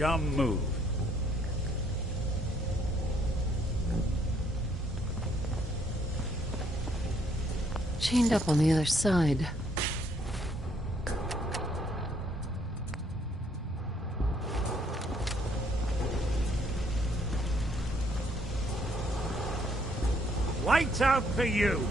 dumb move. Chained up on the other side. Lights out for you!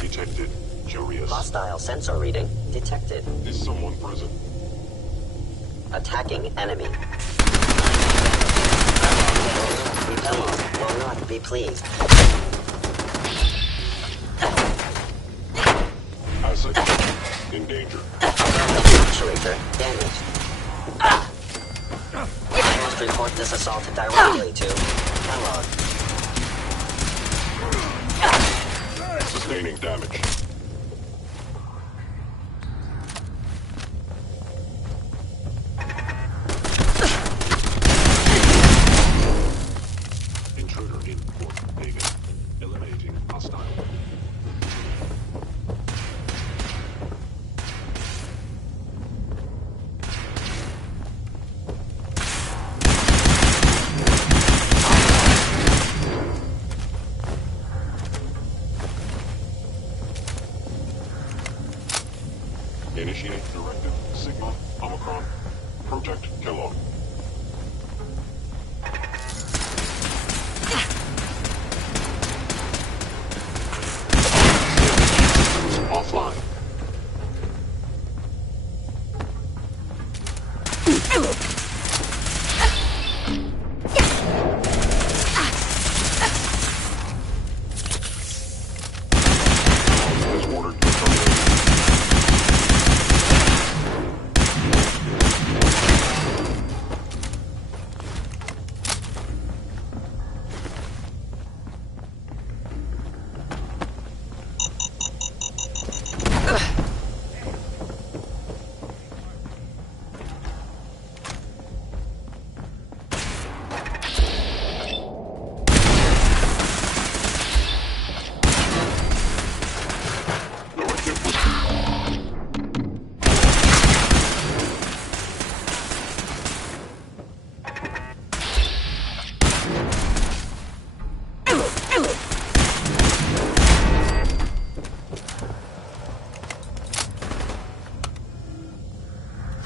Detected. Curious. Hostile sensor reading detected. Is someone present? Attacking enemy. Repellent will not be pleased. Asset in danger. Actuator damaged. I must report this assault directly to Kellogg. Sustaining damage. Intruder in Fort Haven. Eliminating hostile. Initiate directive Sigma Omicron. Protect Kellogg. Offline. Is ordered to terminate.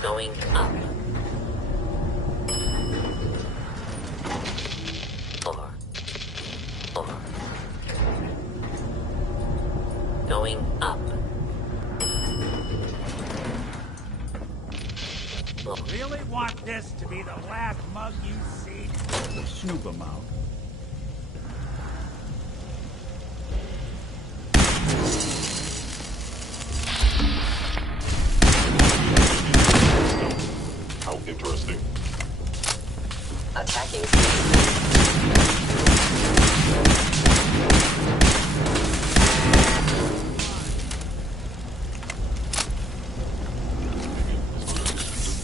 Going up. 4. Going up. Really want this to be the last mug you see? Snoop 'em out. How interesting. Attacking.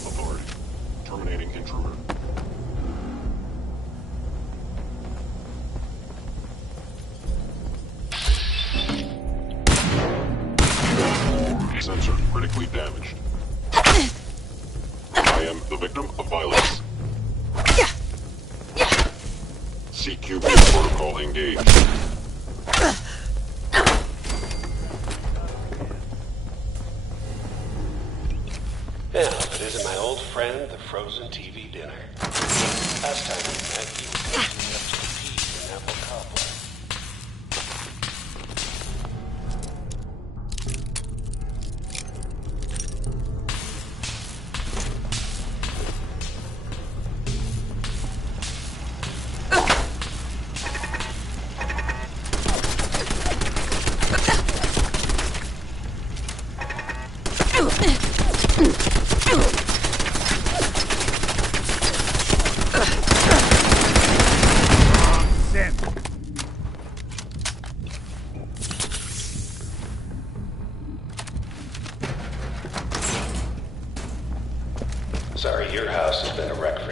Authority. Terminating intruder. Sensor critically damaged. I am the victim of violence. CQB protocol engaged. Yeah, but isn't my old friend the frozen TV dinner? Last time we met, he was coaching me up to compete in apple cobbler.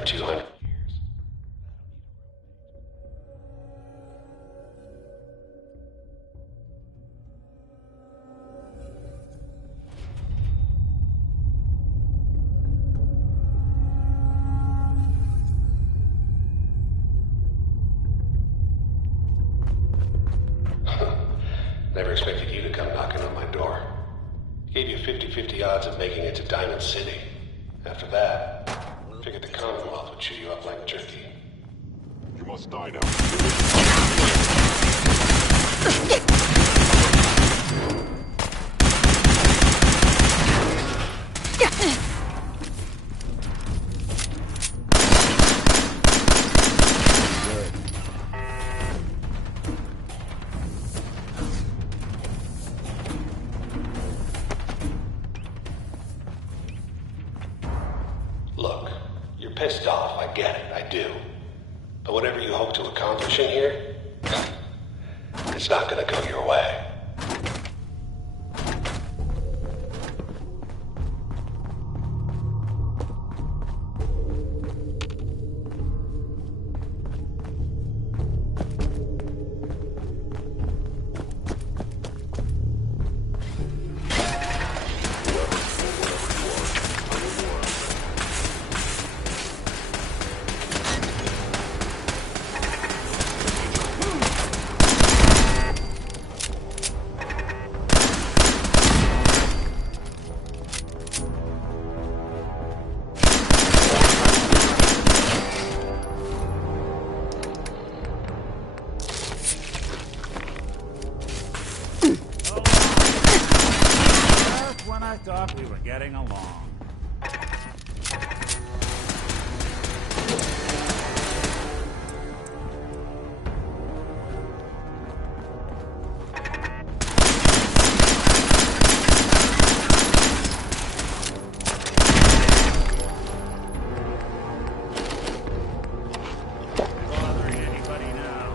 200 years. Never expected you to come knocking on my door. Gave you 50-50 odds of making it to Diamond City. After that, figured the Commonwealth would chew you up like jerky. You must die now. Look, you're pissed off, I get it, I do. But whatever you hope to accomplish in here, it's not gonna go your way. Just when I thought we were getting along. Bothering anybody now?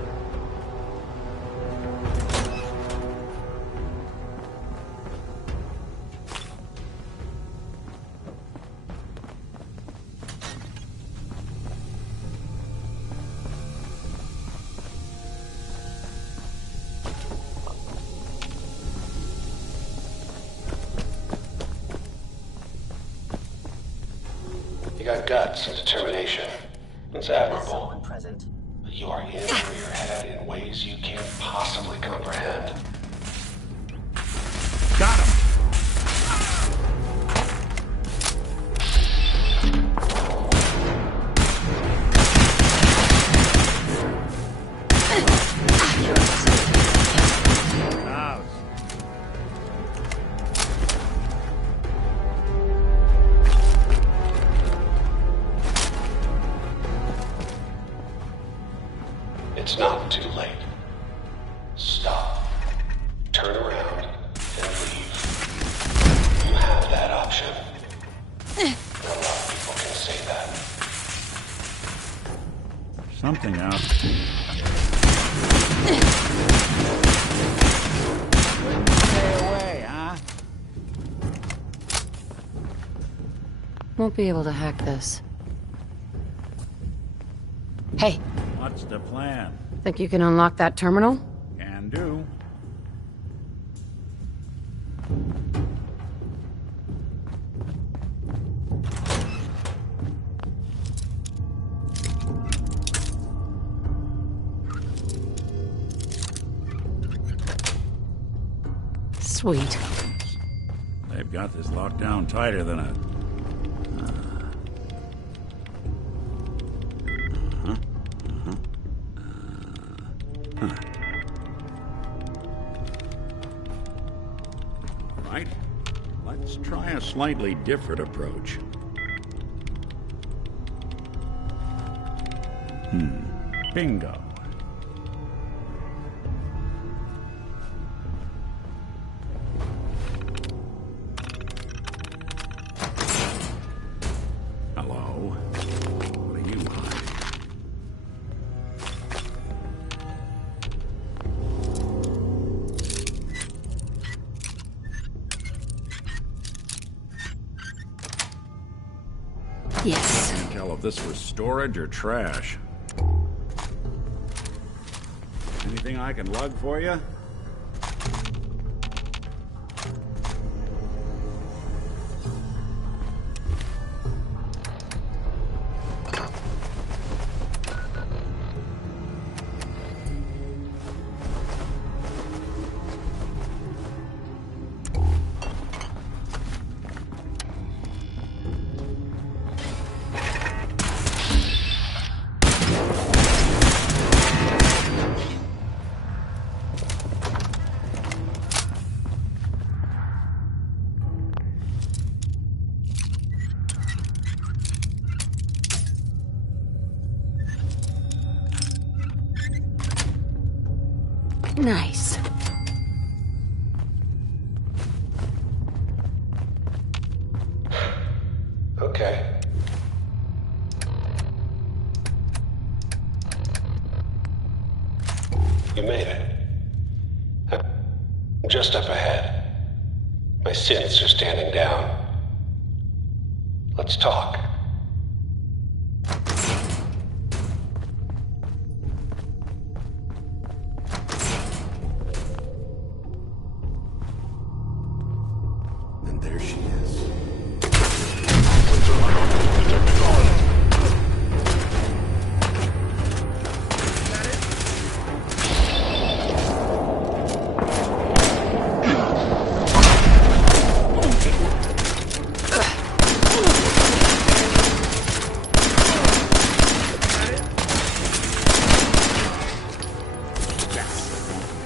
You got guts and determination. It's admirable. Someone present. But you are in over your head in ways you can't possibly comprehend. Got him! Out. It's not too late. Stop. Turn around and leave. You have that option. Not a lot of people can say that. Something out. Stay away, huh? Won't be able to hack this. Hey, What's the plan? think you can unlock that terminal? Can do. Sweet. They've got this locked down tighter than a... Right. Let's try a slightly different approach. Bingo. Hello. What do you want? Yes. Can't tell if if this was storage or trash. Anything I can lug for you? Nice. Okay. You made it. I'm just up ahead. My synths are standing down. Let's talk. And there she is.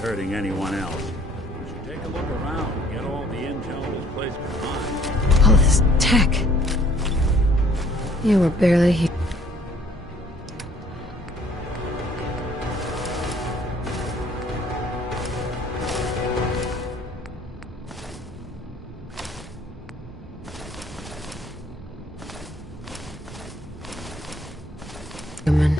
Hurting anyone else. We should take a look around and get all the intel this place can find. All this tech. You were barely here. Human.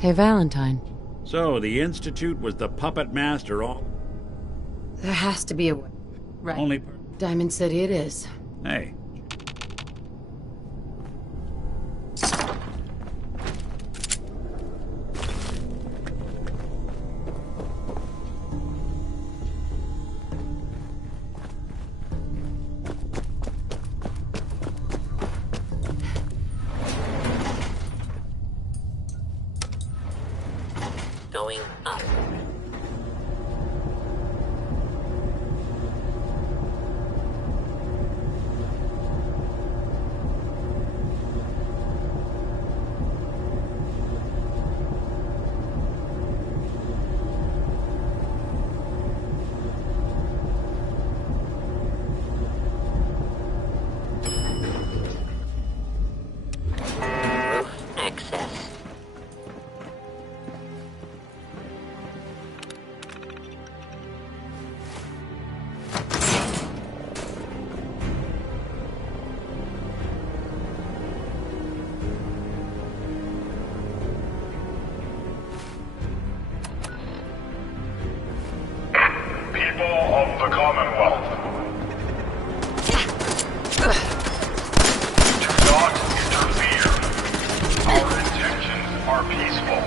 Hey, Valentine. So, the Institute was the puppet master all... There has to be a way. Right. Only... Diamond City it is. Hey, Going up. Of the Commonwealth. Do not interfere. Our intentions are peaceful.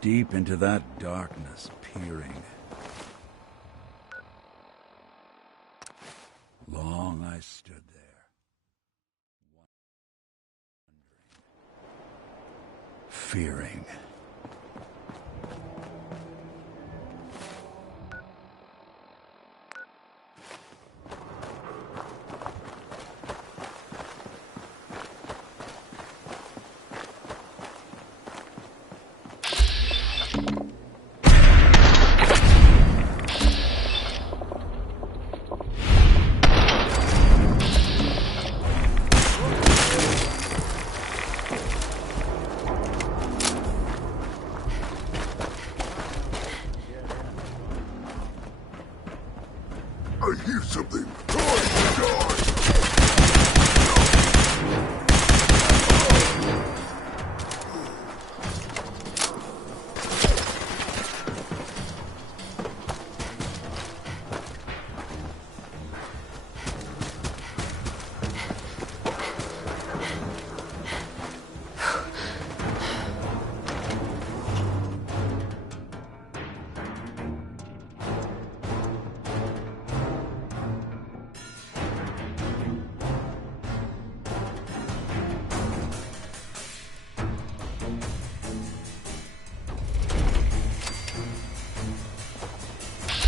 Deep into that darkness, peering. Long I stood there, wondering, fearing. I hear something. Die!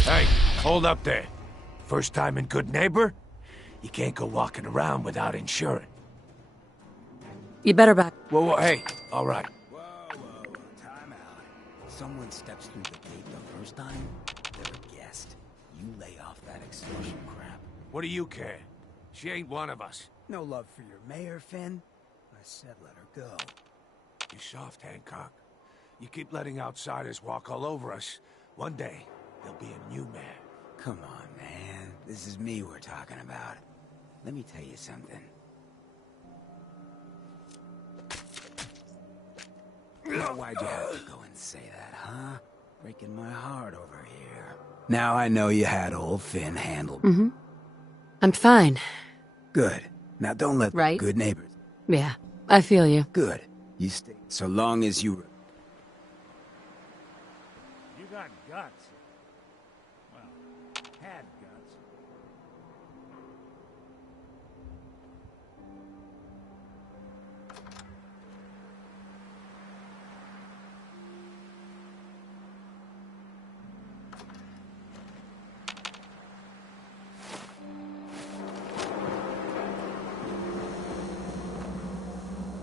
Hey, hold up there. First time in Good Neighbor? You can't go walking around without insurance. You better back. Whoa, hey, all right. Whoa, time out. Someone steps through the gate the first time, they're a guest. You lay off that extortion crap. What do you care? She ain't one of us. No love for your mayor, Finn? I said let her go. You soft, Hancock. You keep letting outsiders walk all over us. One day, there'll be a new man. Come on, man. This is me we're talking about. Let me tell you something. Now, why'd you have to go and say that, huh? Breaking my heart over here. Now I know you had old Finn handled. I'm fine. Good. Now don't let Right. good neighbors. Yeah, I feel you. Good. You stay. So long as you... You got guts. Well, had guts.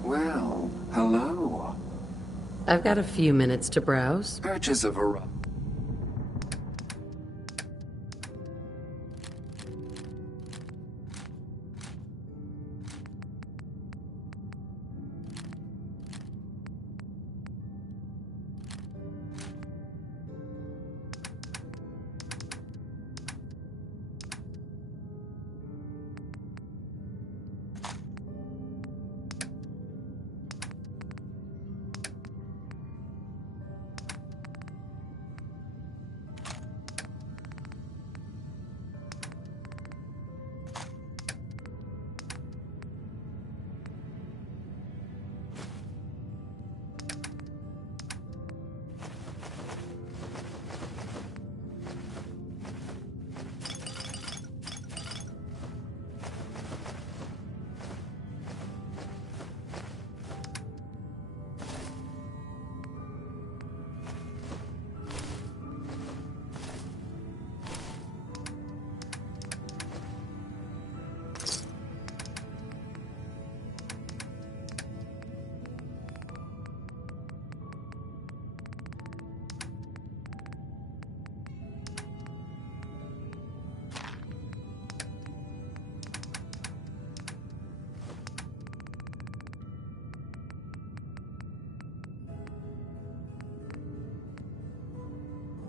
Well, hello. I've got a few minutes to browse. Purchase of a...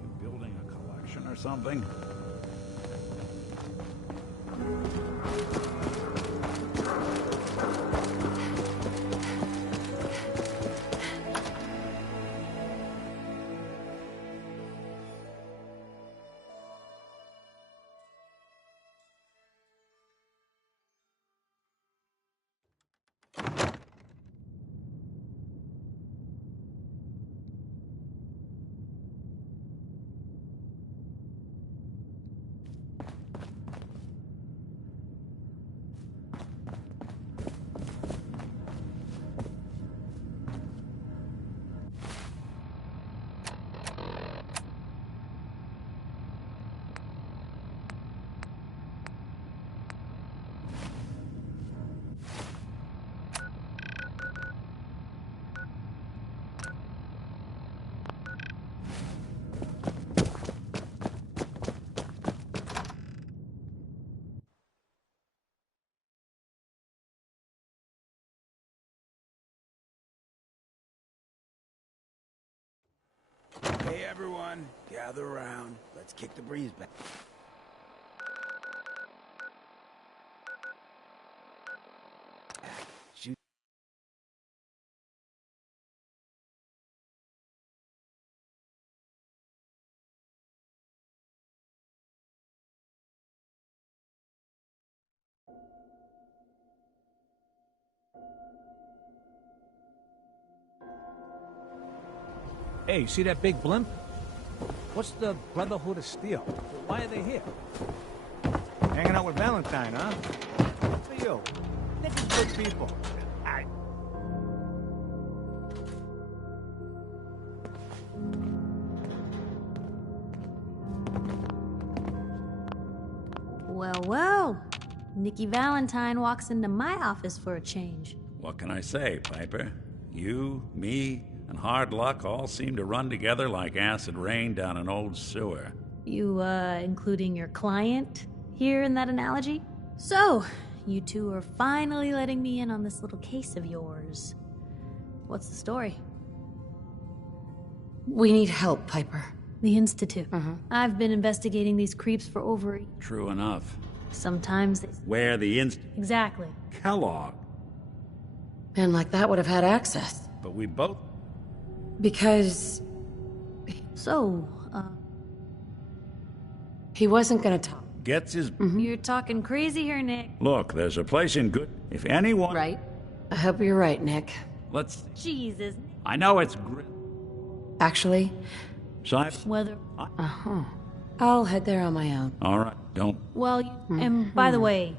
You building a collection or something? everyone, gather around. Let's kick the breeze back. Shoot. Hey, see that big blimp? What's the Brotherhood of Steel? Why are they here? Hanging out with Valentine, huh? For you. Niggas good people. Well, well. Nikki Valentine walks into my office for a change. What can I say, Piper? You, me, and hard luck all seem to run together like acid rain down an old sewer. You, including your client here in that analogy? So, you two are finally letting me in on this little case of yours. What's the story? We need help, Piper. The Institute. I've been investigating these creeps for over a... True enough. Sometimes they... Where the Exactly. Kellogg. Man like that would have had access. But we both... Because So, he wasn't gonna talk. Gets his... you're talking crazy here, Nick. Look, there's a place in good... If anyone... Right? I hope you're right, Nick. Let's... Jesus. I know it's... Actually, Whether... I'll head there on my own. All right, don't... Well, and by the way...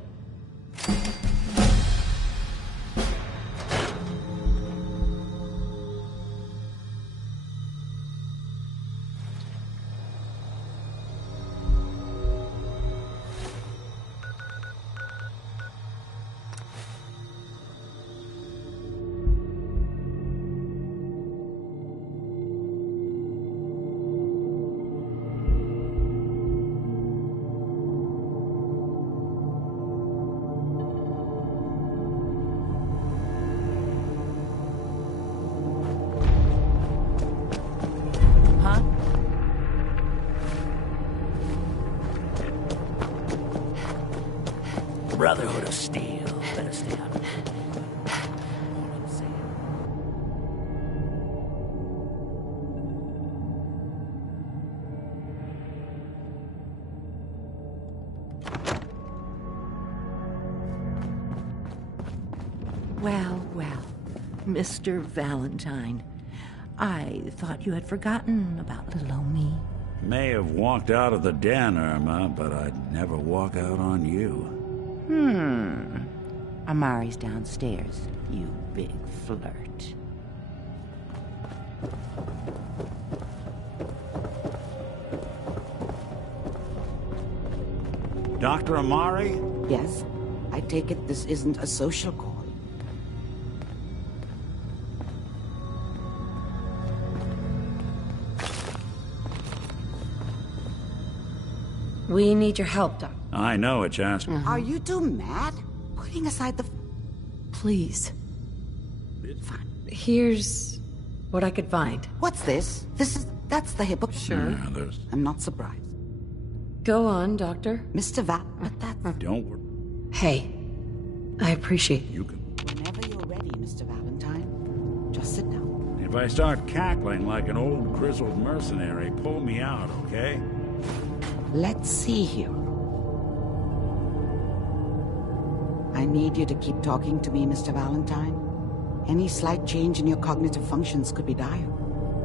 Brotherhood of Steel. Better stay out of it. Well, well, Mr. Valentine. I thought you had forgotten about little old me. May have walked out of the den, Irma, but I'd never walk out on you. Amari's downstairs, you big flirt. Dr. Amari? Yes? I take it this isn't a social call. We need your help, Doc. I know it's asking. Are you two mad? Putting aside the... Please. Here's what I could find. What's this? That's the hippo... Sure. Yeah, there's... I'm not surprised. Go on, Doctor. Mr. but that's... Don't worry. Hey, I appreciate you. You can... Whenever you're ready, Mr. Valentine. Just sit down. If I start cackling like an old grizzled mercenary, pull me out, okay? Let's see here. I need you to keep talking to me, Mr. Valentine. Any slight change in your cognitive functions could be dire.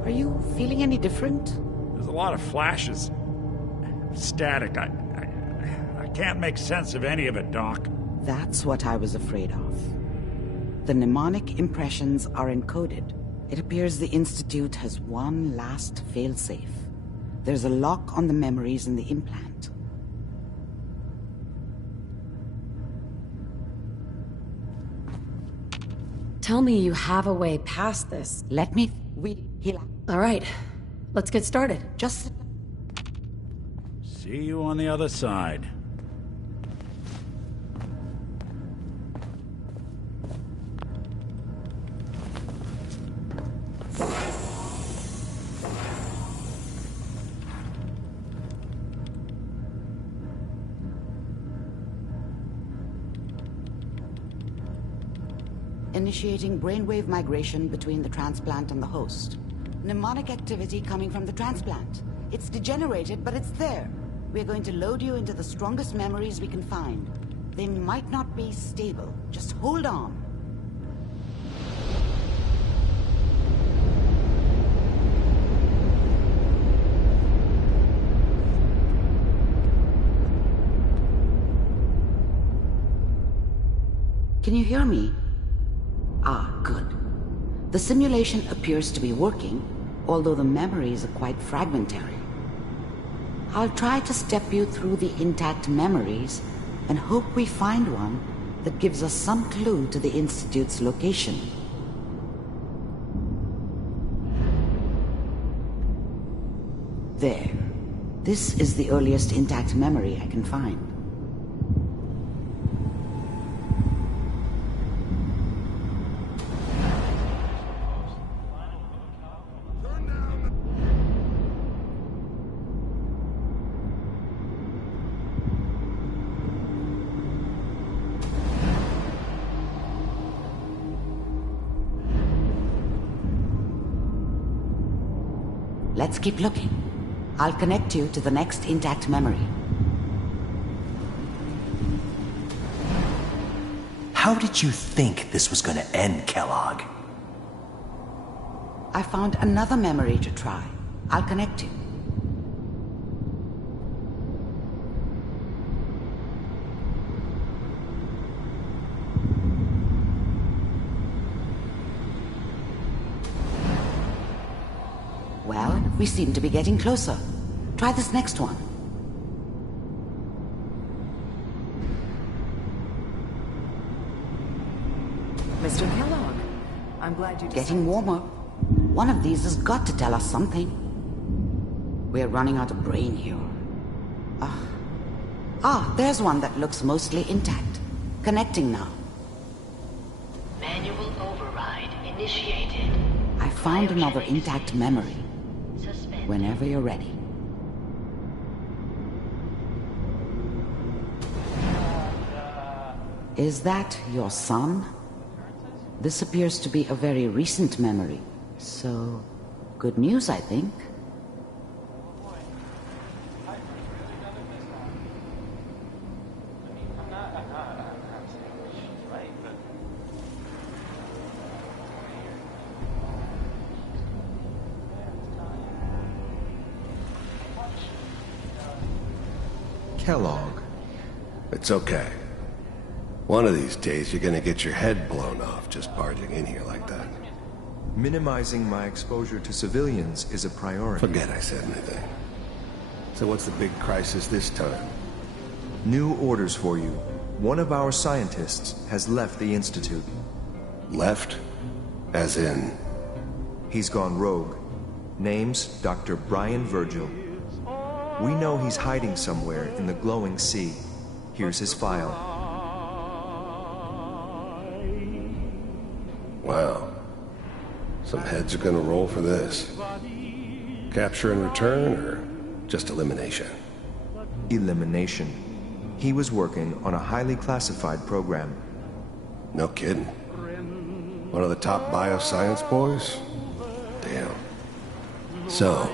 Are you feeling any different? There's a lot of flashes. Static. I can't make sense of any of it, Doc. That's what I was afraid of. The mnemonic impressions are encoded. It appears the Institute has one last failsafe. There's a lock on the memories in the implant. Tell me you have a way past this. Let me... All right, let's get started. Just... See you on the other side. Initiating brainwave migration between the transplant and the host. Mnemonic activity coming from the transplant. It's degenerated, but it's there. We're going to load you into the strongest memories we can find. They might not be stable. Just hold on. Can you hear me? Ah, good. The simulation appears to be working, although the memories are quite fragmentary. I'll try to step you through the intact memories and hope we find one that gives us some clue to the Institute's location. There. This is the earliest intact memory I can find. Let's keep looking. I'll connect you to the next intact memory. How did you think this was going to end, Kellogg? I found another memory to try. I'll connect you. Well, we seem to be getting closer. Try this next one. Mr. Kellogg, I'm glad you Getting warmer. One of these has got to tell us something. We're running out of brain here. There's one that looks mostly intact. Connecting now. Manual override initiated. I found another intact memory. Whenever you're ready. Is that your son? This appears to be a very recent memory. So, good news, I think. Kellogg. It's okay. One of these days you're gonna get your head blown off just barging in here like that. Minimizing my exposure to civilians is a priority. Forget I said anything. So what's the big crisis this time? New orders for you. One of our scientists has left the Institute. Left? As in? He's gone rogue. Name's Dr. Brian Virgil. We know he's hiding somewhere in the glowing sea. Here's his file. Wow. Some heads are gonna roll for this. Capture and return, or just elimination? Elimination. He was working on a highly classified program. No kidding. One of the top bioscience boys? Damn. So,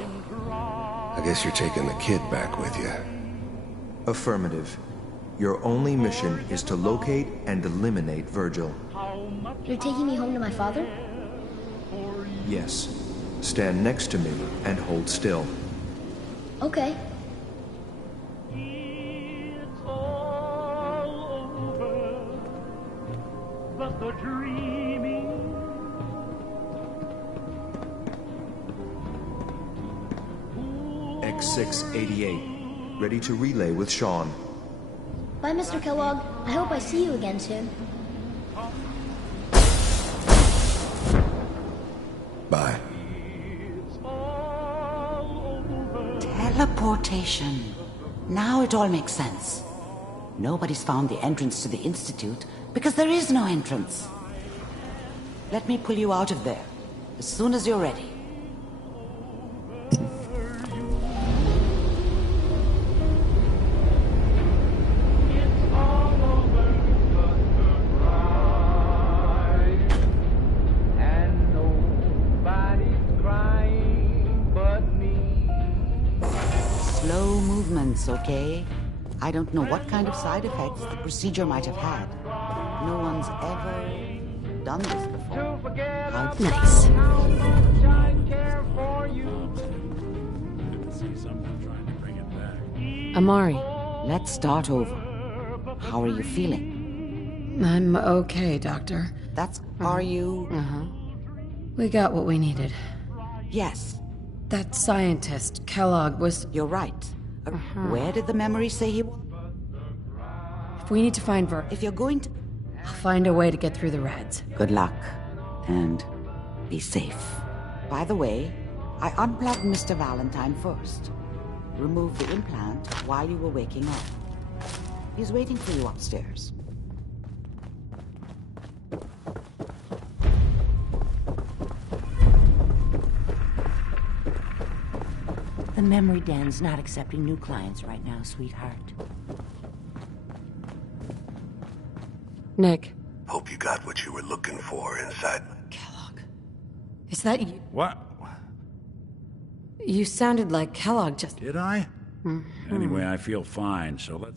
I guess you're taking the kid back with you. Affirmative. Your only mission is to locate and eliminate Virgil. You're taking me home to my father? Yes. Stand next to me and hold still. Okay. X688. Ready to relay with Sean. Bye, Mr. Kellogg. I hope I see you again soon. Bye. Teleportation. Now it all makes sense. Nobody's found the entrance to the Institute because there is no entrance. Let me pull you out of there as soon as you're ready. Slow movements, okay? I don't know what kind of side effects the procedure might have had. No one's ever done this before. Nice. Amari. Let's start over. How are you feeling? I'm okay, Doctor. Are you? We got what we needed. Yes. That scientist, Kellogg, was... You're right. Where did the memory say he was? If we need to find If you're going to... I'll find a way to get through the reds. Good luck. And be safe. By the way, I unplugged Mr. Valentine first. Removed the implant while you were waking up. He's waiting for you upstairs. The memory den's not accepting new clients right now, sweetheart. Nick. Hope you got what you were looking for inside. Is that you? What? You sounded like Kellogg just... Did I? Anyway, I feel fine, so let's...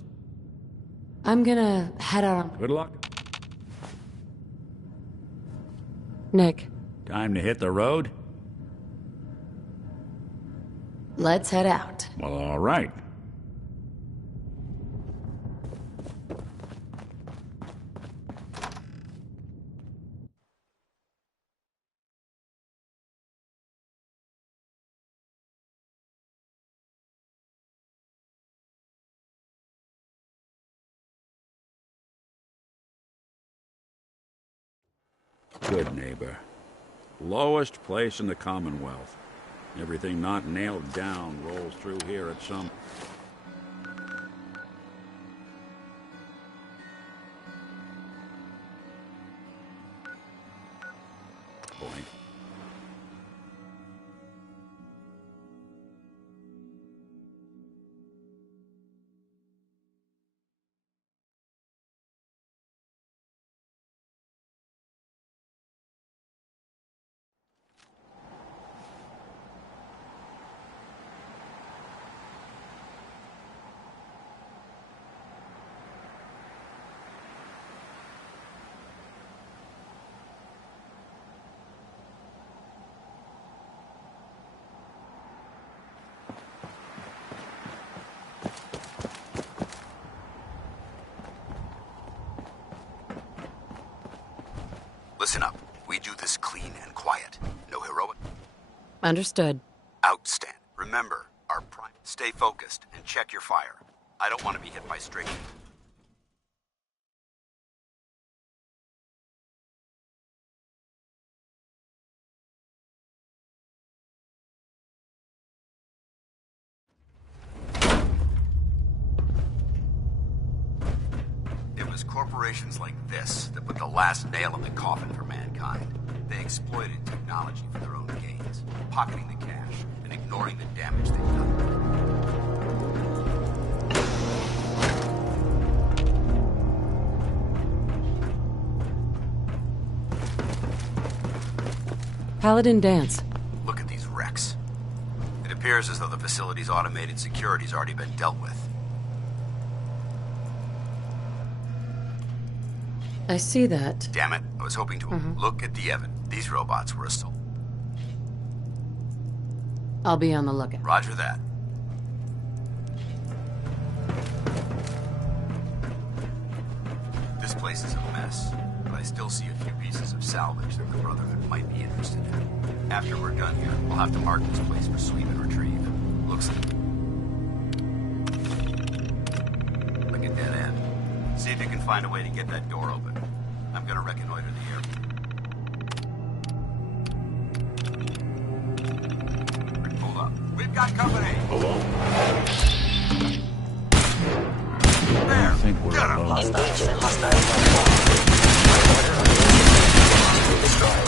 I'm gonna head out on... Good luck. Nick. Time to hit the road? Let's head out. Well, all right. Good neighbor. Lowest place in the Commonwealth. Everything not nailed down rolls through here at some point. Listen up. We do this clean and quiet. No heroic. Understood. Outstanding. Remember, our prime. Stay focused and check your fire. I don't want to be hit by stray. It was corporations like this that put the last nail in the coffin for mankind. They exploited technology for their own gains, pocketing the cash and ignoring the damage they've done. Paladin dance. Look at these wrecks. It appears as though the facility's automated security's already been dealt with. I see that. Damn it, I was hoping to look at the evidence. These robots were assaulted. I'll be on the lookout. Roger that. This place is a mess, but I still see a few pieces of salvage that the Brotherhood might be interested in. After we're done here, we'll have to mark this place for sweep and retrieve. Looks like a dead end. See if you can find a way to get that door open. I'm gonna reconnoiter the area. Hold up. We've got company! Hello? There! I think we're alone. Engage in hostile destroyed.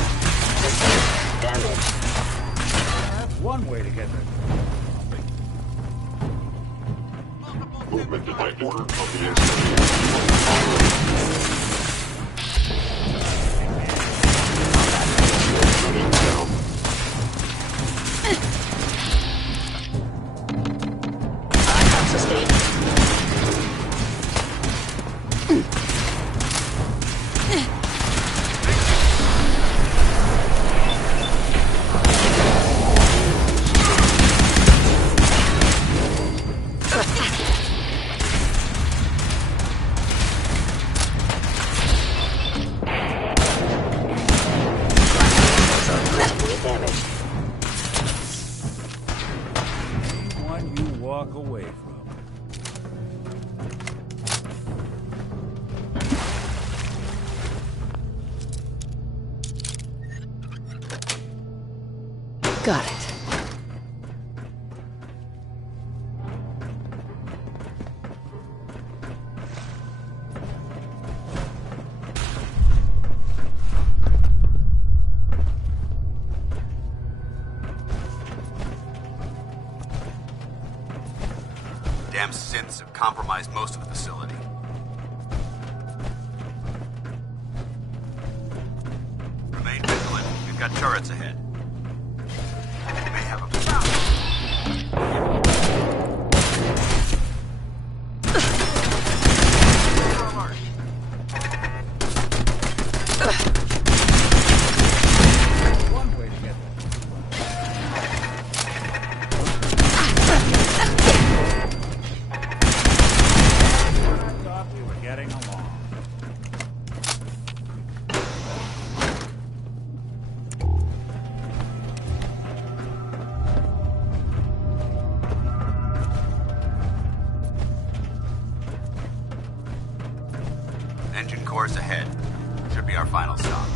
System damaged. That's one way to get there. Movement detected of the installation. Shutting down. walk away from. Got it. Damn synths have compromised most of the facility. Remain vigilant. We've got turrets ahead. They may have a... One way to get I thought we were getting along. Engine course ahead. Should be our final stop.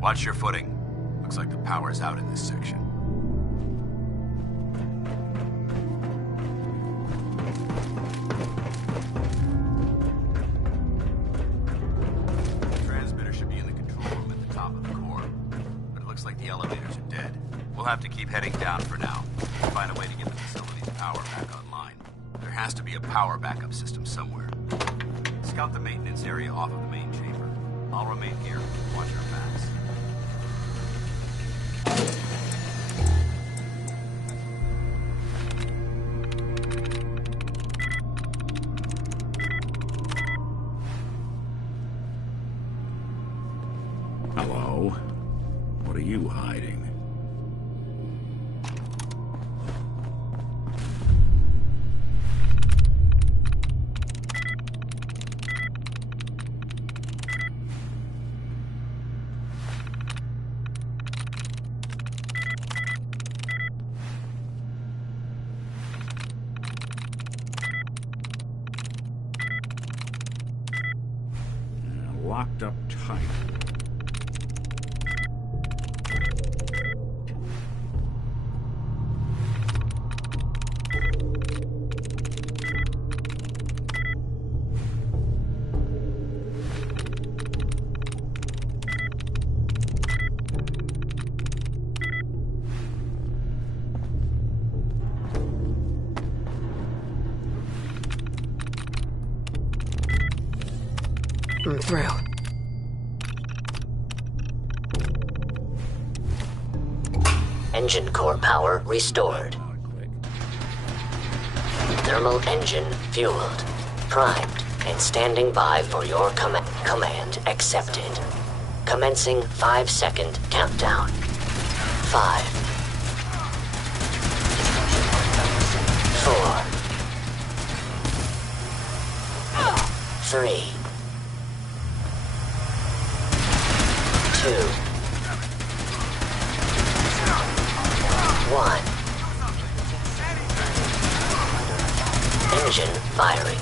Watch your footing. Looks like the power's out in this section. The transmitter should be in the control room at the top of the core. But it looks like the elevators are dead. We'll have to keep heading down for now. Find a way to get the facility's power back online. There has to be a power backup system somewhere. Scout the maintenance area off of the main chamber. I'll remain here. Watch our backs. Hello? What are you hiding? Locked up tight. I'm through. Engine core power restored. Thermal engine fueled, primed, and standing by for your command accepted. Commencing 5-second countdown. 5, 4, 3, 2, 1. Engine firing.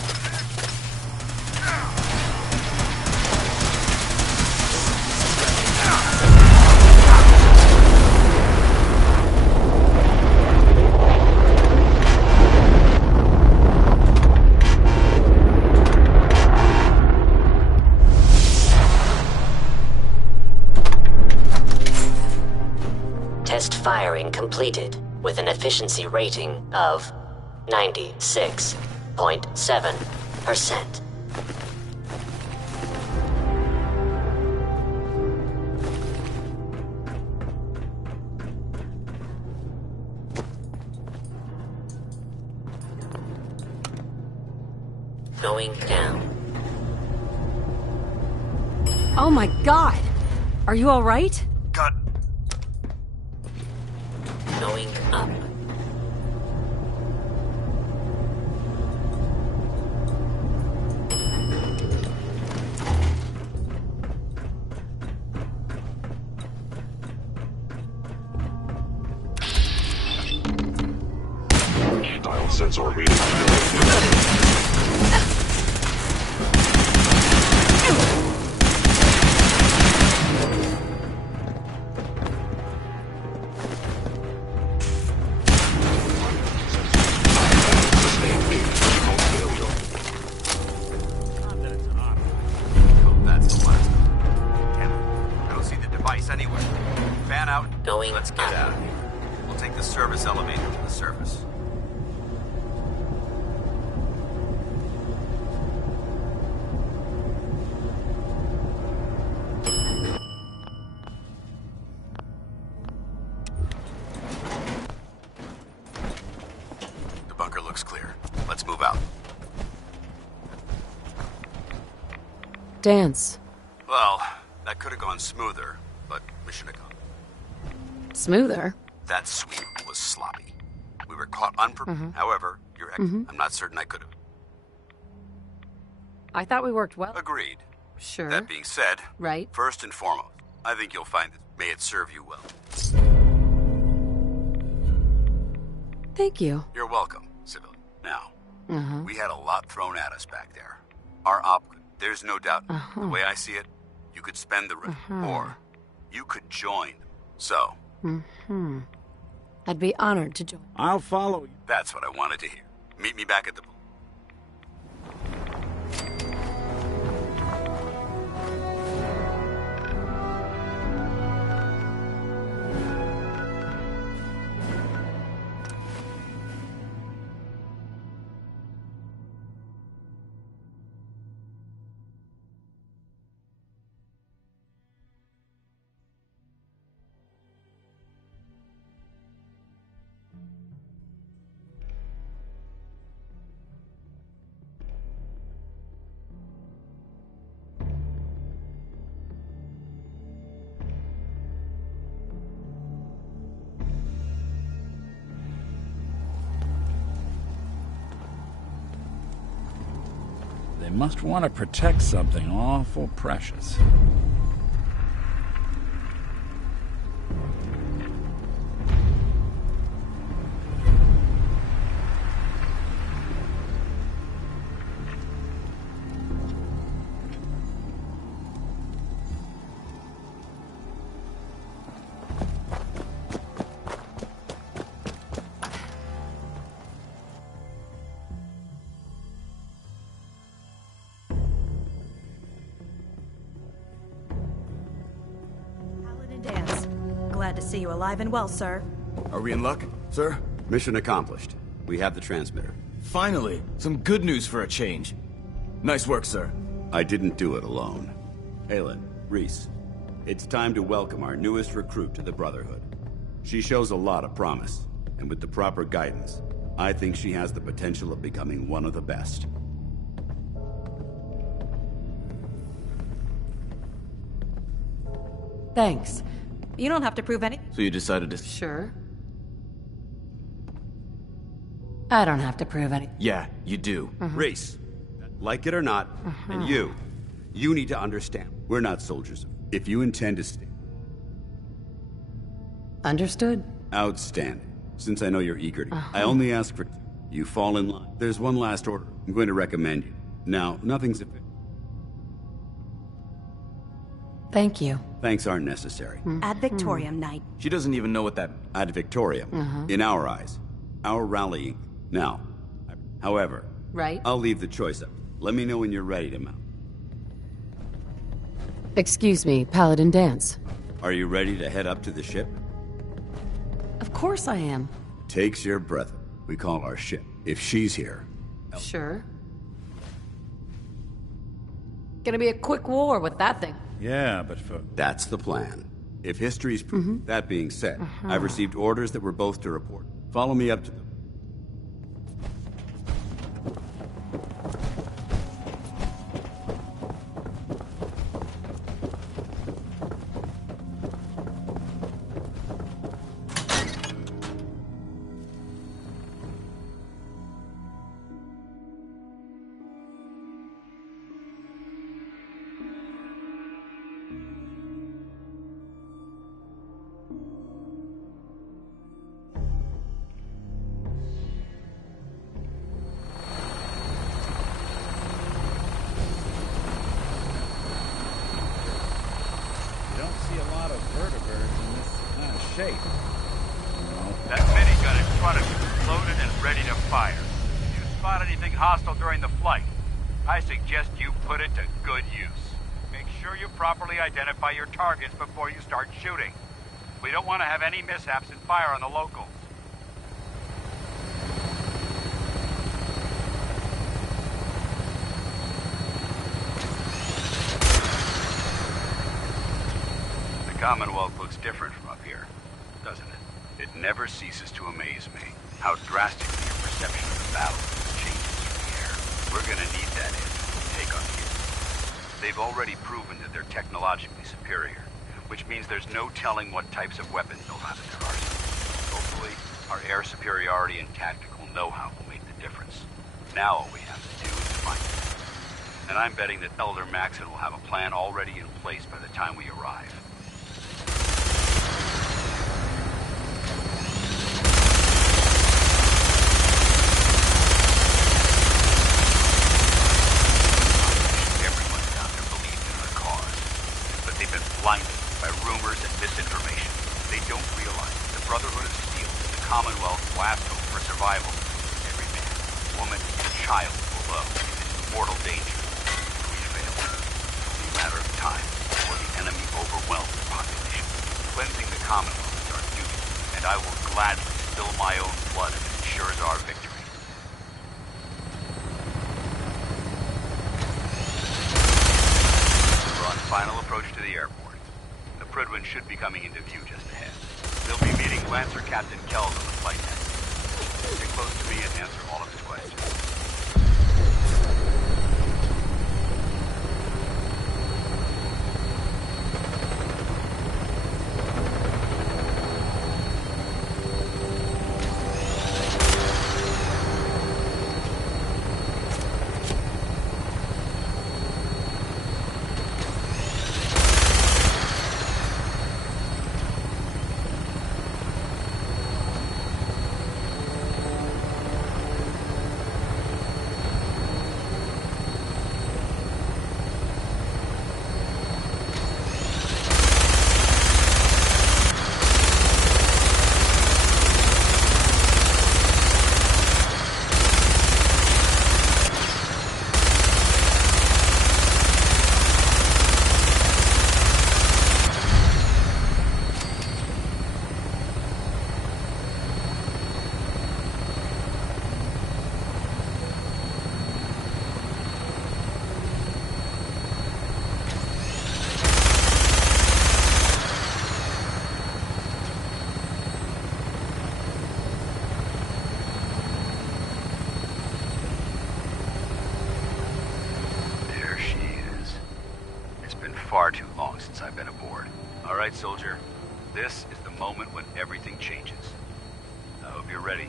Test firing completed with an efficiency rating of 96.7%. Going down. Oh my god! Are you alright? Got... Going up. sensor reading. That's the last. Damn it. I don't see the device anywhere. Fan out. Going Let's get out of here. We'll take the service elevator to the surface. The bunker looks clear. Let's move out. Dance. Well, that could have gone smoother, but mission accomplished. Smoother? That sweep was sloppy. We were caught unprepared. However, I'm not certain I could have. I thought we worked well. Agreed. Sure. That being said, Right. first and foremost, I think you'll find this. May it serve you well. Thank you. You're welcome, civilian. Now, Uh-huh. we had a lot thrown at us back there. Our there's no doubt. The way I see it, you could spend the rest, or you could join. So, I'd be honored to join. I'll follow you. that's what I wanted to hear. Meet me back at the... They must want to protect something awful precious. Dance. Glad to see you alive and well, sir. Are we in luck, sir? Mission accomplished. We have the transmitter. Finally, some good news for a change. Nice work, sir. I didn't do it alone. Aelin, Reese, it's time to welcome our newest recruit to the Brotherhood. She shows a lot of promise, and with the proper guidance, I think she has the potential of becoming one of the best. Thanks. You don't have to prove anything. So you decided to... Sure. I don't have to prove anything. Yeah, you do. Reese, like it or not, and you need to understand, we're not soldiers. If you intend to stay... Understood. Outstanding. Since I know you're eager to... I only ask for... You fall in line. There's one last order. I'm going to recommend you. Now, nothing's... Thank you. Thanks aren't necessary. Ad Victoriam night. She doesn't even know what that... Ad Victoriam. In our eyes. Our rallying. Now. However... Right. I'll leave the choice up. Let me know when you're ready to mount. Excuse me, Paladin Dance. Are you ready to head up to the ship? Of course I am. Takes your breath. We call our ship. If she's here... Sure. Gonna be a quick war with that thing. Yeah, but for... That's the plan. If history's proof. That being said, I've received orders that we're both to report. Follow me up to the... safe. That minigun in front of you is loaded and ready to fire. If you spot anything hostile during the flight, I suggest you put it to good use. Make sure you properly identify your targets before you start shooting. We don't want to have any mishaps and fire on the locals. The Commonwealth looks different from up here, doesn't it? It never ceases to amaze me how drastically your perception of the battle changes from the air. We're gonna need that edge when we take on you. They've already proven that they're technologically superior, which means there's no telling what types of weapons they'll have in their arsenal. Hopefully, our air superiority and tactical know-how will make the difference. Now all we have to do is find it. And I'm betting that Elder Maxon will have a plan already in place by the time we arrive. Blinded by rumors and misinformation. They don't realize the Brotherhood of Steel is the Commonwealth's last hope for survival. Every man, woman, and child below is in mortal danger. If we fail, it's only a matter of time before the enemy overwhelms the population. Cleansing the Commonwealth is our duty, and I will gladly spill my own blood if it ensures our victory. We're on final approach to the airport. The Prydwen should be coming into view just ahead. They'll be meeting Lancer Captain Kells on the flight deck. Stay close to me and answer all of his questions. Far too long since I've been aboard. All right, soldier. This is the moment when everything changes. I hope you're ready.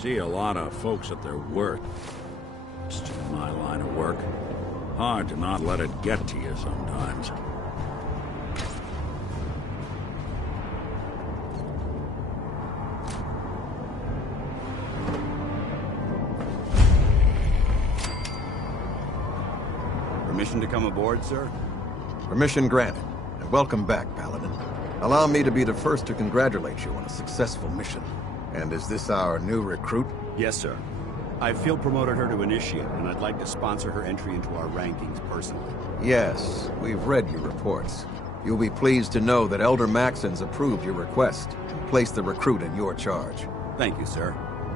See a lot of folks at their worst. It's just my line of work. Hard to not let it get to you sometimes. Permission to come aboard, sir? Permission granted, and welcome back, Paladin. Allow me to be the first to congratulate you on a successful mission. And is this our new recruit? Yes, sir. I field promoted her to initiate, and I'd like to sponsor her entry into our rankings personally. Yes, we've read your reports. You'll be pleased to know that Elder Maxon's approved your request and placed the recruit in your charge. Thank you, sir.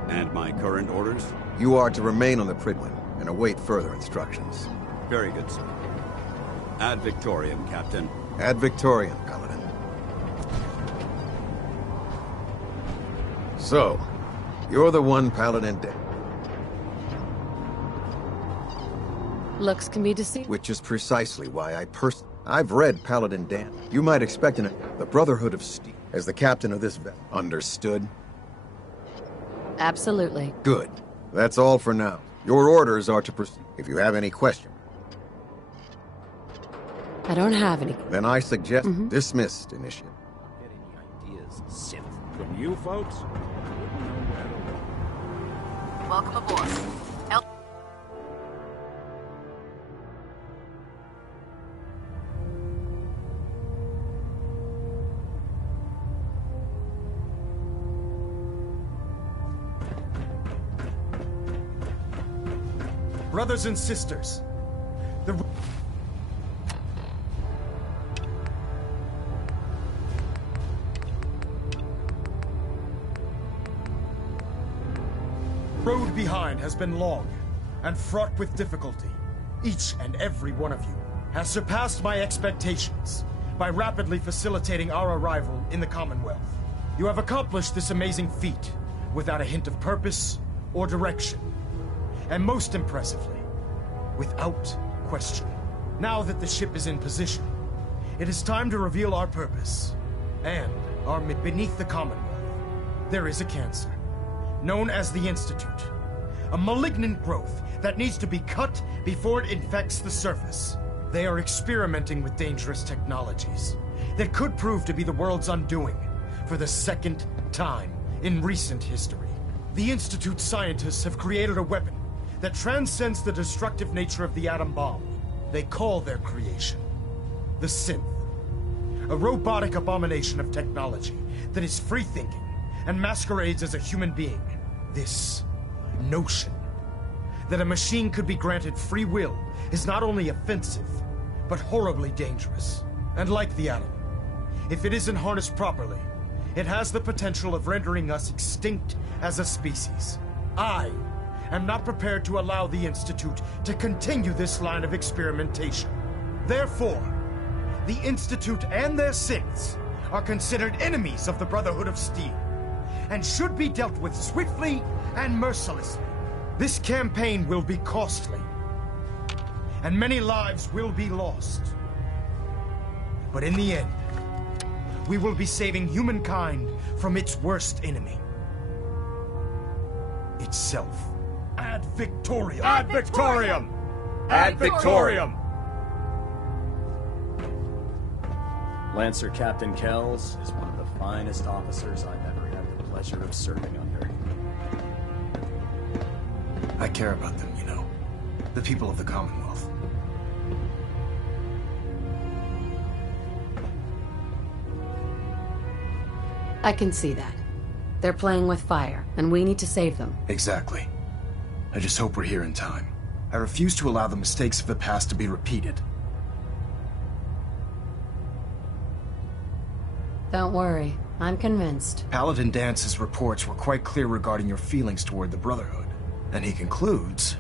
And my current orders? You are to remain on the Prydwen and await further instructions. Very good, sir. Ad Victoriam, Captain. Ad Victoriam, Paladin. So, you're the one Paladin dead. Looks can be deceiving. Which is precisely why I I've read Paladin Dan. You might expect the Brotherhood of Steel as the captain of this vessel. Understood? Absolutely. Good. That's all for now. Your orders are to proceed. If you have any questions, I don't have any. then I suggest dismissed, Initiate. Synth. From you folks? Welcome aboard. Brothers and sisters, the road behind has been long and fraught with difficulty. Each and every one of you has surpassed my expectations by rapidly facilitating our arrival in the Commonwealth. You have accomplished this amazing feat without a hint of purpose or direction. And most impressively, without question. Now that the ship is in position, it is time to reveal our purpose and our beneath the Commonwealth. There is a cancer, known as the Institute, a malignant growth that needs to be cut before it infects the surface. They are experimenting with dangerous technologies that could prove to be the world's undoing for the second time in recent history. The Institute's scientists have created a weapon that transcends the destructive nature of the atom bomb. They call their creation the Synth, a robotic abomination of technology that is free-thinking and masquerades as a human being. This notion that a machine could be granted free will is not only offensive, but horribly dangerous. And like the atom, if it isn't harnessed properly, it has the potential of rendering us extinct as a species. I am not prepared to allow the Institute to continue this line of experimentation. Therefore, the Institute and their synths are considered enemies of the Brotherhood of Steel, and should be dealt with swiftly and mercilessly. This campaign will be costly, and many lives will be lost. But in the end, we will be saving humankind from its worst enemy. Itself. Ad Victoriam! Ad Victoriam! Ad Victoriam! Lancer Captain Kells is one of the finest officers I've ever had the pleasure of serving under. I care about them, you know. The people of the Commonwealth. I can see that. They're playing with fire, and we need to save them. Exactly. I just hope we're here in time. I refuse to allow the mistakes of the past to be repeated. Don't worry, I'm convinced. Paladin Dance's reports were quite clear regarding your feelings toward the Brotherhood, and he concludes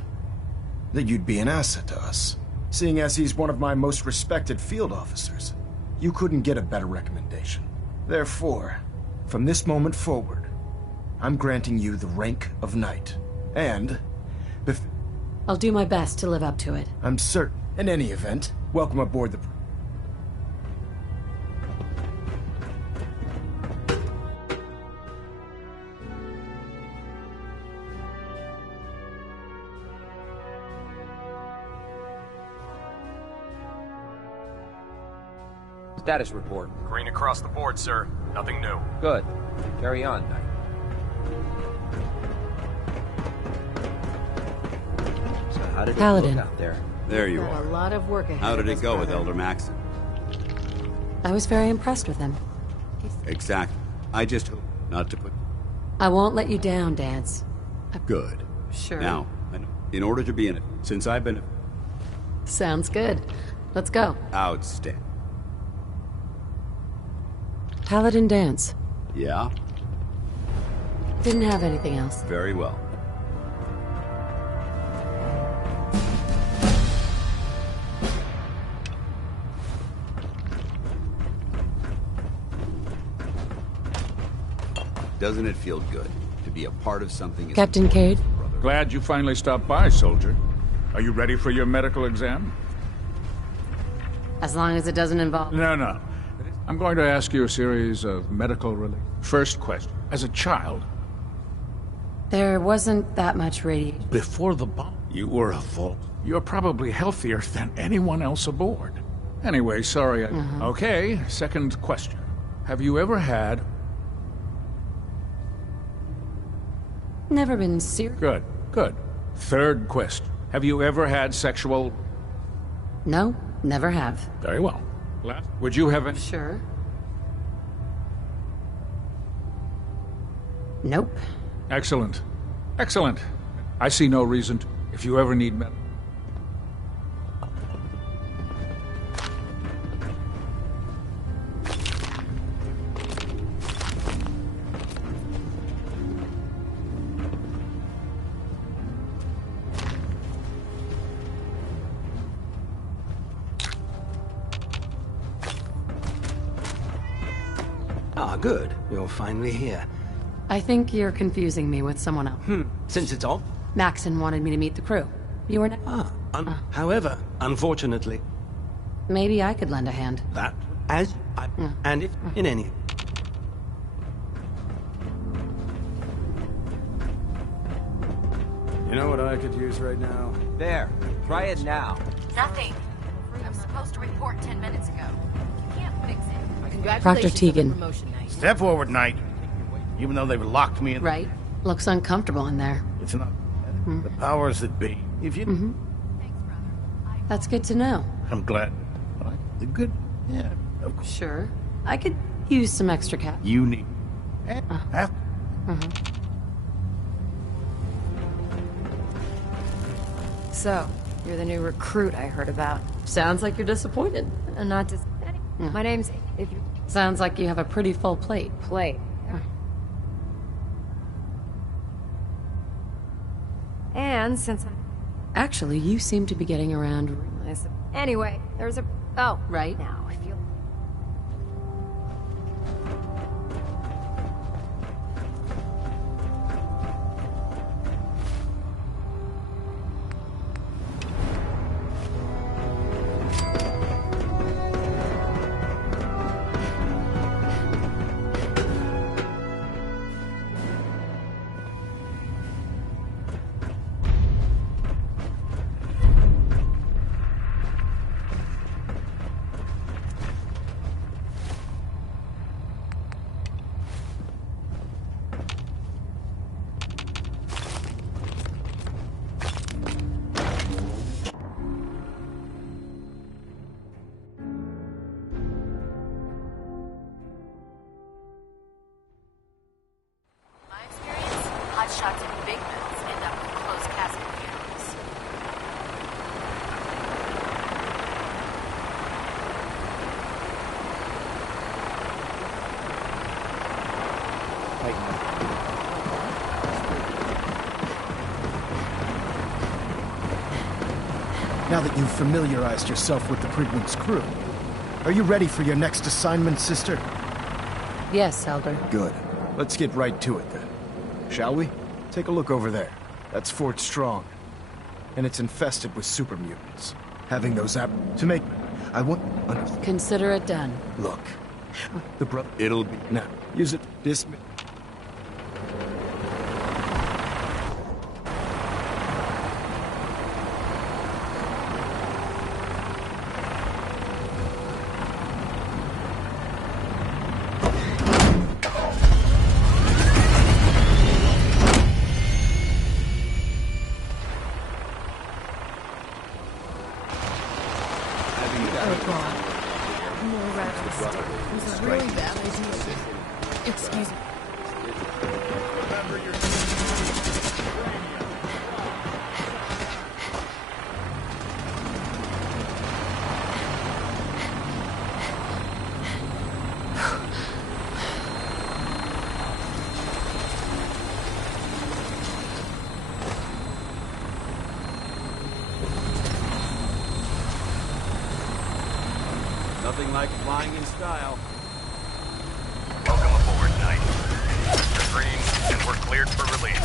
that you'd be an asset to us. Seeing as he's one of my most respected field officers, you couldn't get a better recommendation. Therefore, from this moment forward, I'm granting you the rank of Knight, and I'll do my best to live up to it. I'm certain. In any event, welcome aboard the... Status report. Green across the board, sir. Nothing new. Good. Carry on, Knight. So how did Paladin. it look out there? There you Got are. a lot of work ahead. How did of it us, go with brother. Elder Maxon? I was very impressed with him. Exactly. I just hope not to put... I won't let you down, Dance. Good. Sure. Now, in order to be in it, since I've been... Sounds good. Let's go. Outstanding. Paladin Dance. Yeah? Didn't have anything else. Very well. Doesn't it feel good to be a part of something? Captain Cade? Glad you finally stopped by, soldier. Are you ready for your medical exam? As long as it doesn't involve... No. I'm going to ask you a series of medical-related... First question. As a child... There wasn't that much radiation. Before the bomb, you were a vault. You're probably healthier than anyone else aboard. Anyway, sorry. Okay, second question. Have you ever had... Never been serious. Good. Third question. Have you ever had sexual... No, never have. Very well. Last. Would you have any... Sure. Nope. Excellent. I see no reason to... If you ever need med... Ah, good. You're finally here. I think you're confusing me with someone else. Since it's off? Maxon wanted me to meet the crew. You were not... However, unfortunately... Maybe I could lend a hand. That, as I... And if in any... You know what I could use right now? There. Try it now. Nothing. I'm supposed to report 10 minutes ago. You can't fix it. Proctor Tegan. Step forward, Knight. Even though they've locked me in... Right. Looks uncomfortable in there. It's not... The powers that be. If you... That's good to know. I'm glad. The good... Yeah, of course. Sure. I could use some extra cash. You need... So, you're the new recruit I heard about. Sounds like you're disappointed. Not just... My name's... If you... Sounds like you have a pretty full plate. And since I'm... Actually, you seem to be getting around... Anyway, there's a... Oh, right. Now, if you... Hotshots and big guns end up in closed casket vehicles. Now that you've familiarized yourself with the Prigwin's crew, are you ready for your next assignment, sister? Yes, Elder. Good. Let's get right to it then. Shall we? Take a look over there. That's Fort Strong. And it's infested with super mutants. Having those to make... I want... Consider it done. Look. The brother... It'll be... Now, use it. Dismiss... Excuse me. Nothing like flying in style. Welcome aboard, Knight. You're green, and we're cleared for release.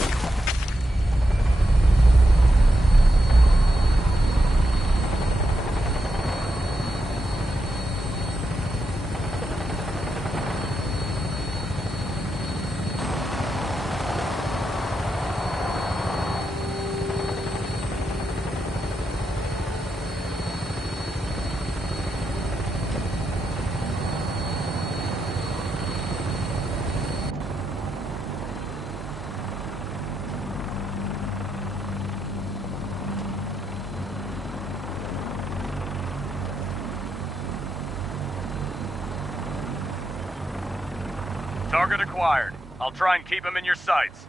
Target acquired. I'll try and keep him in your sights.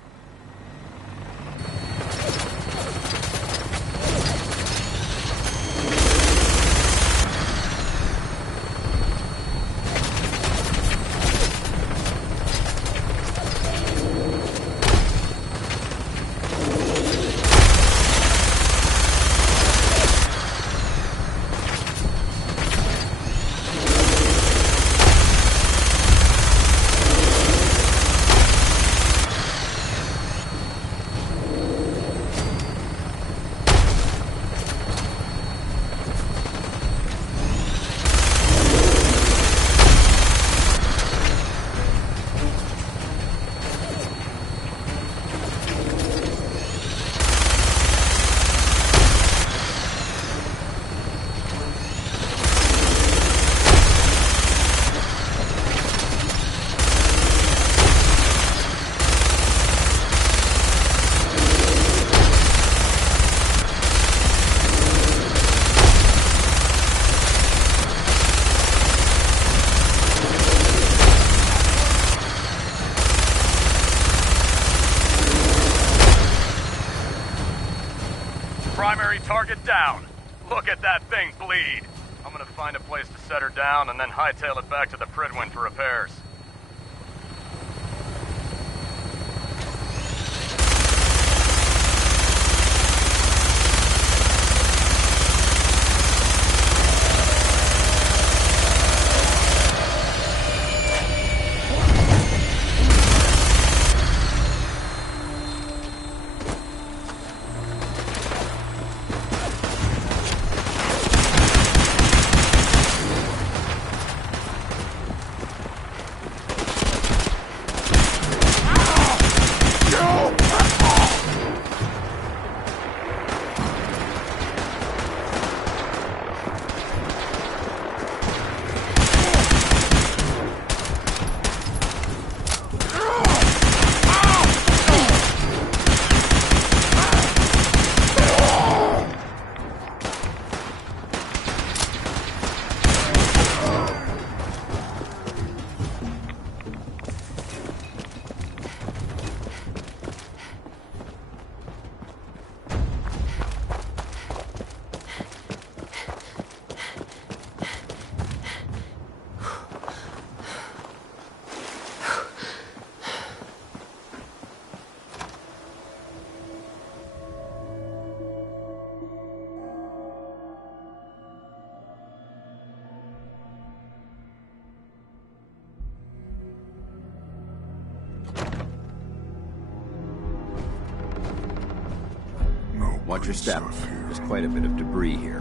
Primary target down. Look at that thing bleed. I'm gonna find a place to set her down and then hightail it back to the Pridwin for repairs. Watch your step. There's quite a bit of debris here.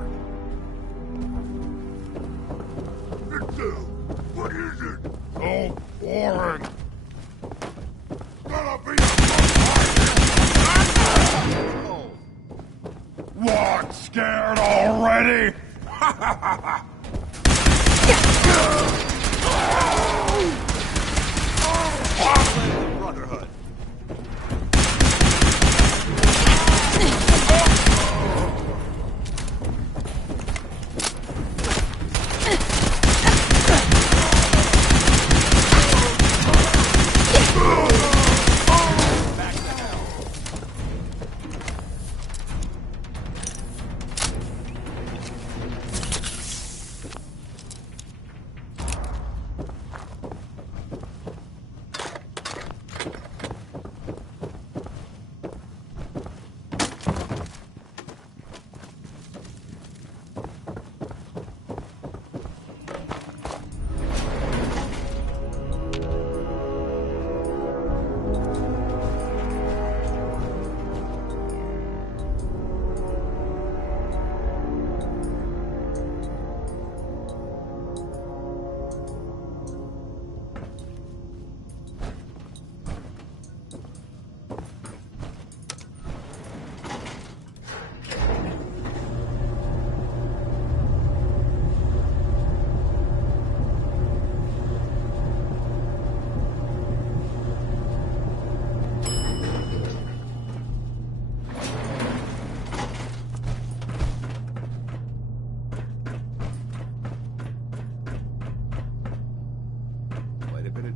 What is it? So boring. Gonna be What? Scared already? Brotherhood.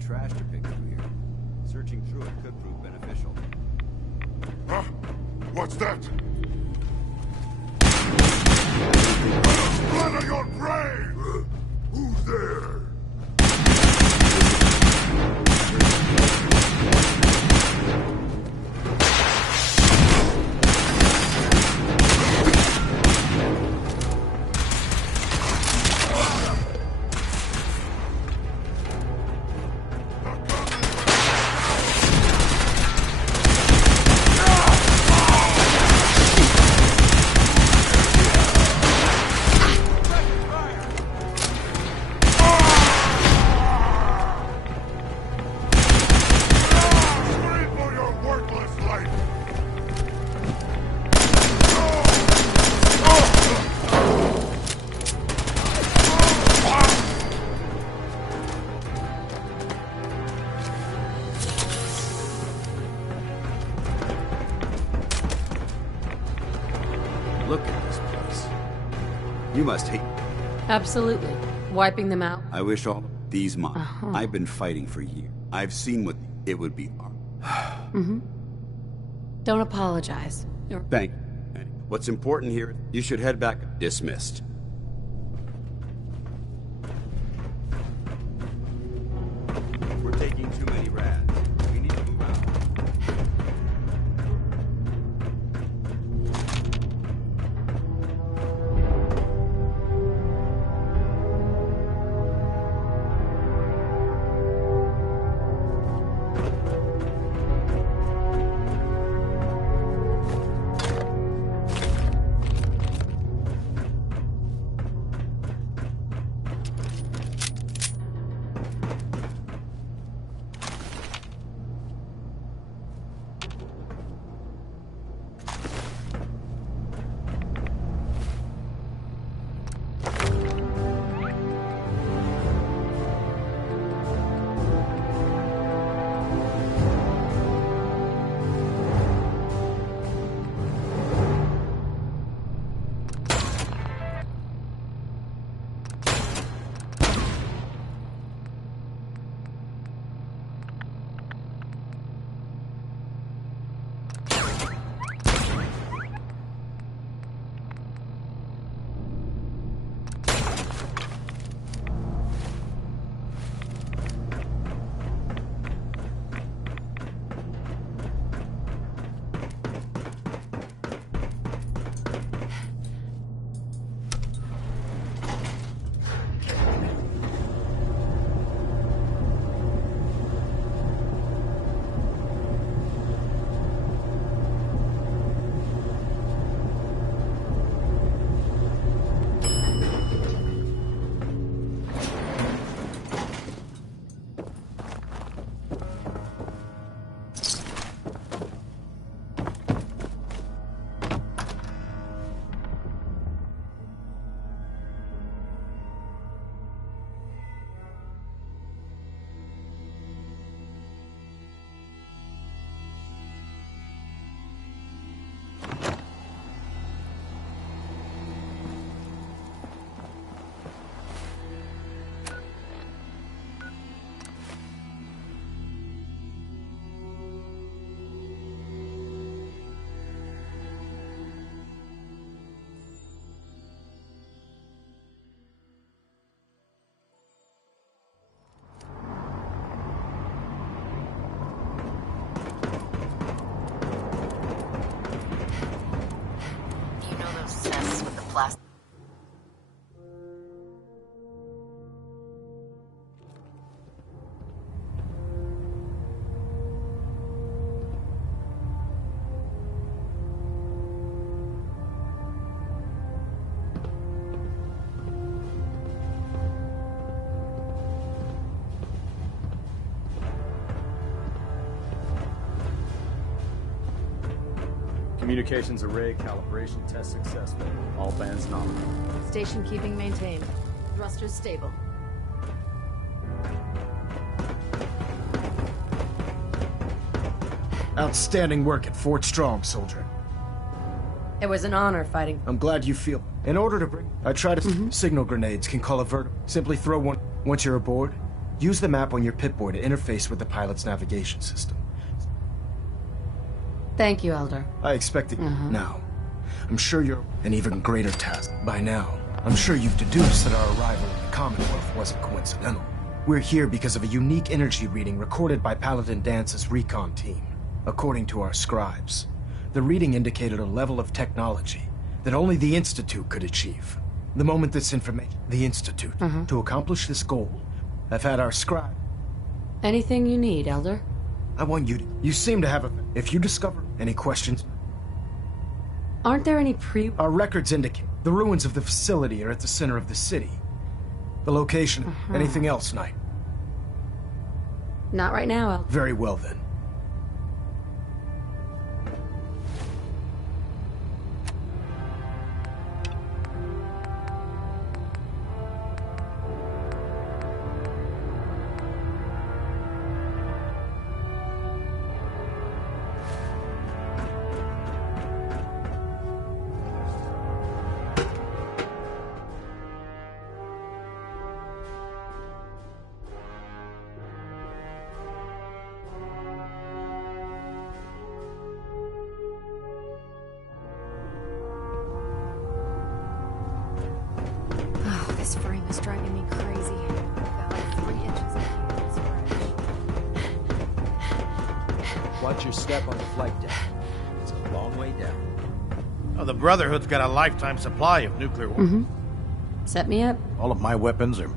Trash to pick through here. Searching through it could prove beneficial. Huh? What's that? Splatter your brain! Who's there? Look at this place. You must hate... Absolutely. Wiping them out. I wish all these mine. I've been fighting for years. I've seen what it would be. Don't apologize. Thank you. What's important here, you should head back. Dismissed. We're taking too many rads. We need to move out. Plastic. Communications array calibration test successful. All bands nominal. Station keeping maintained. Thrusters stable. Outstanding work at Fort Strong, soldier. It was an honor fighting. I'm glad you feel. In order to bring... I try to... Signal grenades can call a vertical. Simply throw one. Once you're aboard, Use the map on your Pip-Boy to interface with the pilot's navigation system. Thank you, Elder. I expected now. I'm sure you're an even greater task. By now, I'm sure you've deduced that our arrival in the Commonwealth wasn't coincidental. We're here because of a unique energy reading recorded by Paladin Dance's recon team. According to our scribes, the reading indicated a level of technology that only the Institute could achieve. The moment this information, the Institute, to accomplish this goal, I've had our scribe. Anything you need, Elder? I want you to. You seem to have a. If you discover any questions. Aren't there any Our records indicate the ruins of the facility are at the center of the city. The location. Anything else, Knight? Not right now, Elder. Very well, then. This frame is driving me crazy. I've got like 3 inches of scratch. Watch your step on the flight deck. It's a long way down. Oh, the Brotherhood's got a lifetime supply of nuclear weapons. Set me up. All of my weapons are...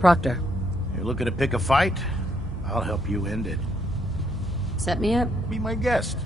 Proctor. You're looking to pick a fight? I'll help you end it. Set me up. Be my guest.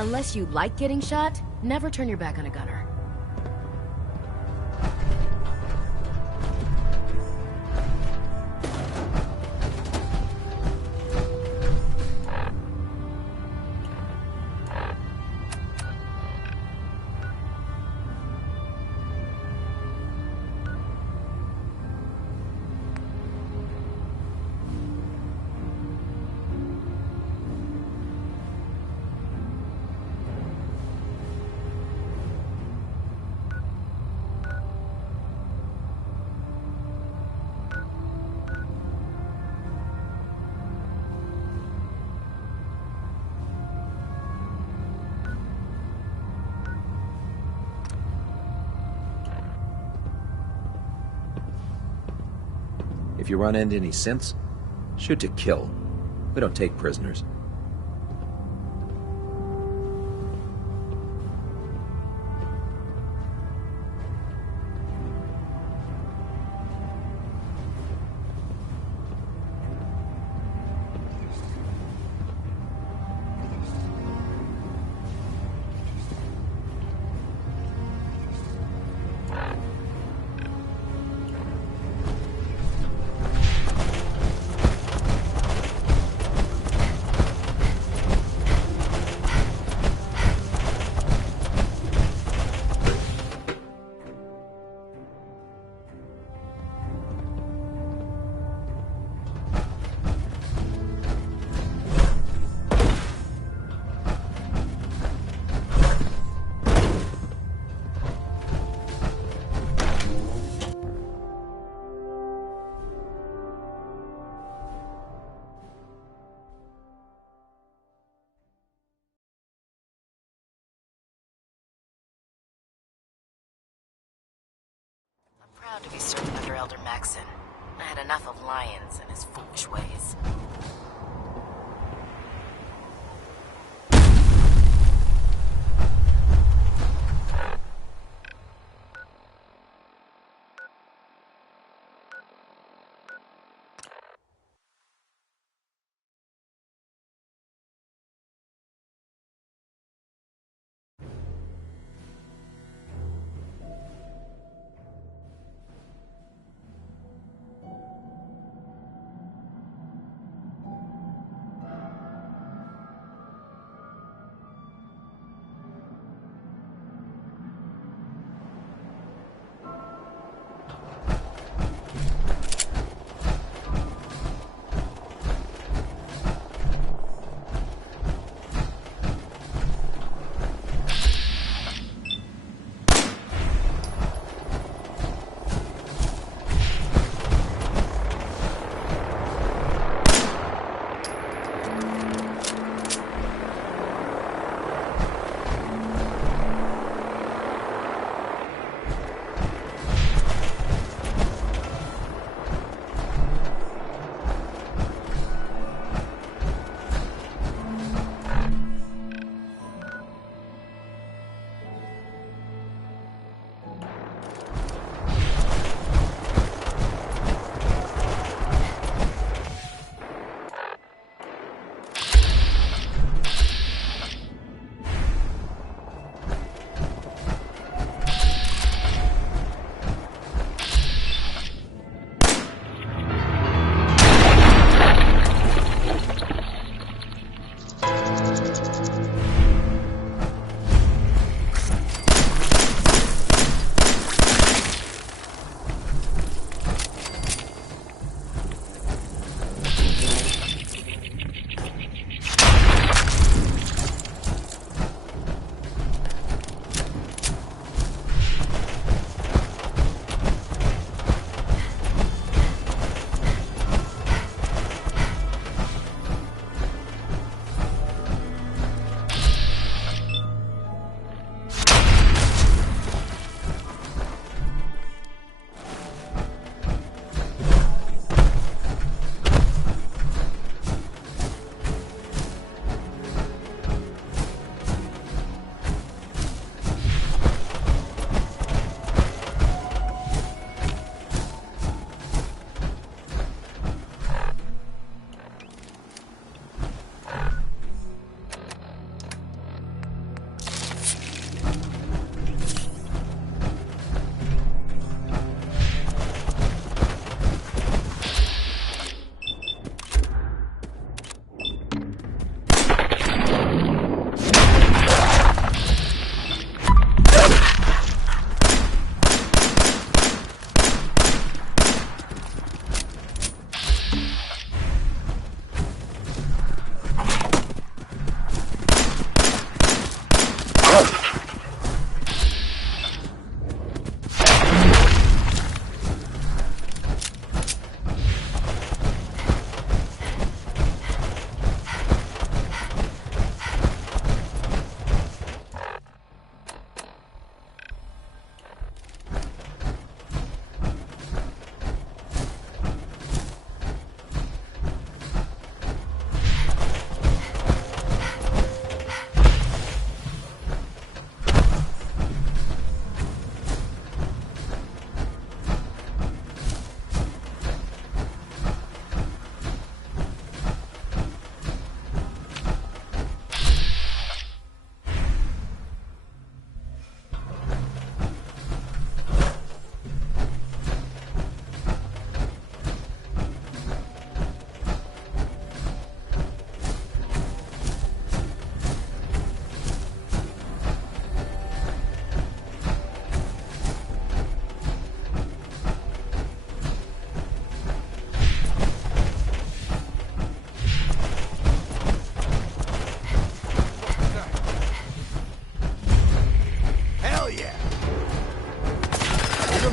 Unless you like getting shot, never turn your back on a gunner. If you run into any synths, shoot to kill. We don't take prisoners. Elder Maxson. I had enough of Lyons and his foolish ways.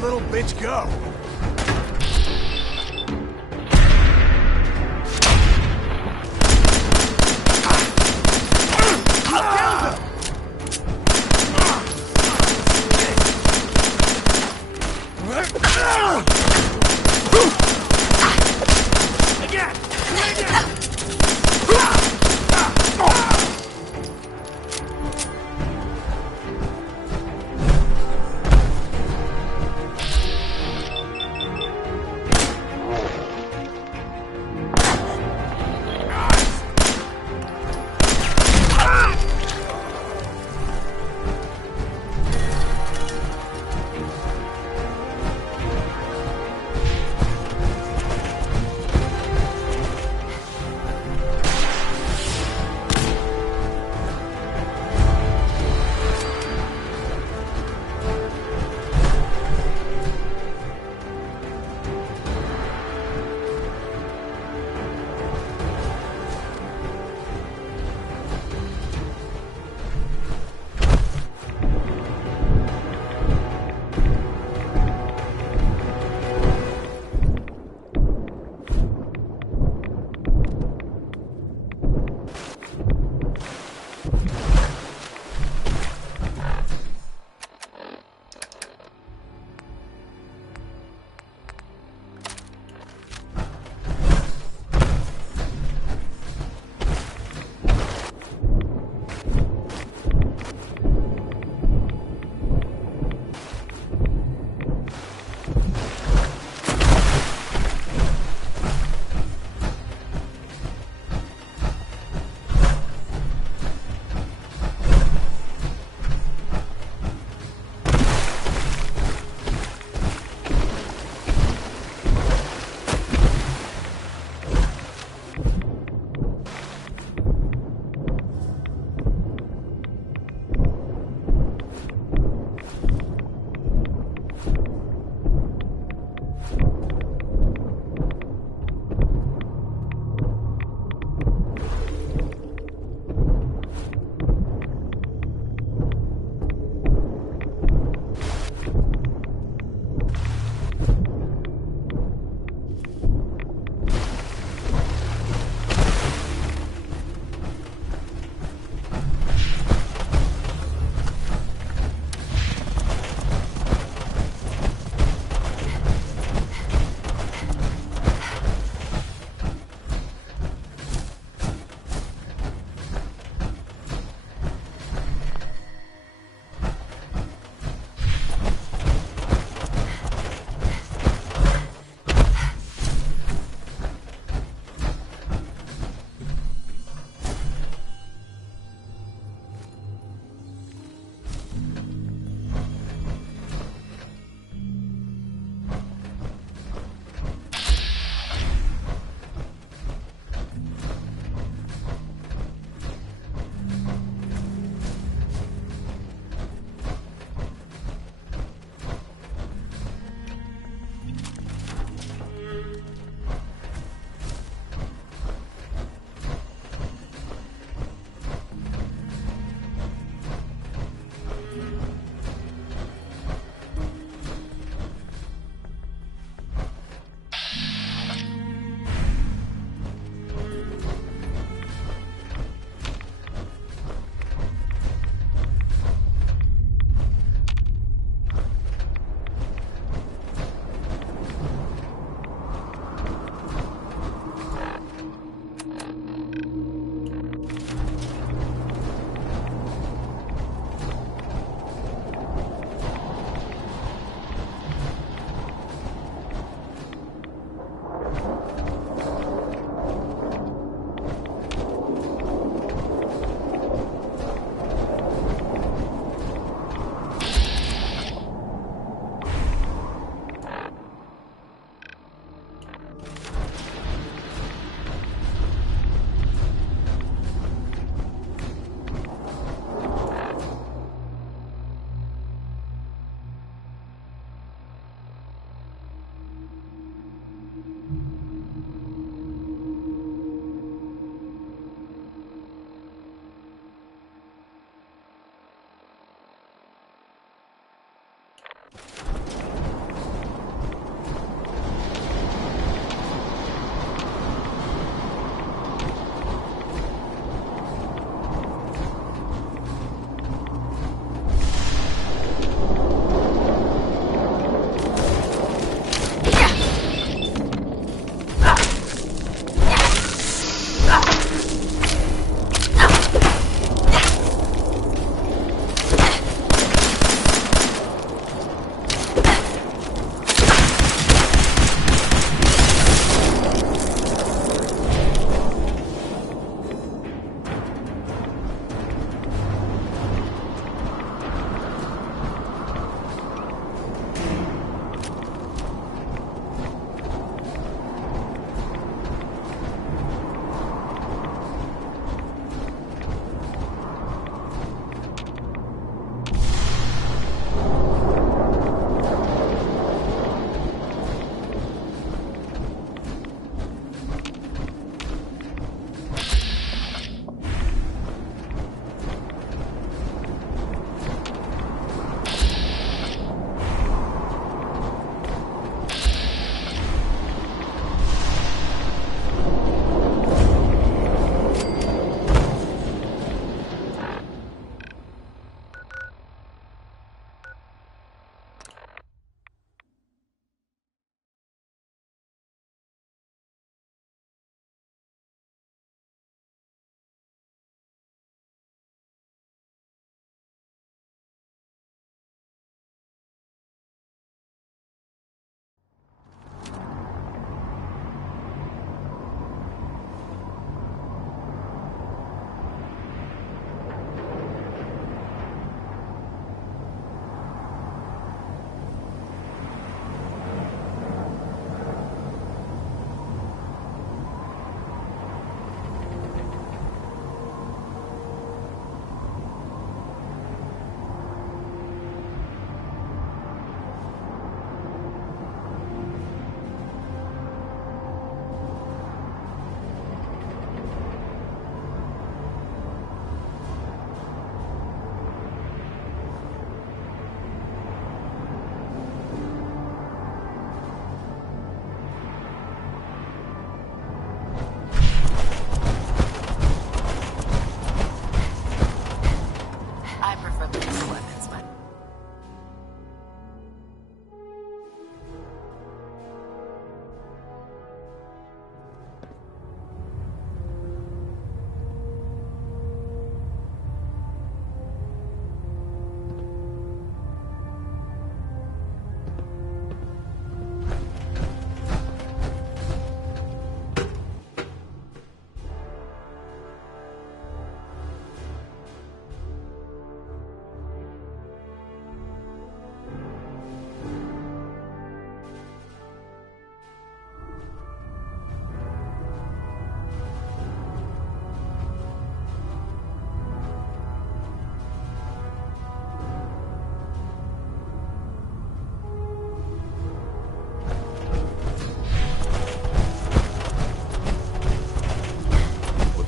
little bitch go?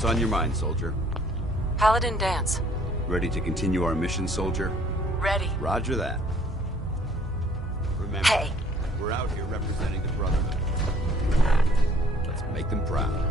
on your mind, soldier? Paladin dance. Ready to continue our mission, soldier? Ready. Roger that. Remember, Hey. we're out here representing the Brotherhood. Let's make them proud.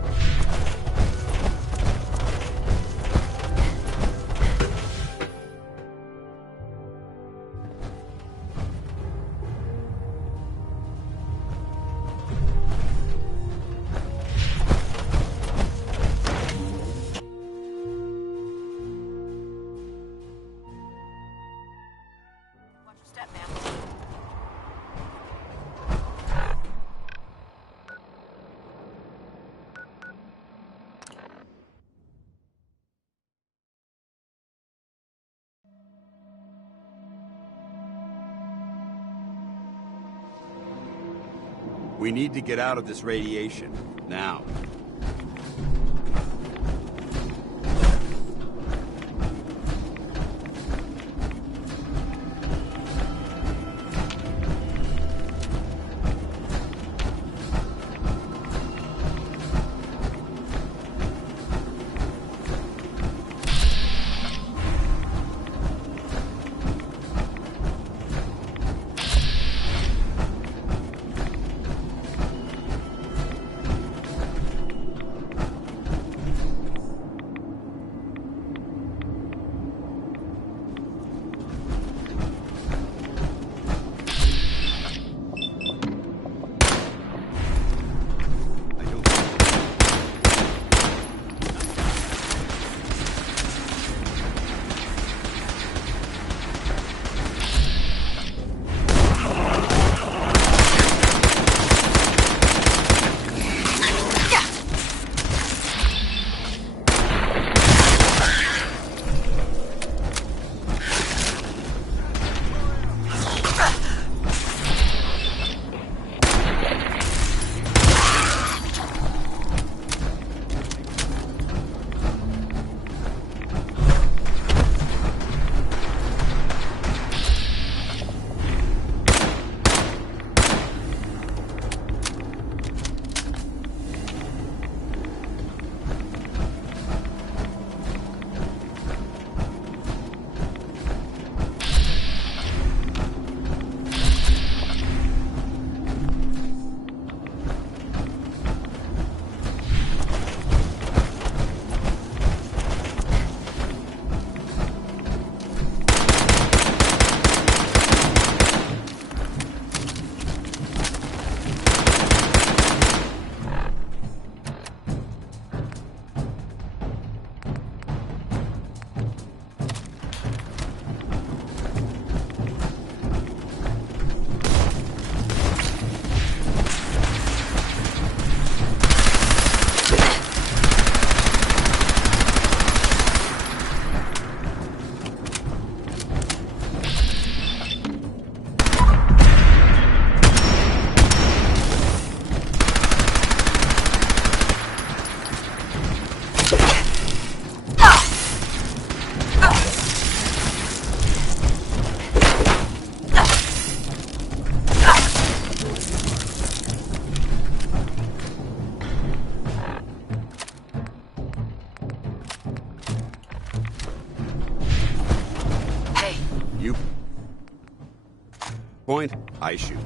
We need to get out of this radiation, now. Point, I shoot.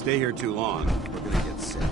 stay here too long, we're gonna get sick.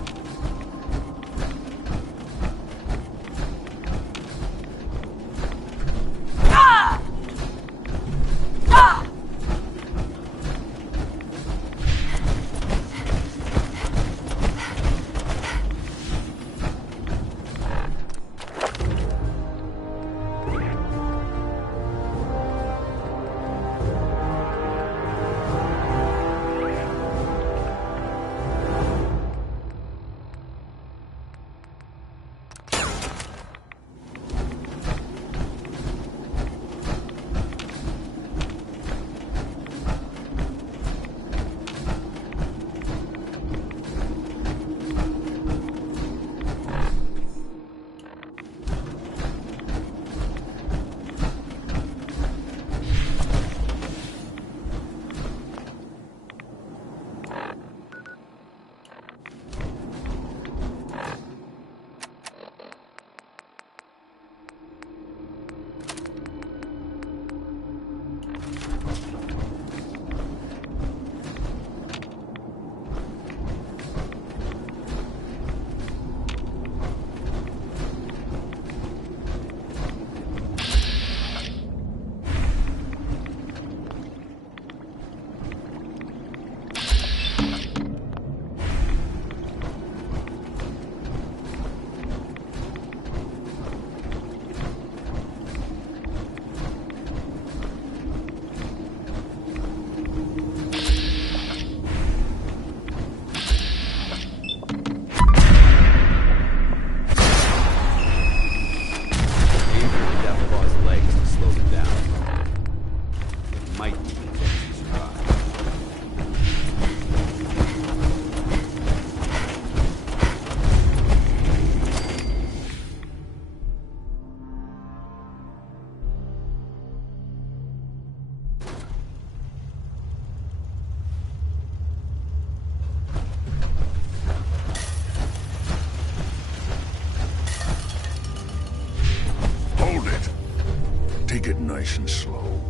Nice and slow.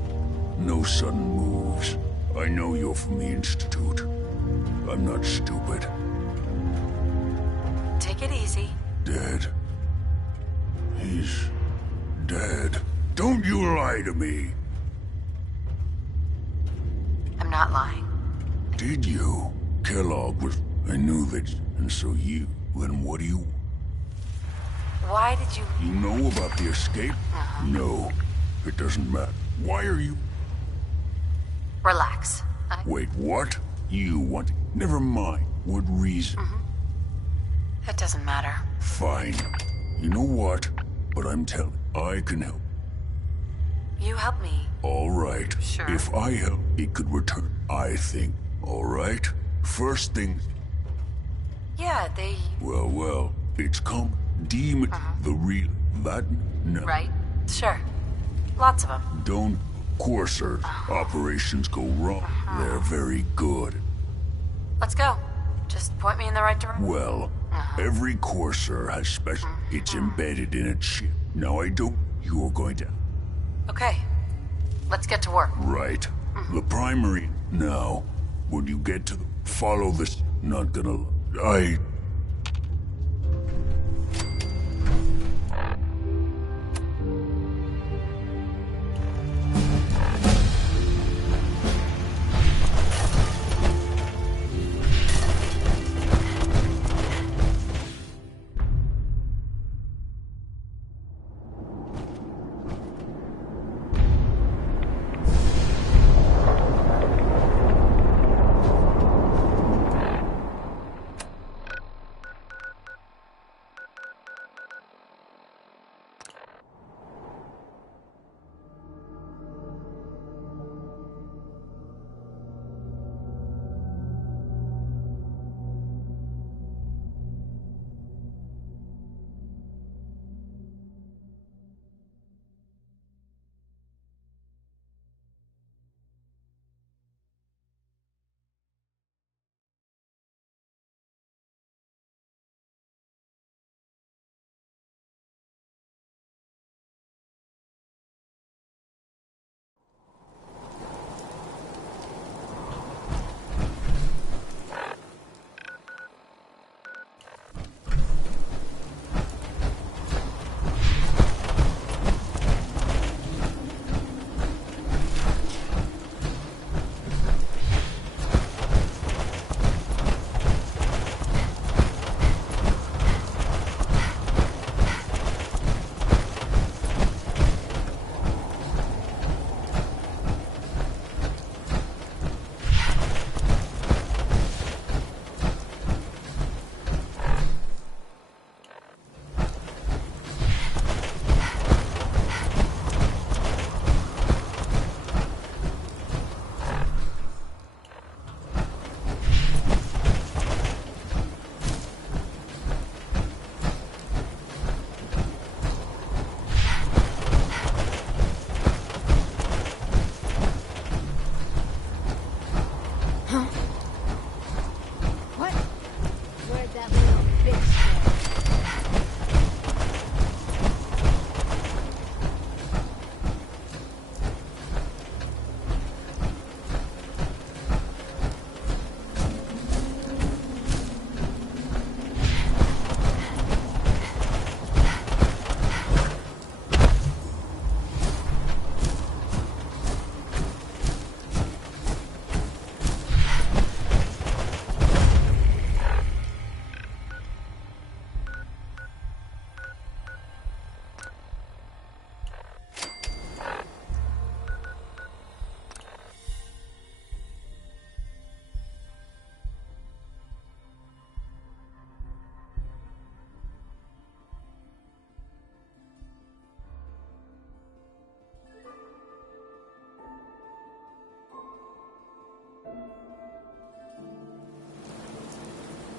No sudden moves. I know you're from the Institute. I'm not stupid. Take it easy. Dead. He's dead. Don't you lie to me. I'm not lying. Did you? Kellogg was... I knew that... And so you... Then what do you... Why did you... You know about the escape? No. It doesn't matter. Why are you... Relax. Wait, what? You want... Never mind. What reason? It doesn't matter. Fine. You know what? But I'm telling... I can help. You help me. All right. Sure. If I help, it could return, I think. All right? First things... Yeah, they... Well, it's come. Demon... The real... That... No. Right. Sure. Lots of them. Don't... Courser. Operations go wrong. They're very good. Let's go. Just point me in the right direction. Well, every Courser has special... It's embedded in a chip. Now I don't... You're going to... Okay. Let's get to work. Right. The primary... Now, when you get to the... Follow this... Not gonna...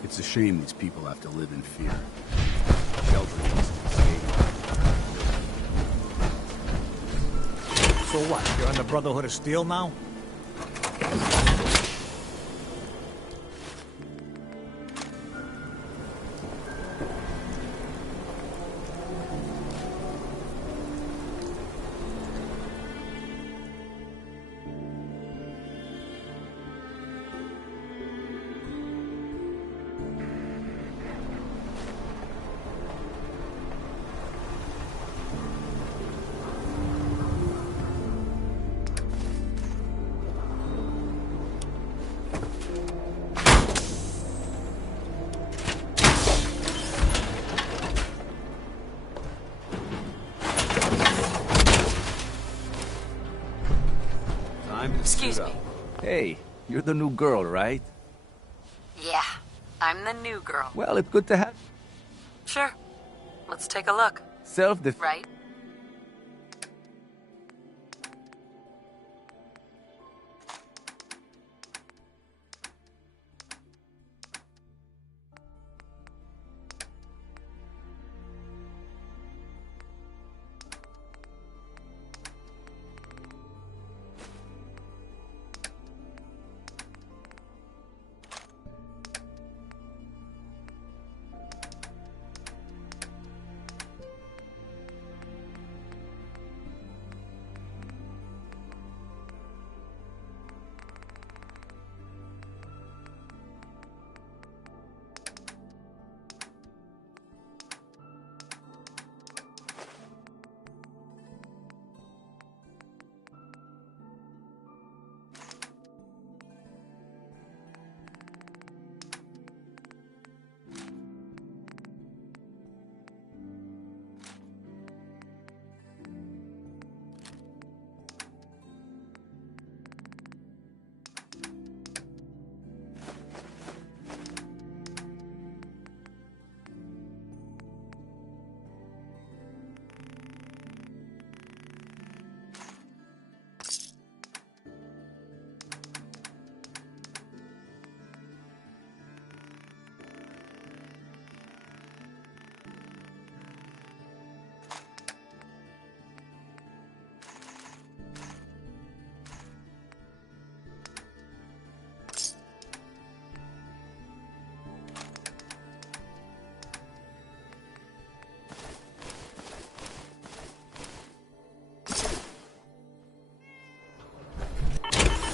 It's a shame these people have to live in fear. Shelter needs to be saved. So what? You're in the Brotherhood of Steel now? Excuse me. Hey, you're the new girl, right? Yeah, I'm the new girl. Well, it's good to have... Sure. Let's take a look. Self-defense. Right?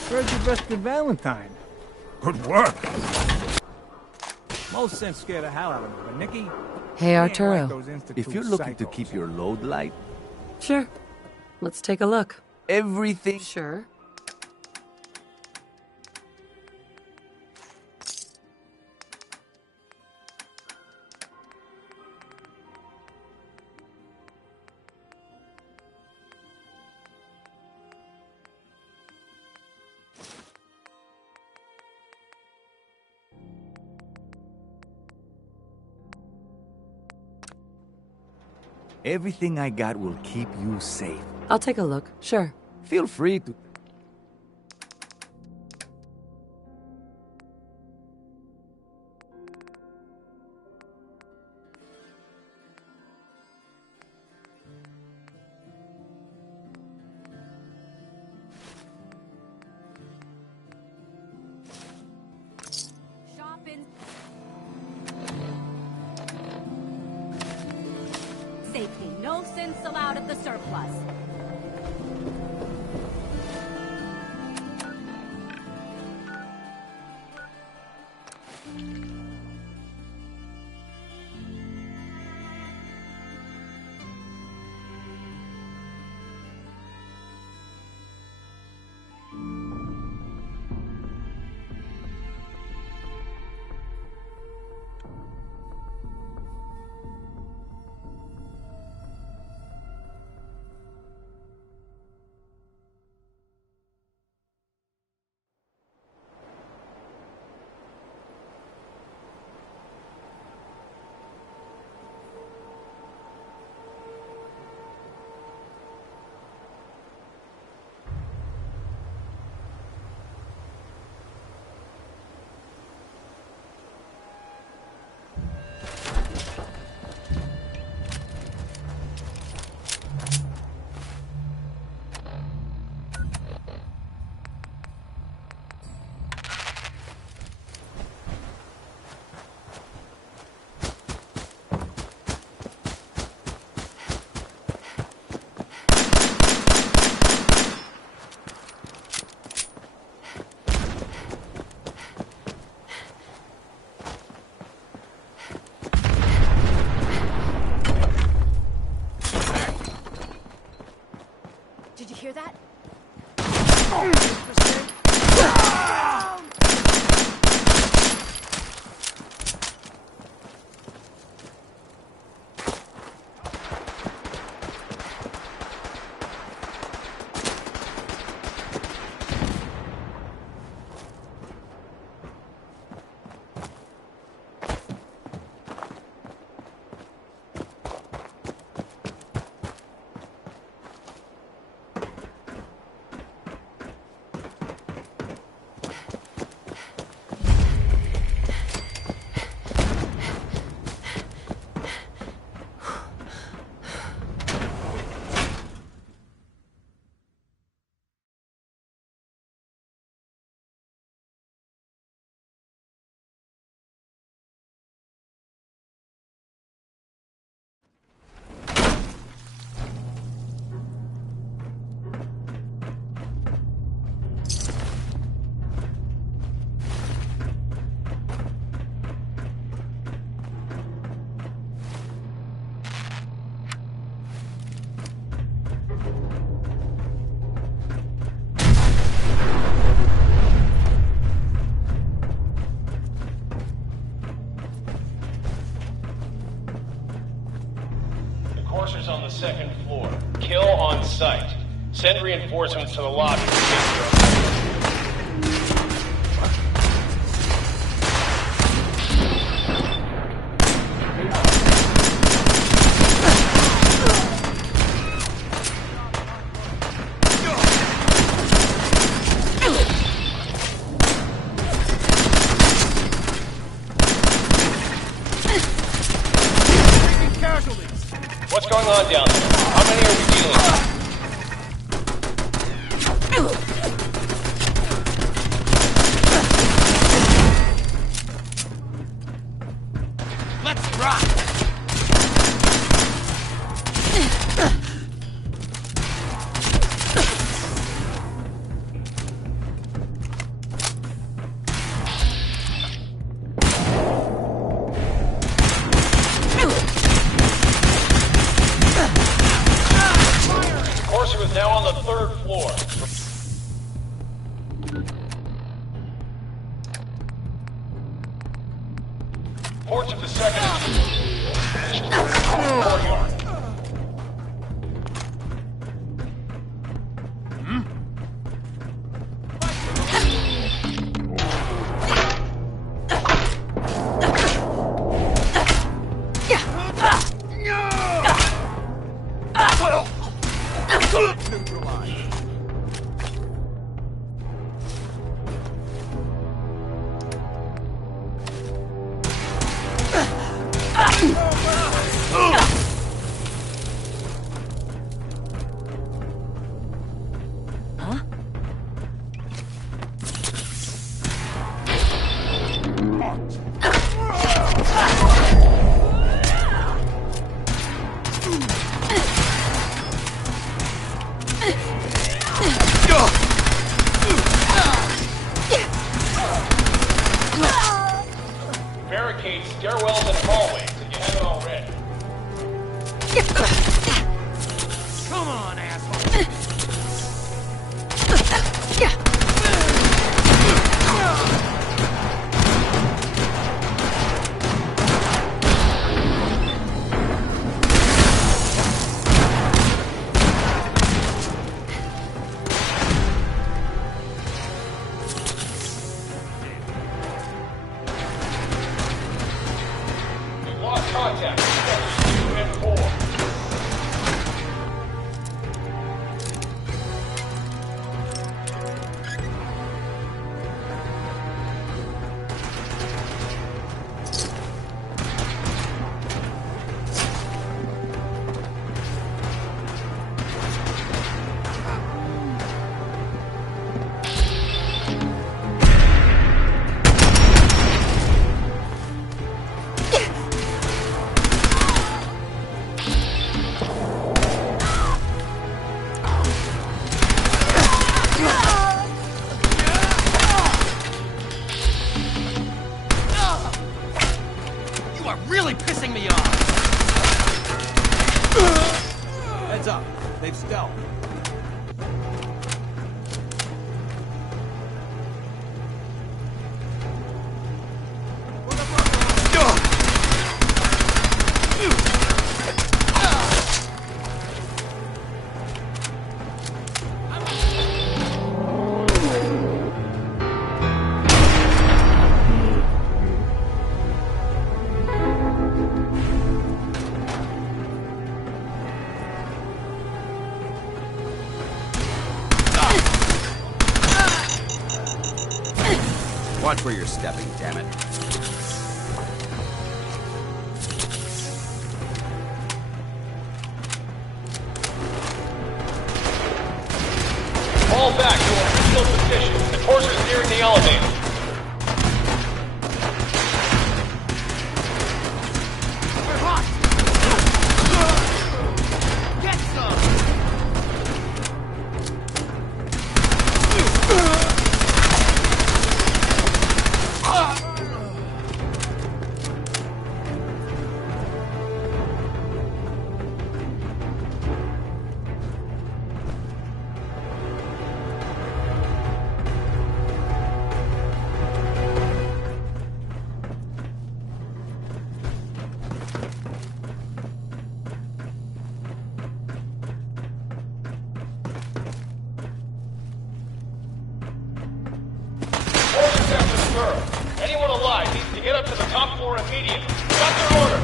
Where's your best good Valentine? Good work. Most sense scared the hell out of me, but Nikki... Hey, Arturo. If you're looking to keep your load light... Sure. Let's take a look. Everything... Sure. Everything I got will keep you safe. I'll take a look. Sure. Feel free to... Safety. No sins allowed at the surplus. Forces on the second floor. Kill on sight. Send reinforcements to the lobby. What's going on down there? How many are we dealing with? Let's rock! Corsair is now on the third floor. Ports of the second courtyard. Barricade stairwells and hallways if you haven't already. Come on, asshole! We've lost contact with sectors 2 and 4. You are really pissing me off! Heads up. They've stealthed. Watch where you're stepping, damn it. Fall back to original position. The Corsair's nearing the elevator. We're hot! Get some! immediately. Got your order.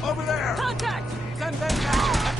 Over there! Contact! Send them back!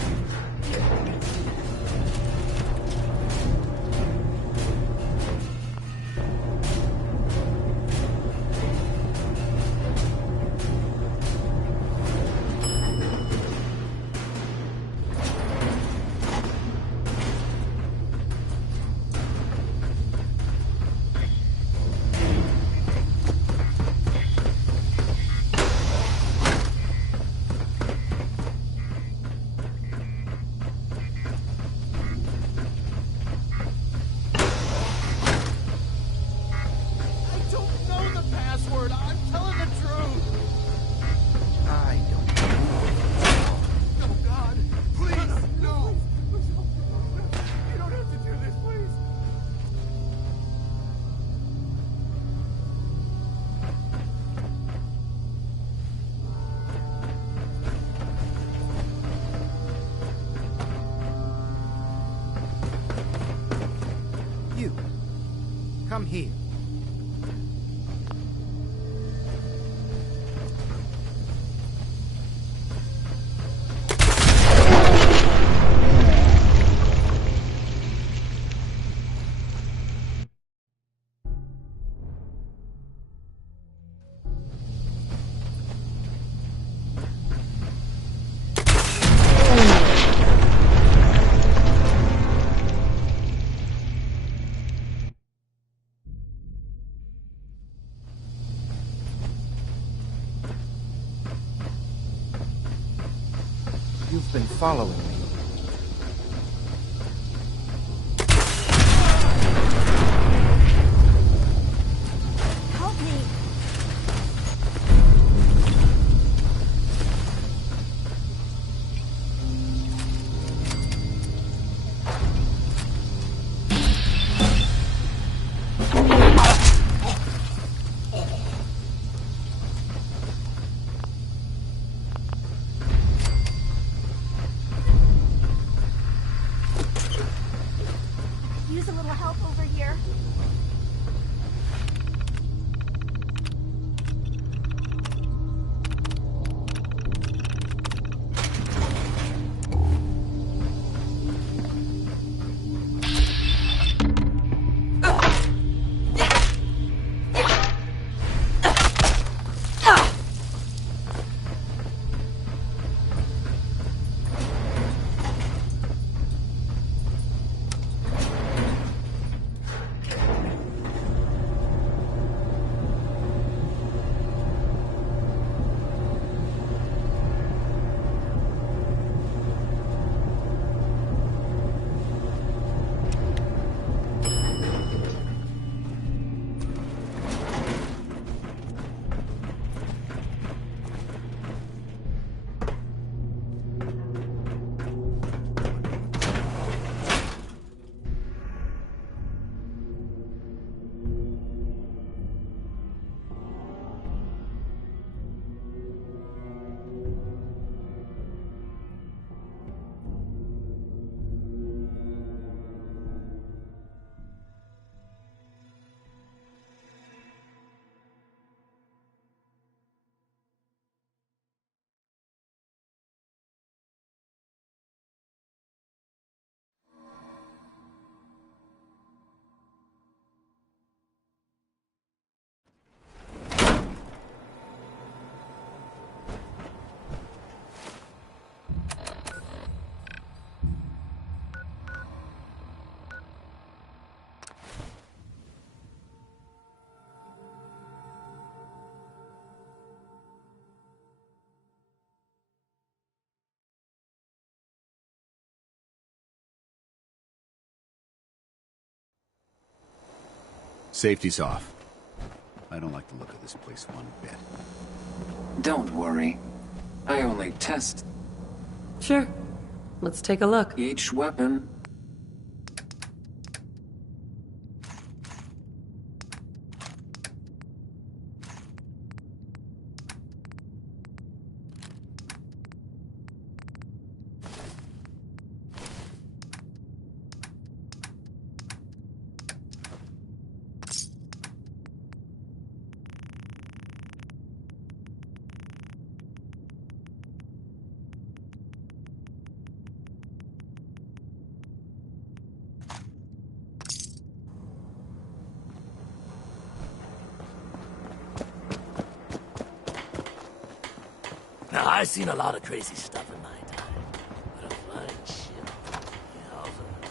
You. Come here. You've been following me. Help me. Use a little help over here. Safety's off. I don't like the look of this place one bit. Don't worry. I only test Sure. Let's take a look. each weapon. Now, I've seen a lot of crazy stuff in my time, but a flying ship, yowza.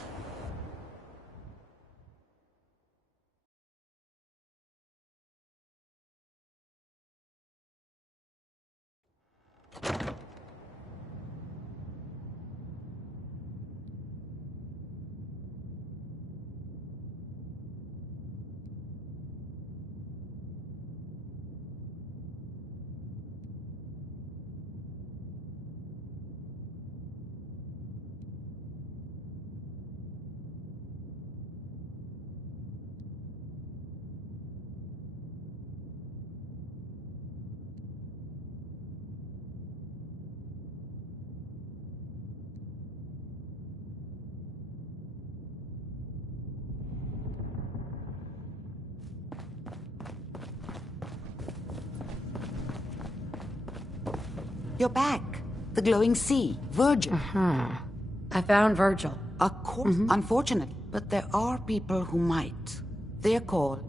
You're back. The glowing sea, Virgil. I found Virgil. Of course. Unfortunate, but there are people who might. They're called...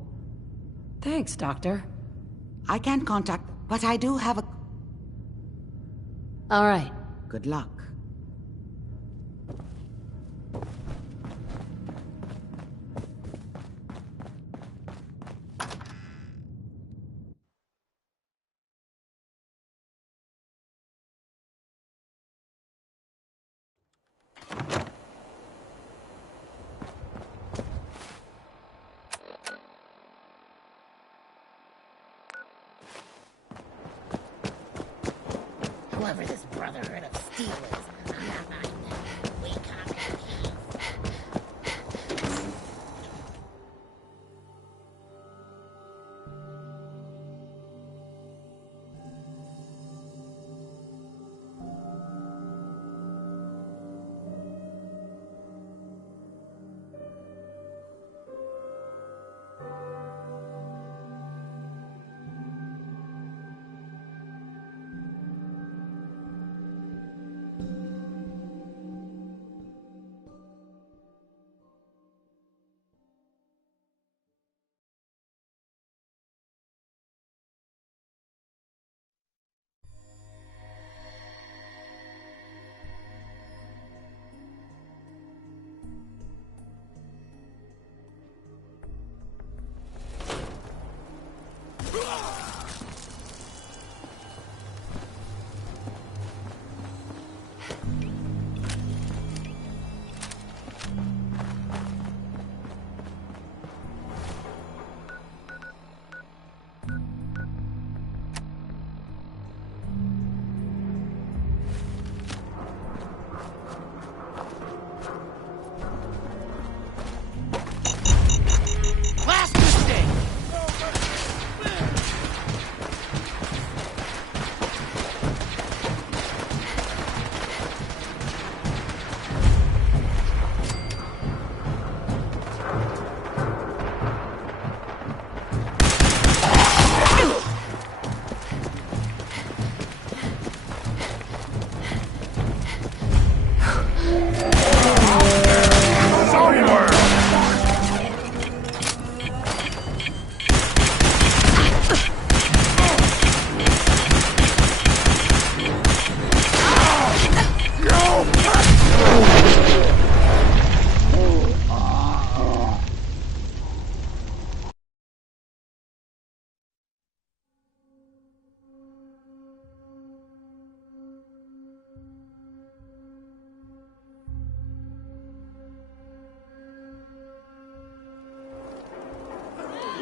Thanks, Doctor. I can't contact, but I do have a... All right. Good luck. Whoever this Brotherhood of Steel is, I'm not buying them. We conquer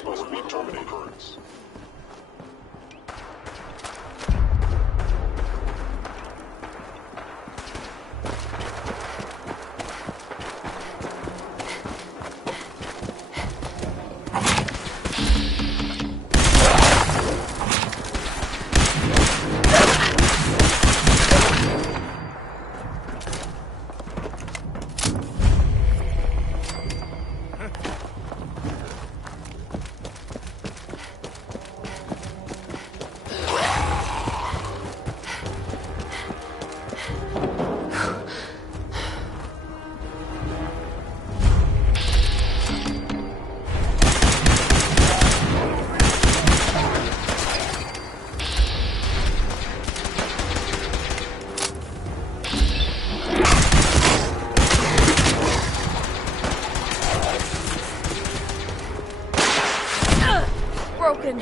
must be terminated. Broken.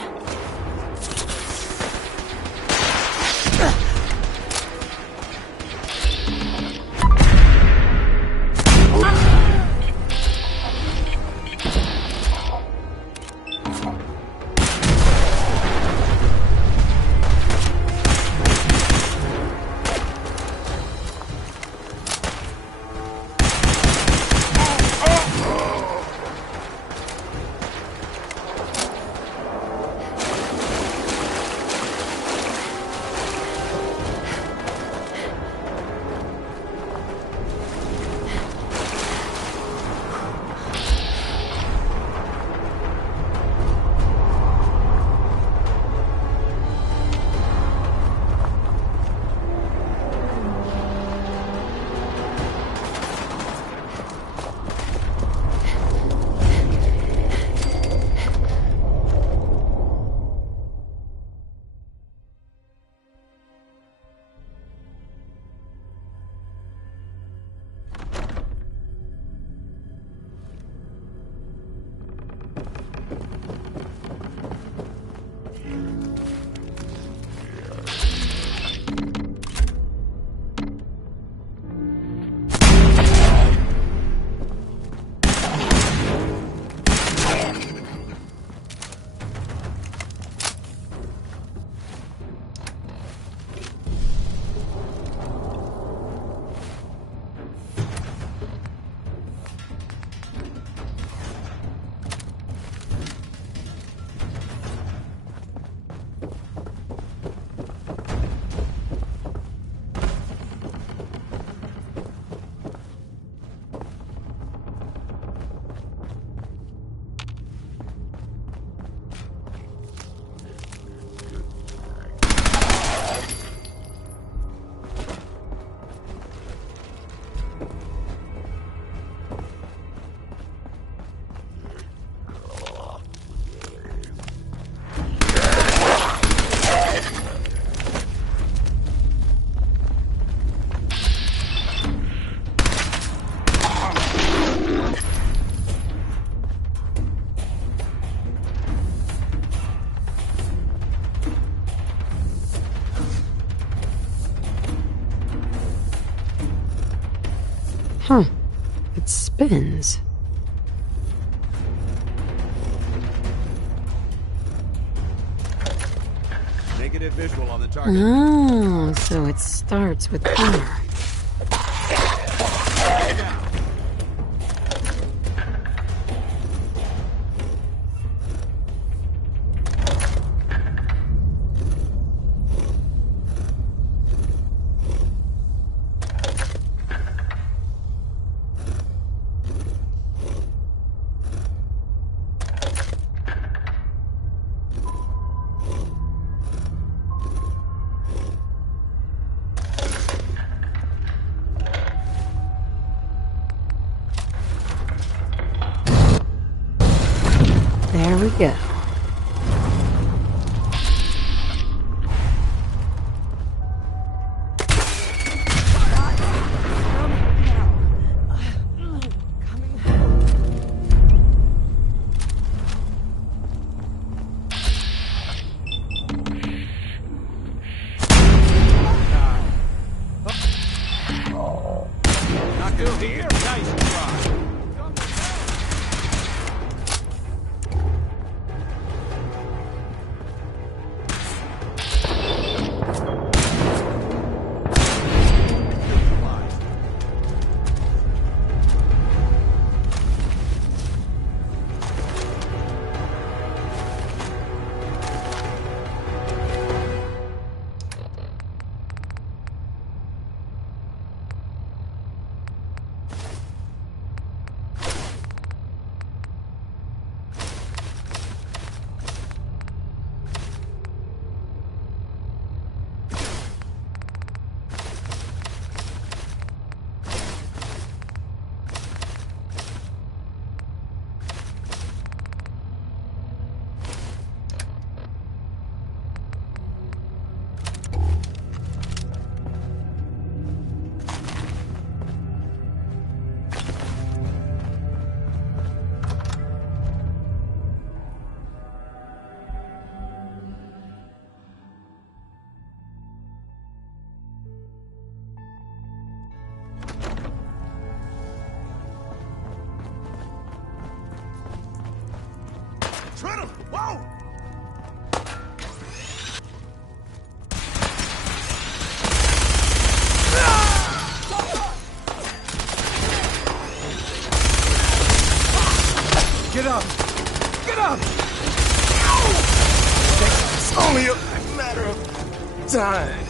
Huh. It spins. Negative visual on the target. Oh, so it starts with power. There we go. Not good here. Nice try. Tread him! Whoa! Get up! Get up! It's only a matter of time.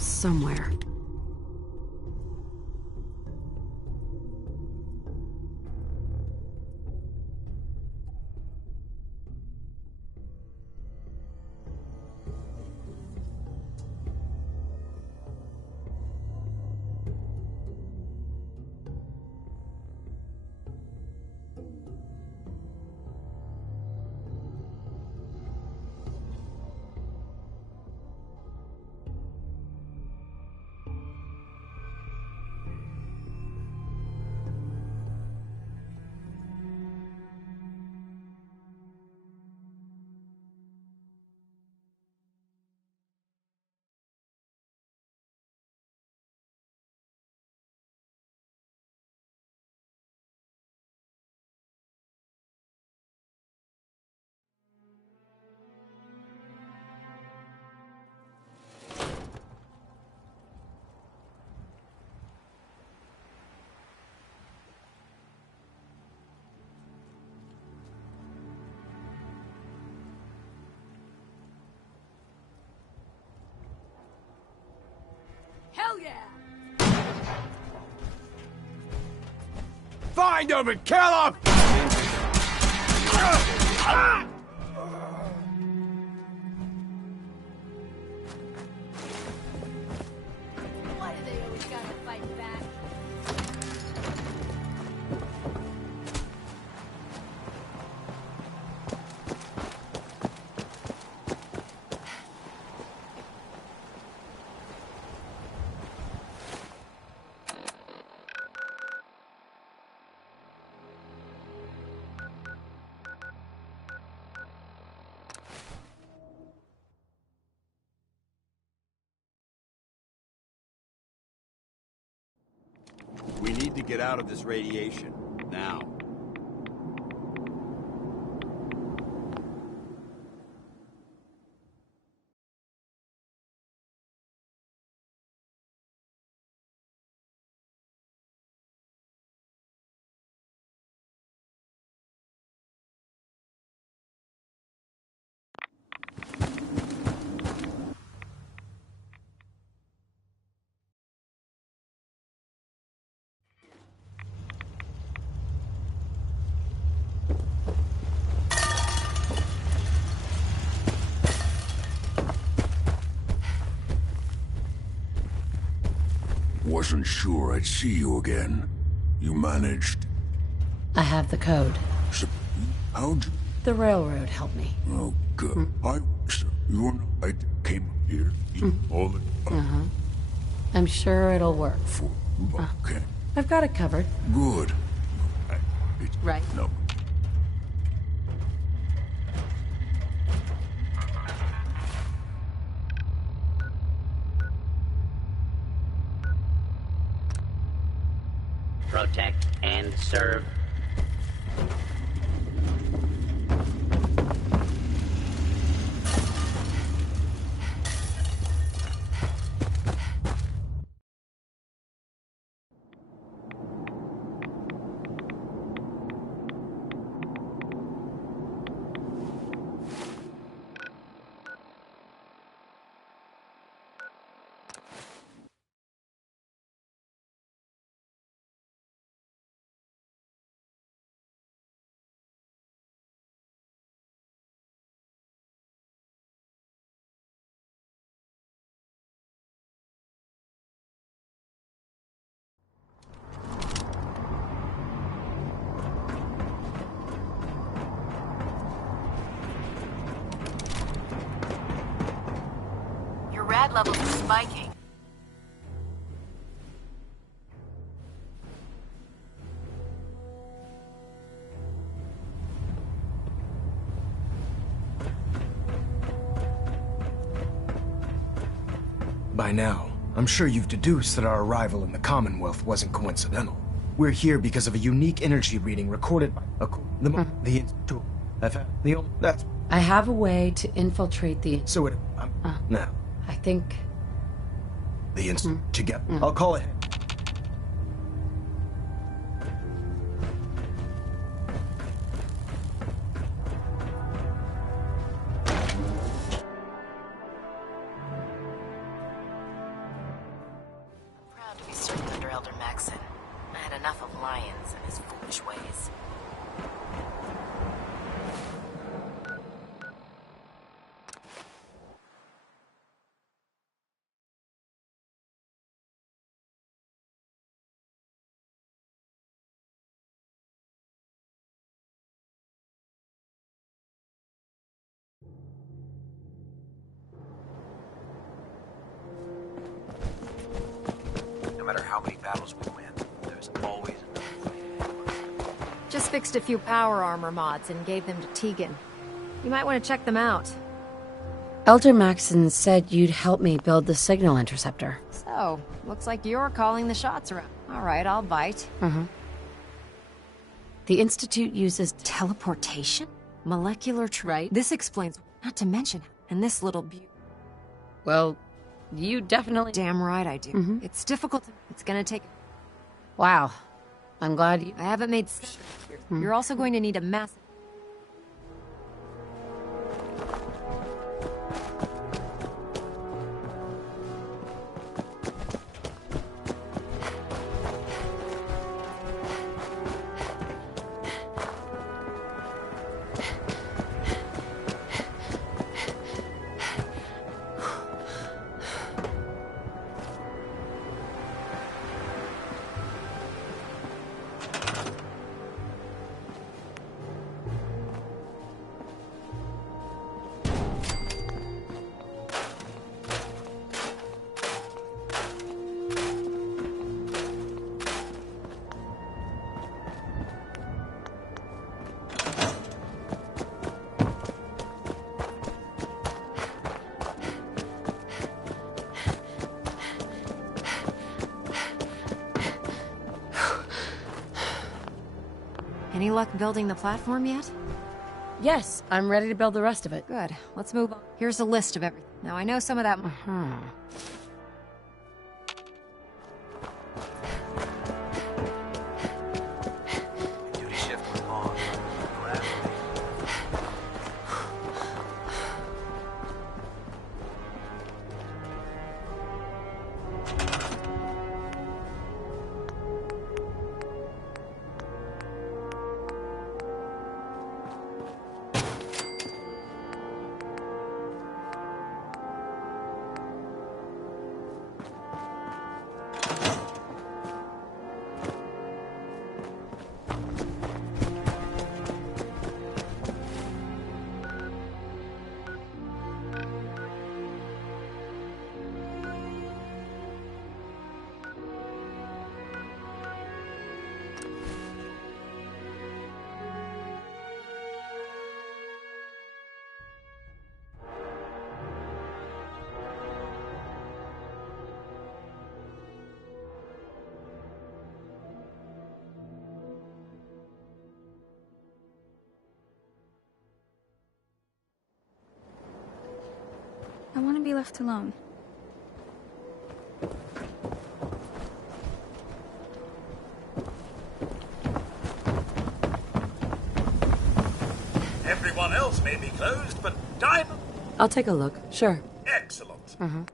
Somewhere. Hell yeah! Find him and kill him! Why do they always gotta fight back? We need to get out of this radiation. Now. Wasn't sure I'd see you again. You managed. I have the code. So, how'd you... The railroad helped me. Oh, good. You and I came up here all the time. I'm sure it'll work. Okay. I've got it covered. Good. Right. No. protect, and serve. Your rad levels are spiking. By now, I'm sure you've deduced that our arrival in the Commonwealth wasn't coincidental. We're here because of a unique energy reading recorded by the Institute. That's I have a way to infiltrate the... so it. Now I think... the Institute together. I'll call it. Proud to be serving under Elder Maxon. I had enough of Lyons and his foolish ways. No matter how many battles we win, there's always Just fixed a few power armor mods and gave them to Tegan. You might want to check them out. Elder Maxon said you'd help me build the signal interceptor. So, looks like you're calling the shots around. All right, I'll bite. The Institute uses... Teleportation? Molecular right? This explains, not to mention, and this little Well, you definitely... Damn right I do. It's difficult. It's gonna take... Wow. I'm glad you... I haven't made... You're also going to need a massive... Any luck building the platform yet? Yes, I'm ready to build the rest of it. Good. Let's move on. Here's a list of everything. Now, I know some of that... duty shift was long. I want to be left alone. Everyone else may be closed, but Diamond... I'll take a look. Sure. Excellent. Mm-hmm.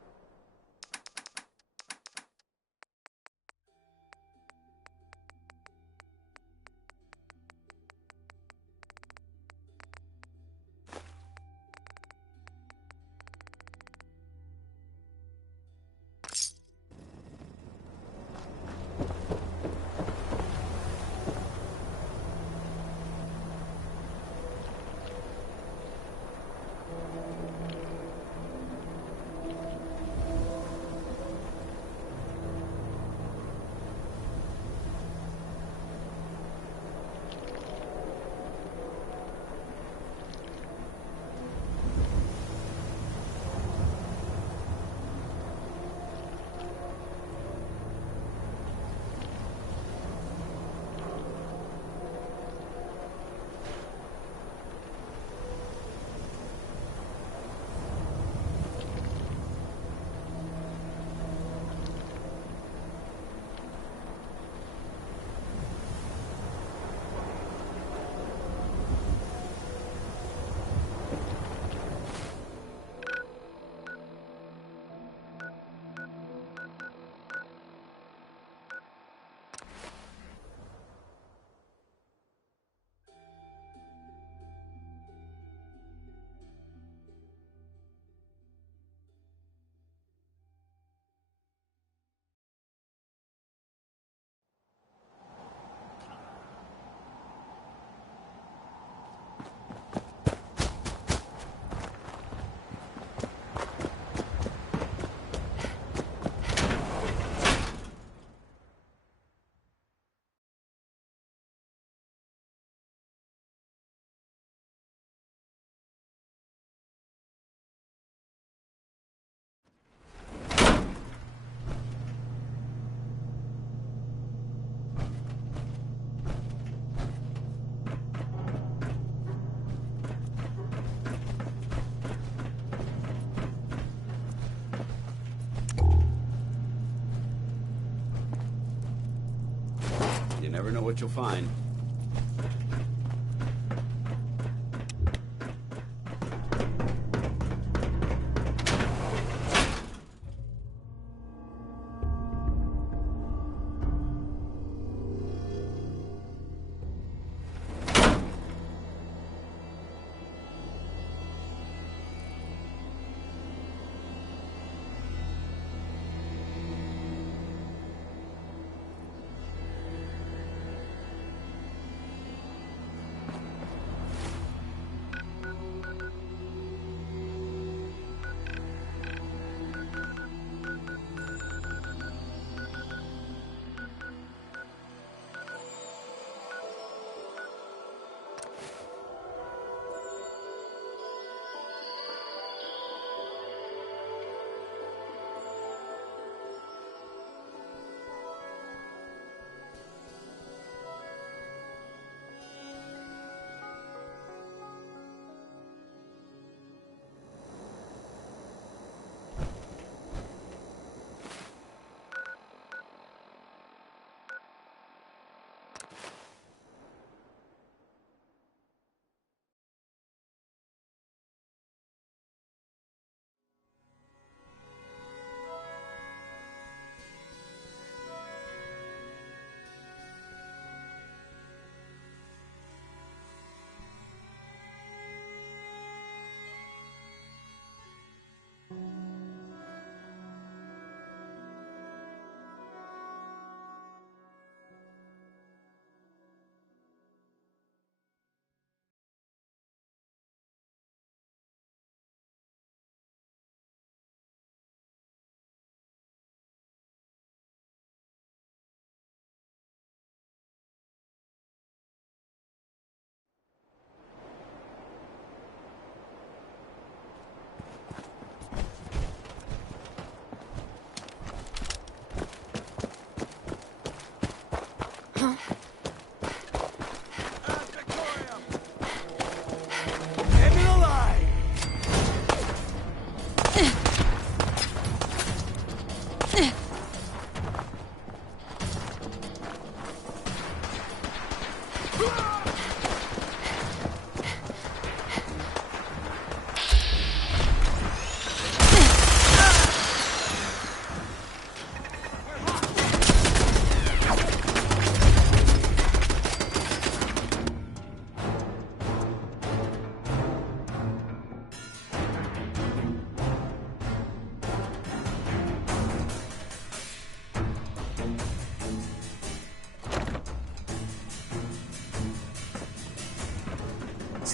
You never know what you'll find.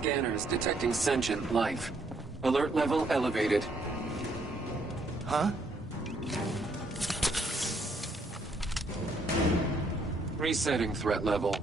Scanners detecting sentient life. Alert level elevated. Huh? Resetting threat level.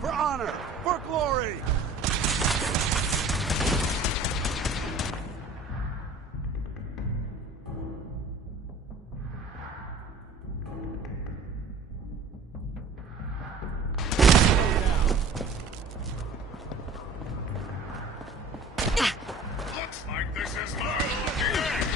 For honor! For glory! Looks like this is my lucky day!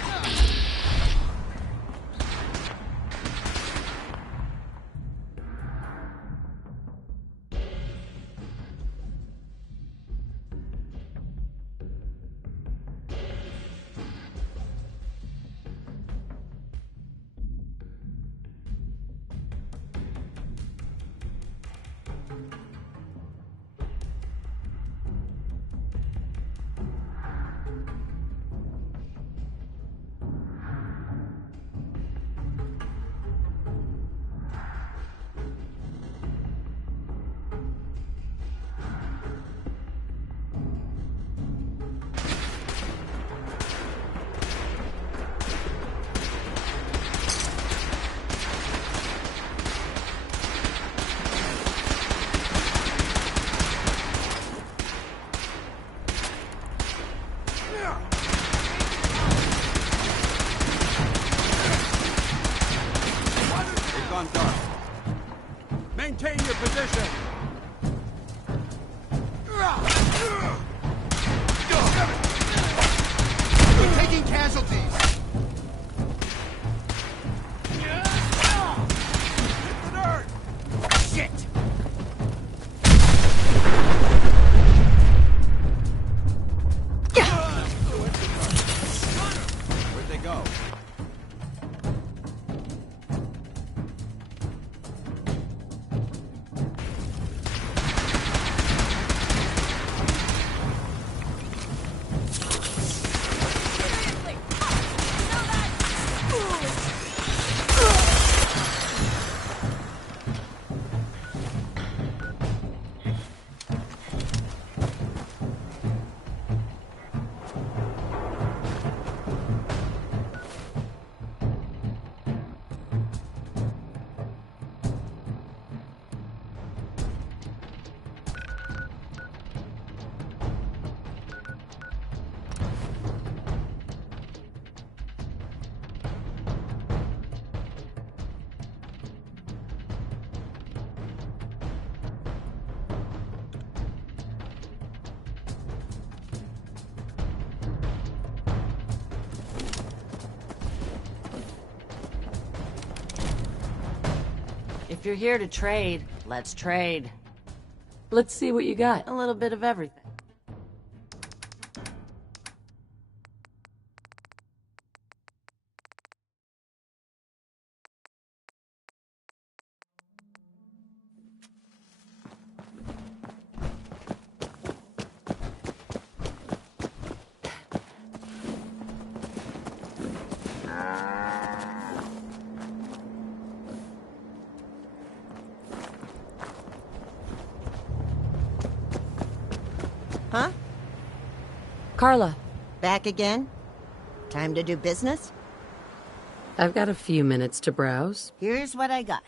They've gone dark. Maintain your position! We're taking casualties! Hit the nerd! Shit! Where'd they go? If you're here to trade, let's trade. Let's see what you got. A little bit of everything. Carla. Back again? Time to do business? I've got a few minutes to browse. Here's what I got.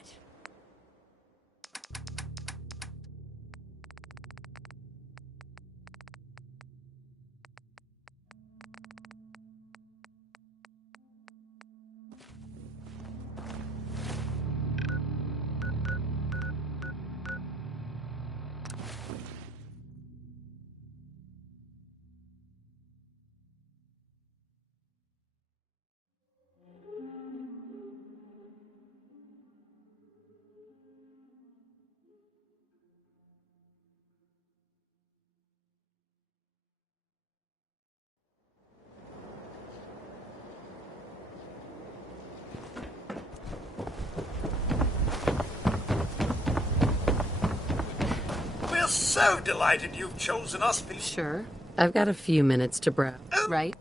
We're so delighted you've chosen us. Sure. I've got a few minutes to browse. Right?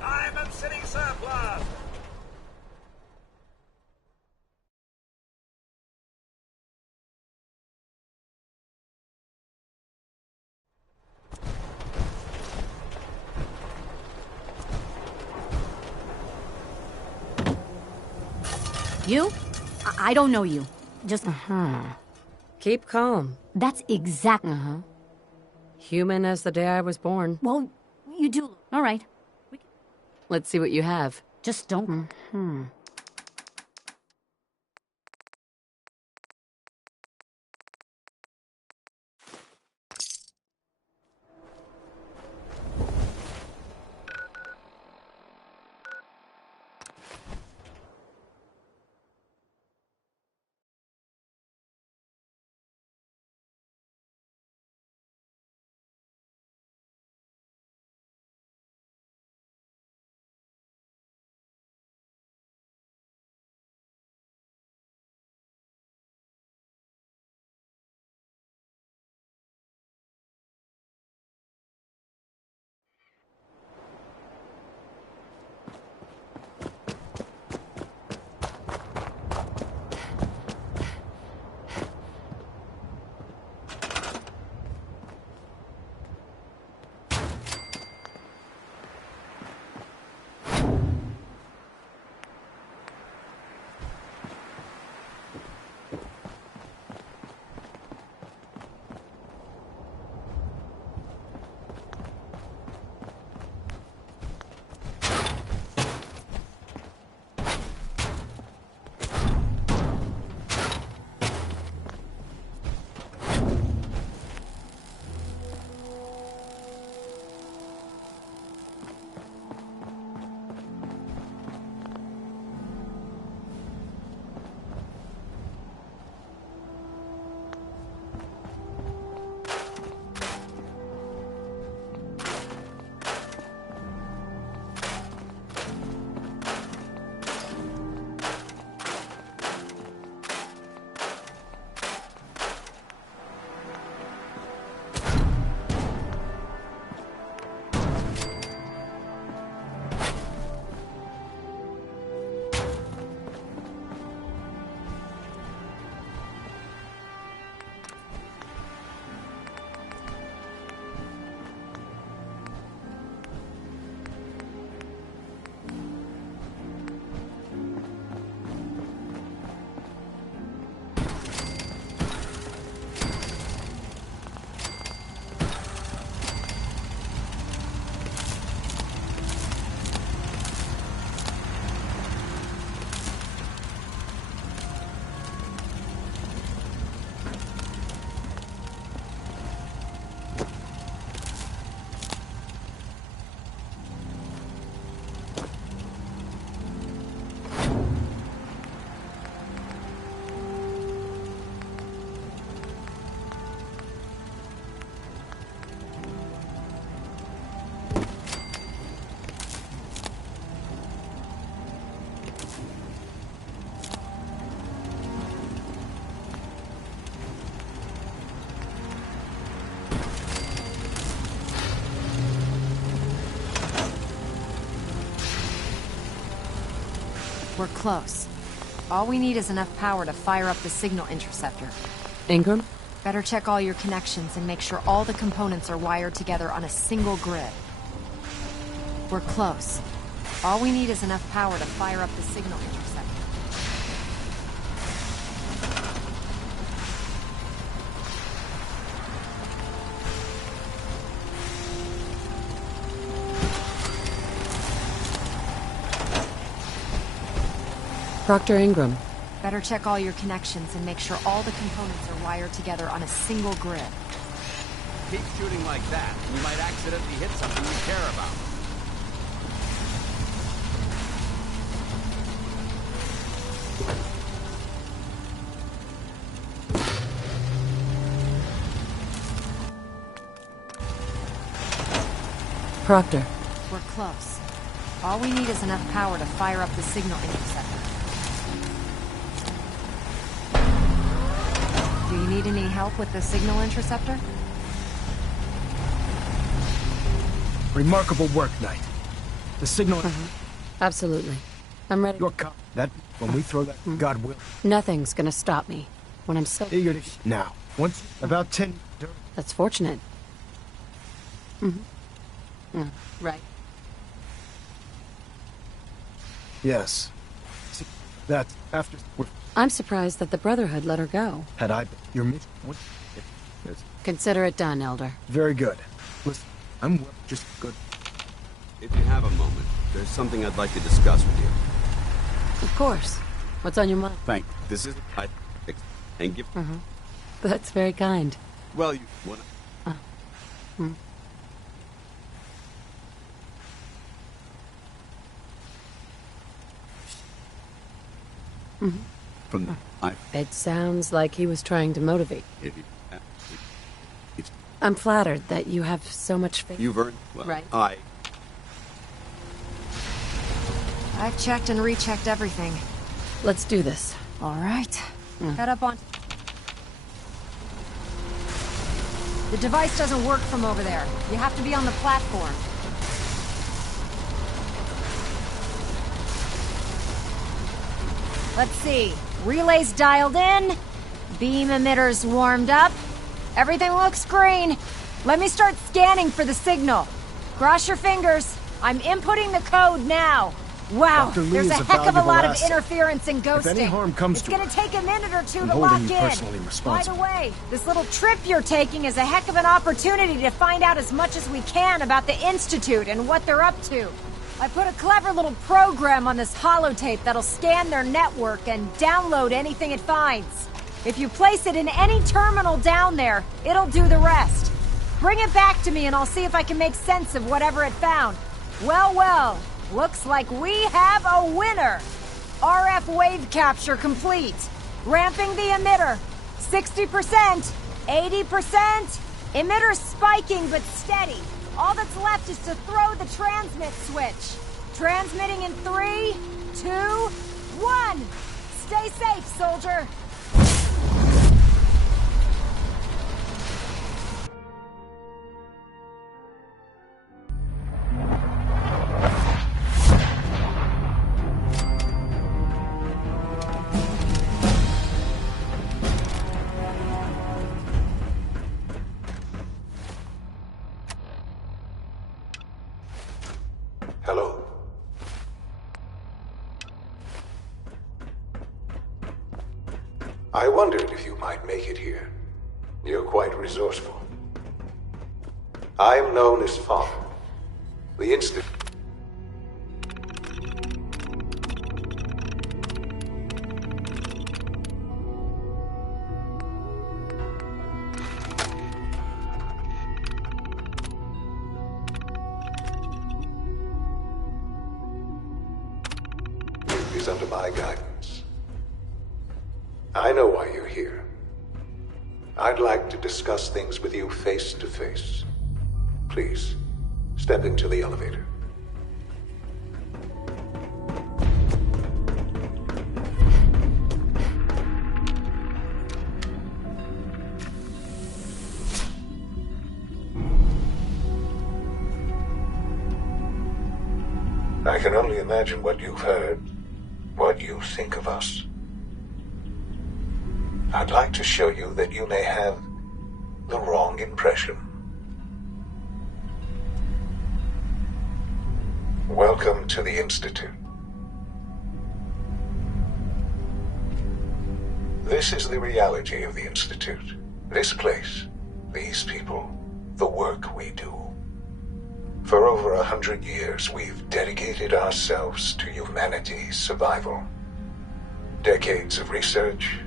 Diamond City Surplus! You? I don't know you. Just... Keep calm. That's exactly... Human as the day I was born. Well, you do... All right. Let's see what you have. Just don't... We're close. All we need is enough power to fire up the signal interceptor. Ingram? Better check all your connections and make sure all the components are wired together on a single grid. We're close. All we need is enough power to fire up the signal interceptor. Proctor Ingram. Better check all your connections and make sure all the components are wired together on a single grid. Keep shooting like that, and you might accidentally hit something you care about. Proctor. We're close. All we need is enough power to fire up the signal interceptor. Do you need any help with the signal interceptor? Remarkable work, Knight. The signal... Absolutely. I'm ready. That... When we throw that... God will... Nothing's gonna stop me. When I'm so... Eager to... Now. Once... About 10... That's fortunate. Right. Yes. That... After... I'm surprised that the Brotherhood let her go. Had I... Your mission... Consider it done, Elder. Very good. Listen, I'm just good. If you have a moment, there's something I'd like to discuss with you. Of course. What's on your mind? Thank you. This is... and give... That's very kind. Well, you... What... From It sounds like he was trying to motivate. If you, I'm flattered that you have so much faith. You've earned... Well, right. I've checked and rechecked everything. Let's do this. All right. Head up on... The device doesn't work from over there. You have to be on the platform. Let's see. Relays dialed in. Beam emitters warmed up. Everything looks green. Let me start scanning for the signal. Cross your fingers. I'm inputting the code now. Wow, Dr. Lee there's a is a heck of a valuable lot of asset. interference and ghosting. If any harm comes it's to gonna it, take a minute or two I'm to holding lock you in. personally By responsible. the way, this little trip you're taking is a heck of an opportunity to find out as much as we can about the Institute and what they're up to. I put a clever little program on this holotape that'll scan their network and download anything it finds. If you place it in any terminal down there, it'll do the rest. Bring it back to me and I'll see if I can make sense of whatever it found. Well, well, looks like we have a winner. RF wave capture complete. Ramping the emitter. 60%, 80%. Emitter spiking but steady. All that's left is to throw the transmit switch. Transmitting in 3, 2, 1. Stay safe, soldier. Hello. I wondered if you might make it here. You're quite resourceful. I'm known as Father. The instant... is under my guidance. I know why you're here. I'd like to discuss things with you face to face. Please, step into the elevator. I can only imagine what you've heard, what what you think of us. I'd like to show you that you may have the wrong impression. Welcome to the Institute. This is the reality of the Institute. This place, these people, the work we do. For over 100 years, we've dedicated ourselves to humanity's survival. Decades of research,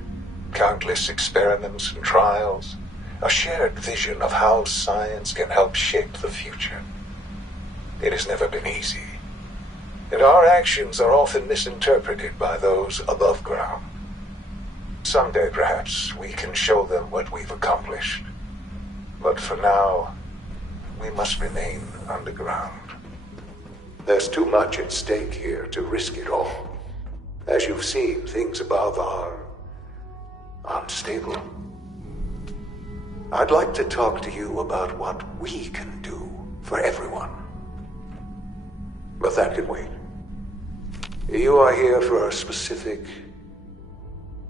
countless experiments and trials, a shared vision of how science can help shape the future. It has never been easy, and our actions are often misinterpreted by those above ground. Someday, perhaps, we can show them what we've accomplished. But for now, we must remain underground. There's too much at stake here to risk it all. As you've seen, things above are unstable. I'd like to talk to you about what we can do for everyone. But that can wait. You are here for a specific,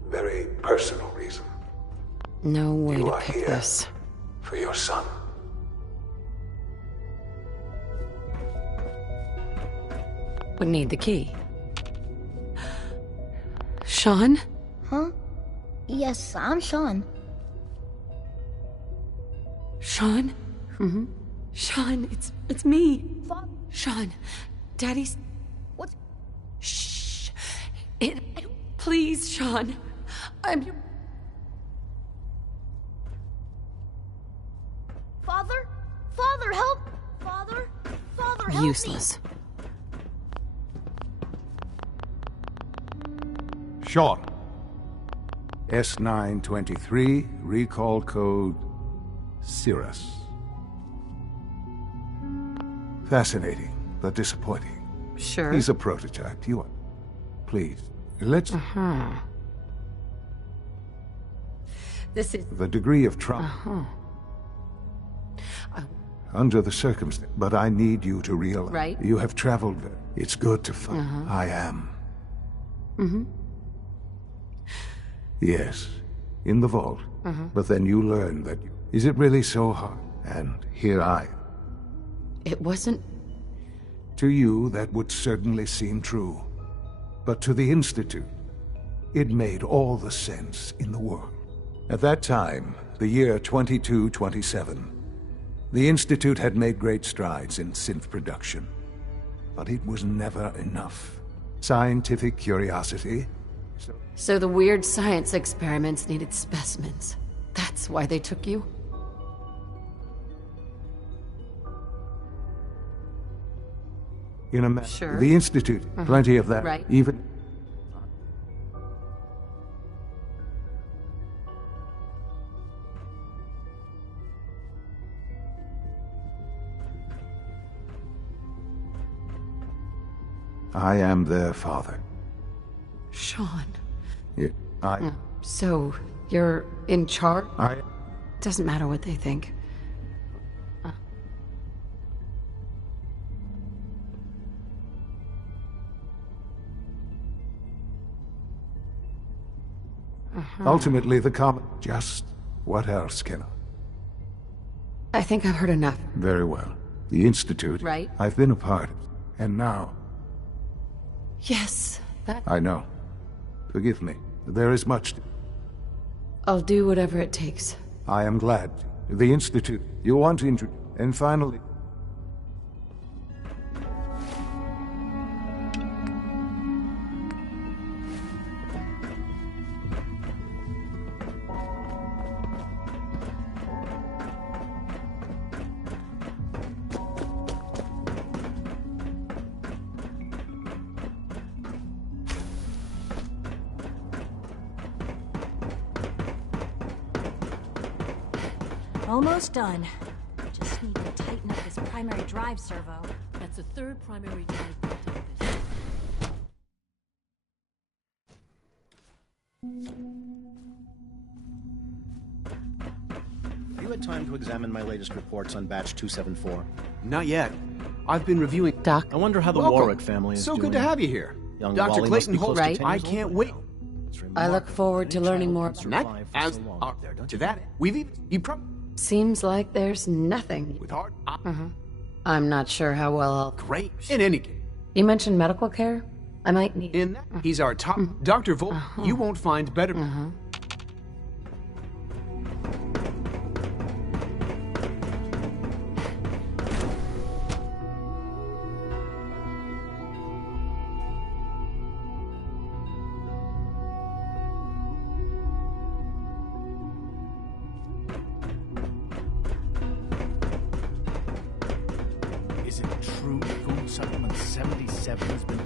very personal reason. No way You to are pick here this. for your son. We need the key. Sean? Huh? Yes, I'm Sean. Sean? Mm-hmm. Sean, it's me. Sean, Daddy's... What? Shh. Please, Sean. I'm your... Father? Father, help! Father? Father, help Useless. Sean. S923, recall code Cirrus. Fascinating, but disappointing. Sure. He's a prototype. You are. Please, let's... This is... The degree of trauma. Under the circumstances. But I need you to realize... Right. You have traveled there. It's good to find... I am. Yes, in the vault. But then you learn that... Is it really so hard? And here I am. It wasn't... To you, that would certainly seem true. But to the Institute, it made all the sense in the world. At that time, the year 2227, the Institute had made great strides in synth production. But it was never enough. Scientific curiosity... So the weird science experiments needed specimens. That's why they took you? In a Sure. The Institute, plenty of that. Right. Even... I am their father. Sean. Yeah, So, you're in charge? I... Doesn't matter what they think. Ultimately, the common... Just what else can I... I think I've heard enough. Very well. The Institute... Right. I've been a part of it. And now... Yes, that... I know. Forgive me. There is much to... I'll do whatever it takes. I am glad. The Institute... You want to introduce... And finally... Almost done. Just need to tighten up this primary drive servo. That's the third primary drive. You had time to examine my latest reports on batch 274? Not yet. I've been reviewing... Doc. I wonder how the Welcome. Warwick family is so doing. good to have you here. Young Dr. Wally must Clayton be Holt, close to right? 10 I years old can't by wait. now. It's I look remarkable forward that to any learning child more. can And that, survive for as so long up there, don't to you that, think? we've even, you probably Seems like there's nothing. with hard. I'm not sure how well I'll... Great. In any case, You mentioned medical care? I might need... in that, he's our top. Dr. Volt, you won't find better. Is it true food supplement 77 has been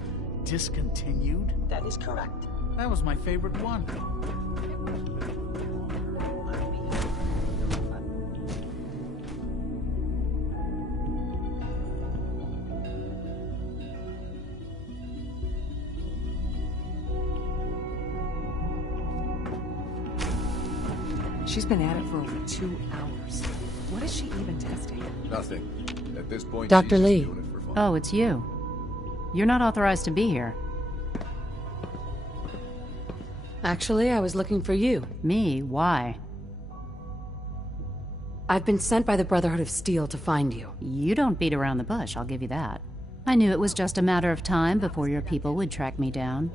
discontinued? That is correct. That was my favorite one. She's been at it for over 2 hours. What is she even testing? Nothing. At this point, Dr. she's Lee. doing it for fun. Oh, it's you. You're not authorized to be here. Actually, I was looking for you. Me? Why? I've been sent by the Brotherhood of Steel to find you. You don't beat around the bush, I'll give you that. I knew it was just a matter of time before your people would track me down.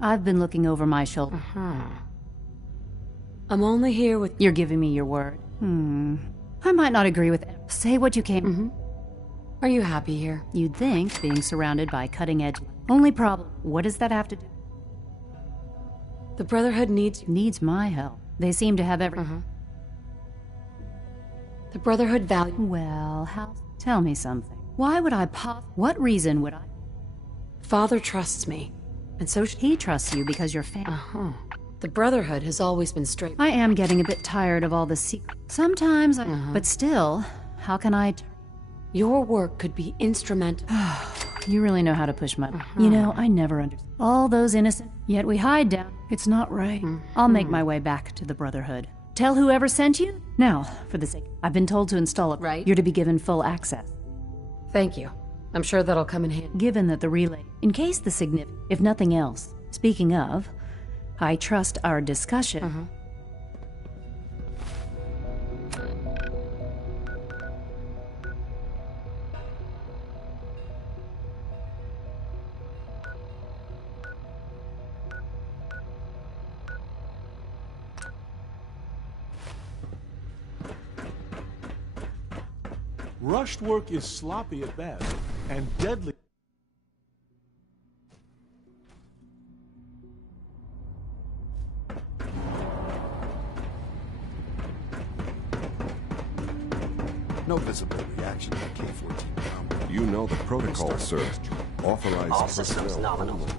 I've been looking over my shoulder. I'm only here with... You're giving me your word. I might not agree with it. Say what you came... Are you happy here? You'd think, being surrounded by cutting-edge... Only problem, what does that have to do? The Brotherhood needs you. Needs my help. They seem to have every... The Brotherhood value... Well, how... Tell me something. Why would I What reason would I... Father trusts me. And so he trusts you because you're family. The Brotherhood has always been straight. I am getting a bit tired of all the secrets. Sometimes I... But still, how can I... Your work could be instrumental. You really know how to push my... You know, I never understood. All those innocent... Yet we hide down. It's not right. I'll make my way back to the Brotherhood. Tell whoever sent you. Now, for the sake... I've been told to install it. Right. You're to be given full access. Thank you. I'm sure that'll come in handy. Given that the relay... In case the significant... If nothing else... Speaking of... I trust our discussion... Rushed work is sloppy at best, and deadly. No visible reaction to K-14 combat. You know the protocol, sir. Authorized All systems personnel nominal. only.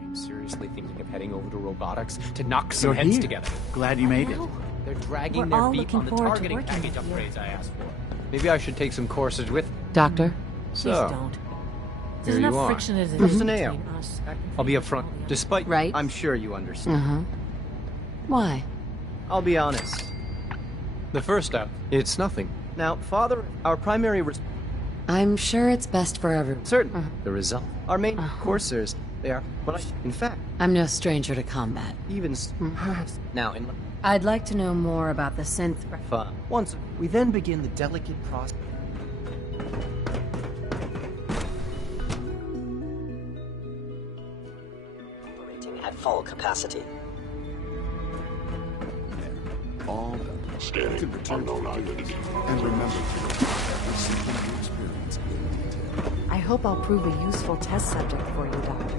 I'm seriously thinking of heading over to robotics to knock some You're heads here. together. Glad you made it. They're dragging We're their all feet looking on the forward to targeting working package with you. upgrades I asked for. Maybe I should take some courses with. Doctor? Please So, don't. here There's you enough are. friction as it What's is the between nail? us. I'll be upfront. Despite, Right. I'm sure you understand. Why? I'll be honest. The first out, it's nothing. Now, Father, our primary I'm sure it's best for everyone. certain. The result. Our main coursers, they are. But in fact, I'm no stranger to combat. even now in I'd like to know more about the synth... fun. Once we then begin the delicate process. Operating at full capacity. All done. Scanning. To return Unknown to identity. and remember to report every symptom you experience in detail. I hope I'll prove a useful test subject for you, Doctor.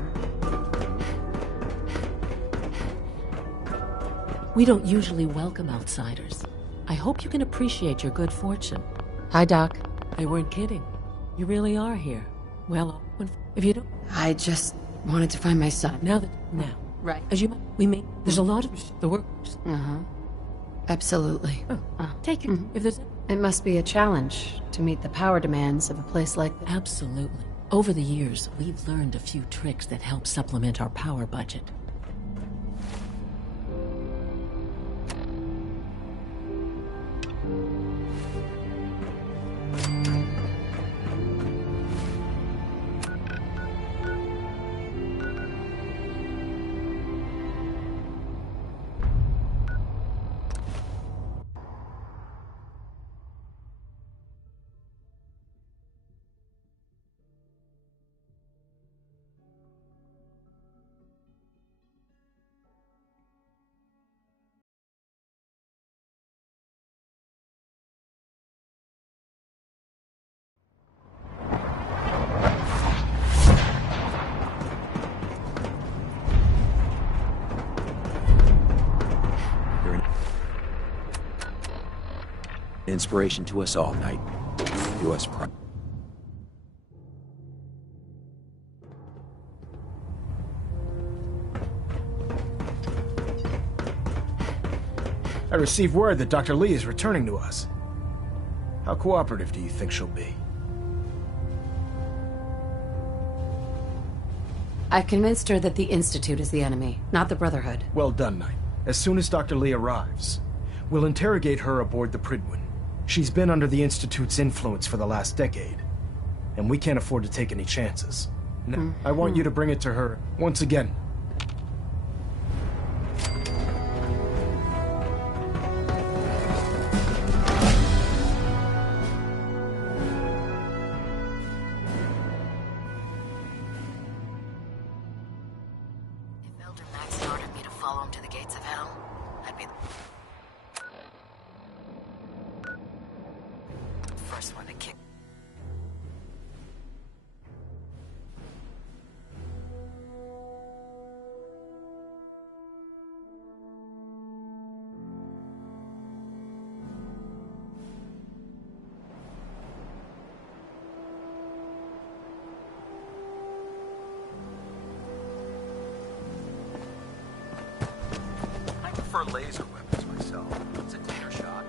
We don't usually welcome outsiders. I hope you can appreciate your good fortune. Hi, Doc. I weren't kidding. You really are here. Well, if you don't... I just wanted to find my son. Now. Right. As you... We may... There's a lot of... The work... Absolutely. Take it. If there's... It must be a challenge to meet the power demands of a place like this. Absolutely. Over the years, we've learned a few tricks that help supplement our power budget. Inspiration to us all, Knight. U.S. Prime. I received word that Dr. Lee is returning to us. How cooperative do you think she'll be? I convinced her that the Institute is the enemy, not the Brotherhood. Well done, Knight. As soon as Dr. Lee arrives, we'll interrogate her aboard the Prydwen. She's been under the Institute's influence for the last decade, and we can't afford to take any chances. Now, I want you to bring it to her once again. I prefer laser weapons myself. It's a tater shot.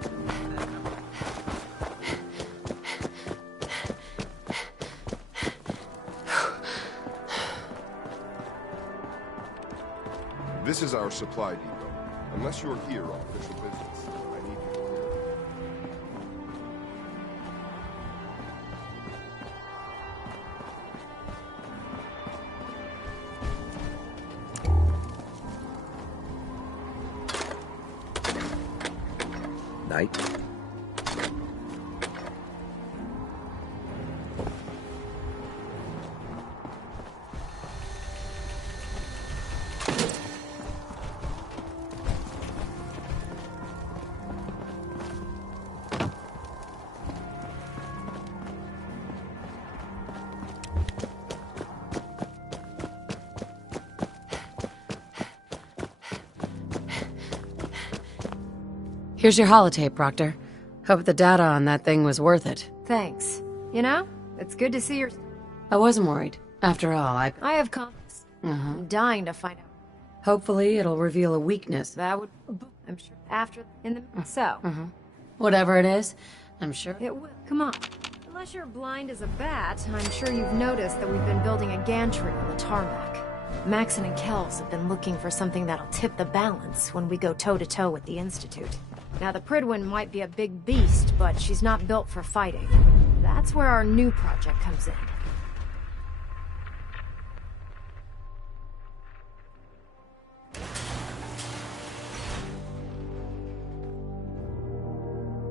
This is our supply depot. Unless you're here on official business, I need you here. Knight. Here's your holotape, Proctor. Hope the data on that thing was worth it. Thanks. You know, it's good to see you're... I wasn't worried. After all, I have confidence. I'm dying to find out. Hopefully it'll reveal a weakness. That would... I'm sure after... in the... So. Whatever it is, I'm sure... It will. Come on. Unless you're blind as a bat, I'm sure you've noticed that we've been building a gantry on the tarmac. Maxon and Kells have been looking for something that'll tip the balance when we go toe-to-toe with the Institute. Now, the Prydwen might be a big beast, but she's not built for fighting. That's where our new project comes in.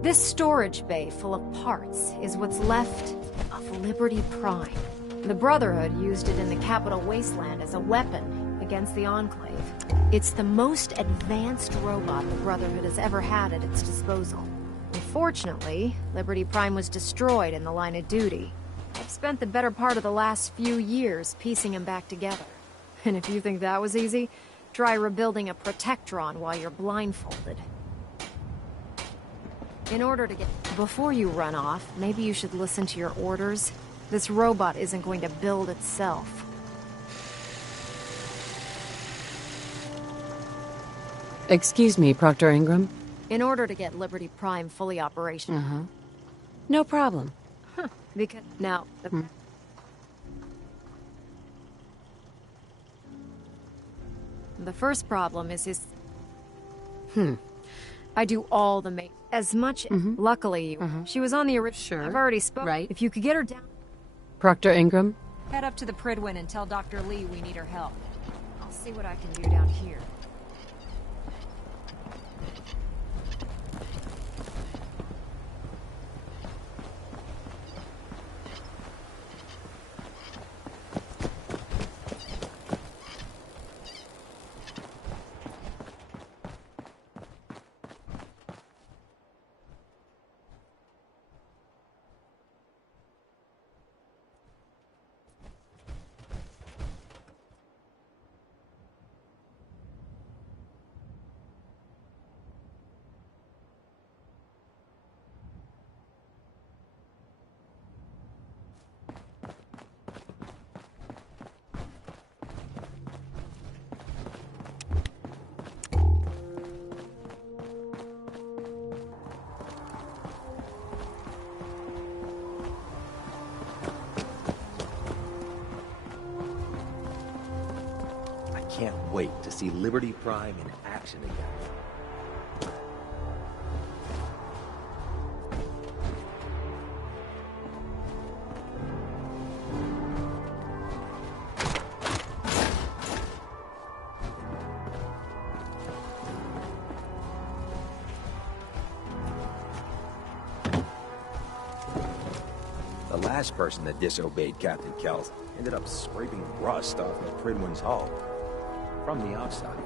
This storage bay full of parts is what's left of Liberty Prime. The Brotherhood used it in the Capital Wasteland as a weapon against the Enclave. It's the most advanced robot the Brotherhood has ever had at its disposal. Unfortunately, Liberty Prime was destroyed in the line of duty. I've spent the better part of the last few years piecing him back together. And if you think that was easy, try rebuilding a Protectron while you're blindfolded. In order to get... Before you run off, maybe you should listen to your orders. This robot isn't going to build itself. Excuse me, Proctor Ingram? In order to get Liberty Prime fully operational. No problem. Because... Now... The first problem is his... I do all the make as much... Luckily, she was on the original... Sure. I've already spoken. Right. If you could get her down... Proctor Ingram? Head up to the Prydwen and tell Dr. Lee we need her help. I'll see what I can do down here. can't wait to see Liberty Prime in action again. The last person that disobeyed Captain Kells ended up scraping rust off of Pridwin's hull from the outside.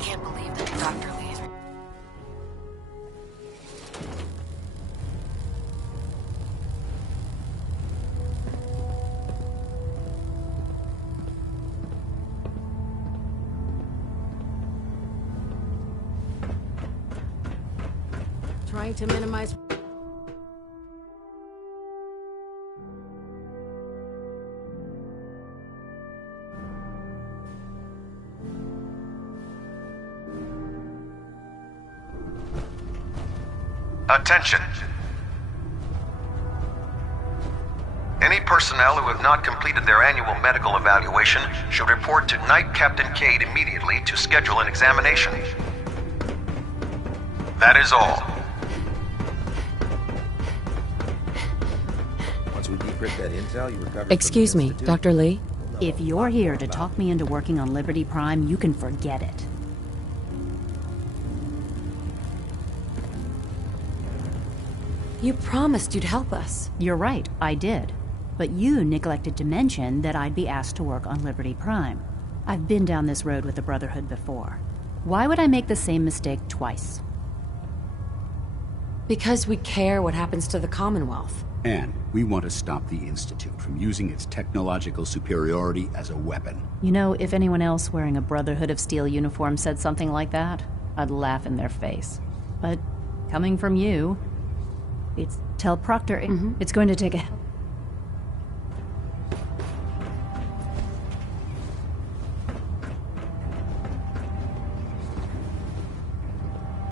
Can't believe that Dr. Lee's... Trying to minimize... Attention. Any personnel who have not completed their annual medical evaluation should report to Night Captain Cade immediately to schedule an examination. That is all. Once we decrypt that intel, you recover. Excuse me, Dr. Lee? If you're here to talk me into working on Liberty Prime, you can forget it. You promised you'd help us. You're right, I did. But you neglected to mention that I'd be asked to work on Liberty Prime. I've been down this road with the Brotherhood before. Why would I make the same mistake twice? Because we care what happens to the Commonwealth. And we want to stop the Institute from using its technological superiority as a weapon. You know, if anyone else wearing a Brotherhood of Steel uniform said something like that, I'd laugh in their face. But coming from you... Tell Proctor it's going to take a...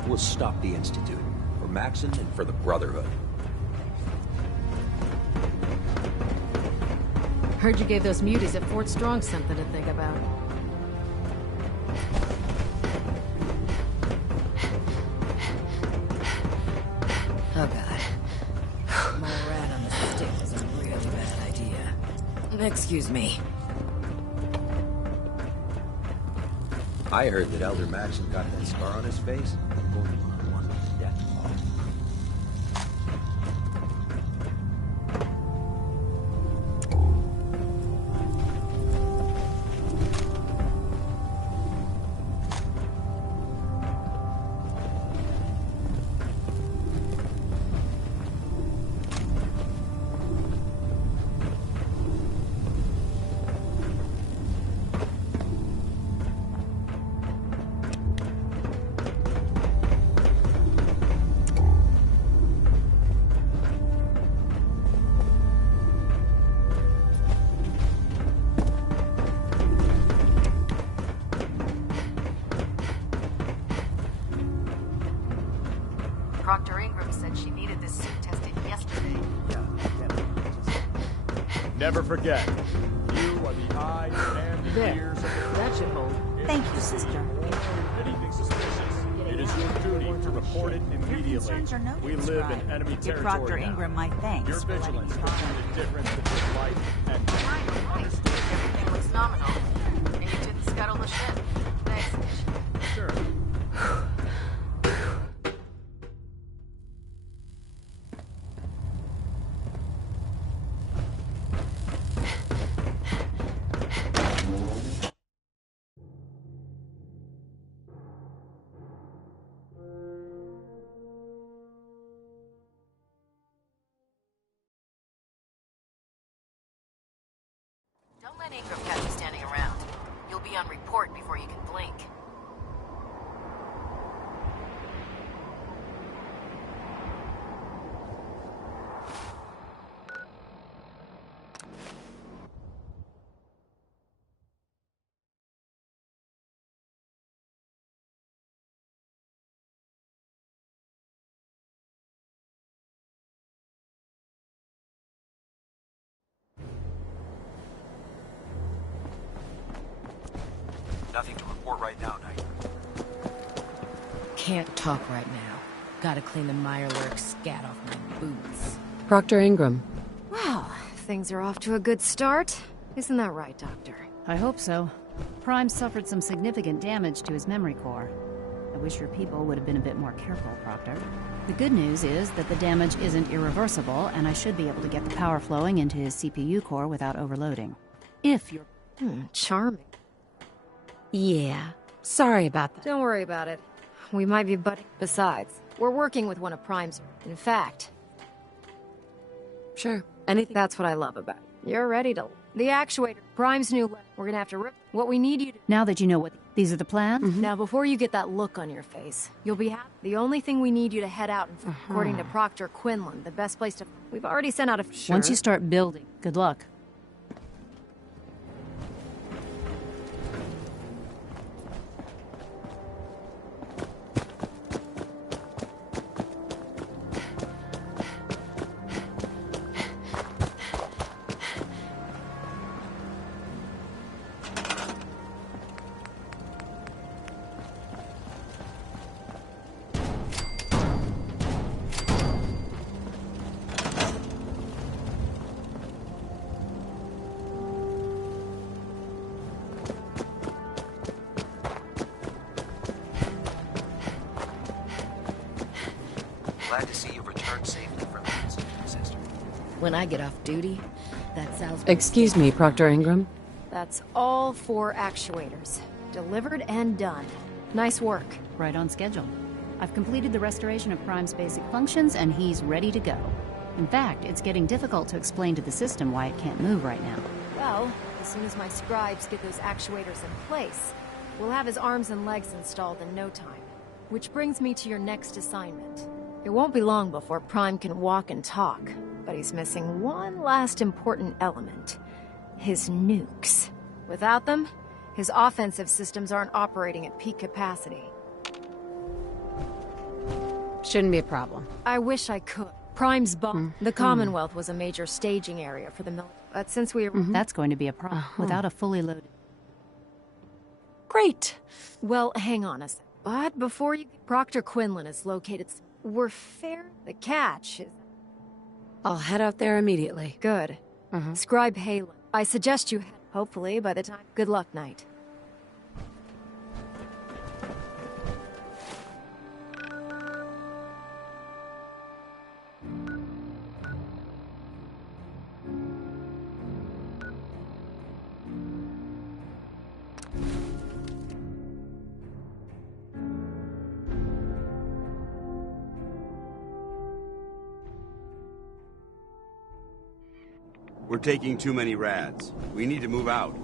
We'll stop the Institute. For Maxon and for the Brotherhood. Heard you gave those muties at Fort Strong something to think about. Oh god. My rat on the stick is a really bad idea. Excuse me. I heard that Elder Maxon got that scar on his face. Going one with the death claw. Proctor Ingram said she needed this suit tested yesterday. Never forget, you are the eye and There. That should hold. Thank you, sister. Anything suspicious, it is your duty to report it immediately. We live in enemy Give territory Proctor now. Ingram my thanks. Your vigilance will find a difference between life and Everything looks nominal. And you didn't scuttle the ship. Thanks. Sure. Don't let Ingram catch you standing around. You'll be on report before you can blink. Nothing to report right now, Knight. Can't talk right now. Gotta clean the Mirelurk scat off my boots. Proctor Ingram. Well, things are off to a good start. Isn't that right, Doctor? I hope so. Prime suffered some significant damage to his memory core. I wish your people would have been a bit more careful, Proctor. The good news is that the damage isn't irreversible, and I should be able to get the power flowing into his CPU core without overloading. If you're... Charming. Yeah. Sorry about that. Don't worry about it. We might be butting. Besides, we're working with one of Prime's. In fact... Sure. Anything. That's what I love about it. You're ready to... The actuator. Prime's new... We're gonna have to rip... What we need you to... Now that you know what... These are the plans? Now, before you get that look on your face, you'll be happy. The only thing we need you to head out, according to Proctor Quinlan, the best place to... We've already sent out a... Once you start building, good luck. Glad to see you returned safely from the incident, sister. When I get off duty, that sounds... Excuse me, Proctor Ingram. That's all 4 actuators. Delivered and done. Nice work. Right on schedule. I've completed the restoration of Prime's basic functions, and he's ready to go. In fact, it's getting difficult to explain to the system why it can't move right now. Well, as soon as my scribes get those actuators in place, we'll have his arms and legs installed in no time. Which brings me to your next assignment. It won't be long before Prime can walk and talk, but he's missing one last important element. His nukes. Without them, his offensive systems aren't operating at peak capacity. Shouldn't be a problem. I wish I could. Prime's bomb. The Commonwealth was a major staging area for the military. But since we... That's going to be a problem without a fully loaded... Great! Well, hang on a sec. But before you... Proctor Quinlan is located... We're fair... The catch is... I'll head out there immediately. Good. Scribe Halen. I suggest you... Hopefully, by the time... Good luck, Knight. We're taking too many rads. We need to move out.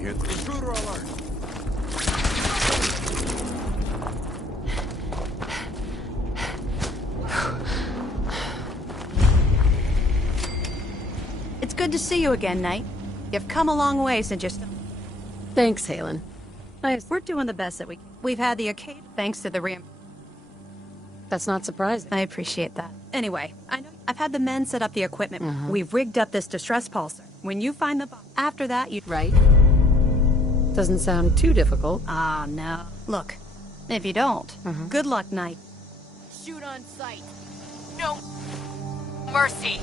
hear the intruder alert? It's good to see you again, Knight. You've come a long way since you started. Thanks, Halen. We're doing the best that we can. We've had the occasion thanks to the That's not surprising. I appreciate that. Anyway, I know I've had the men set up the equipment. We've rigged up this distress pulsar. When you find the bomb, after that you... Right. Doesn't sound too difficult. Ah, no. Look, if you don't, good luck, Knight. Shoot on sight. No mercy.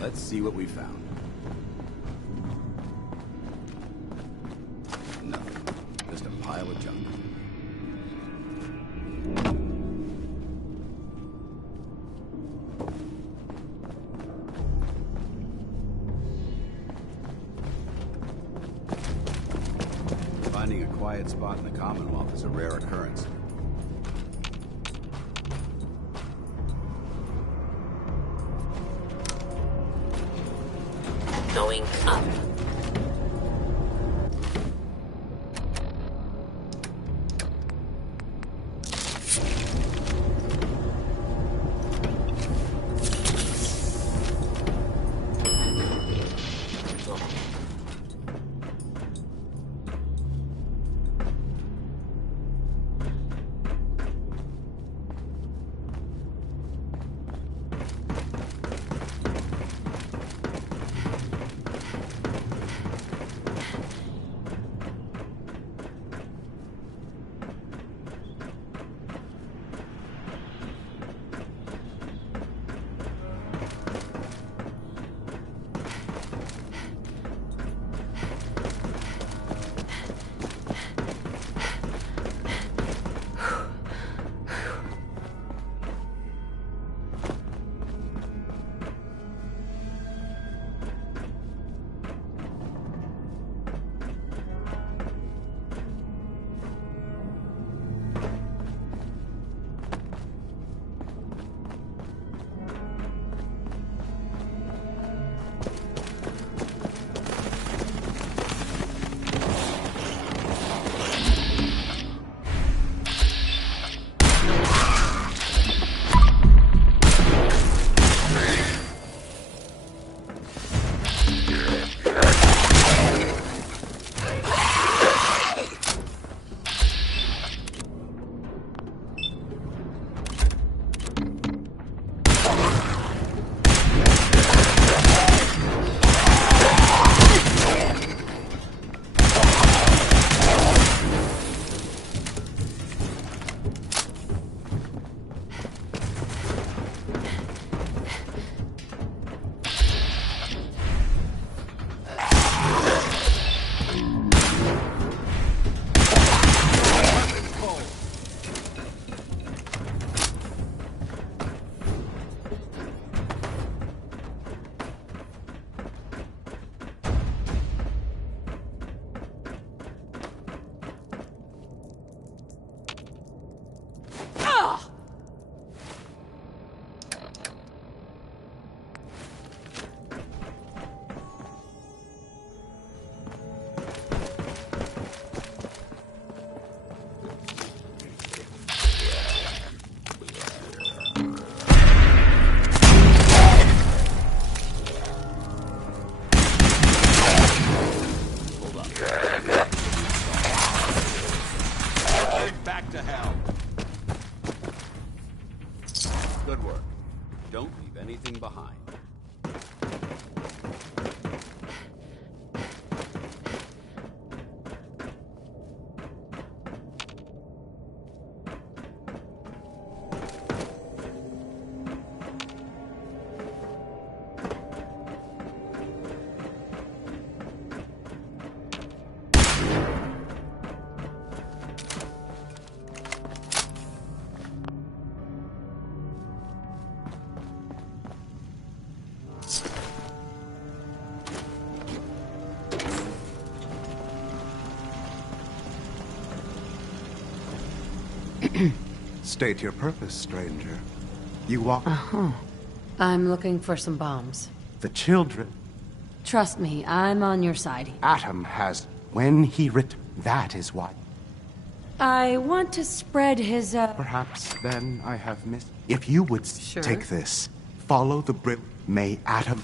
Let's see what we found. Nothing. Just a pile of junk. Finding a quiet spot in the Commonwealth is a rare occurrence. Going up. Good work. Don't leave anything behind. State your purpose, stranger. You walk... I'm looking for some bombs. The children. Trust me, I'm on your side. Atom has... When he that is why. I want to spread his, Perhaps then I have missed... If you would take this, follow the may Atom...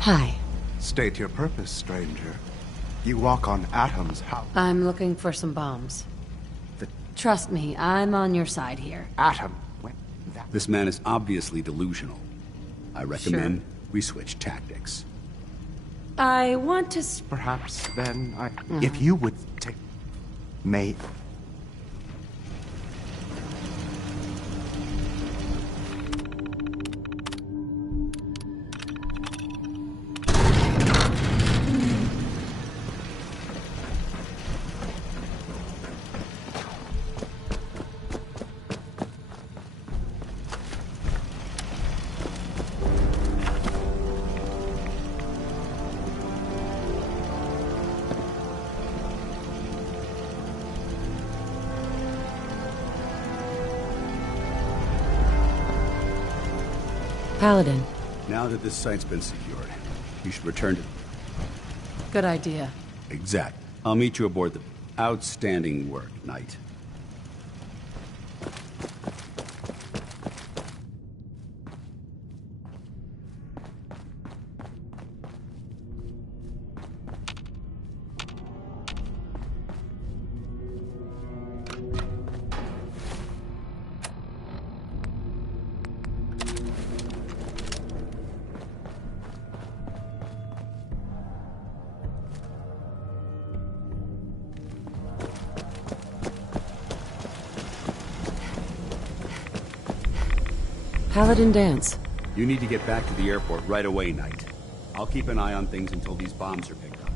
Hi. State your purpose, stranger. You walk on atoms. How? I'm looking for some bombs. Trust me, I'm on your side here. Atom. This man is obviously delusional. I recommend we switch tactics. I want to... Perhaps then I... If you would take... May... Paladin. Now that this site's been secured, you should return to... Good idea. Exact. I'll meet you aboard the... Outstanding work, Knight. Paladin dance. You need to get back to the airport right away, Knight. I'll keep an eye on things until these bombs are picked up.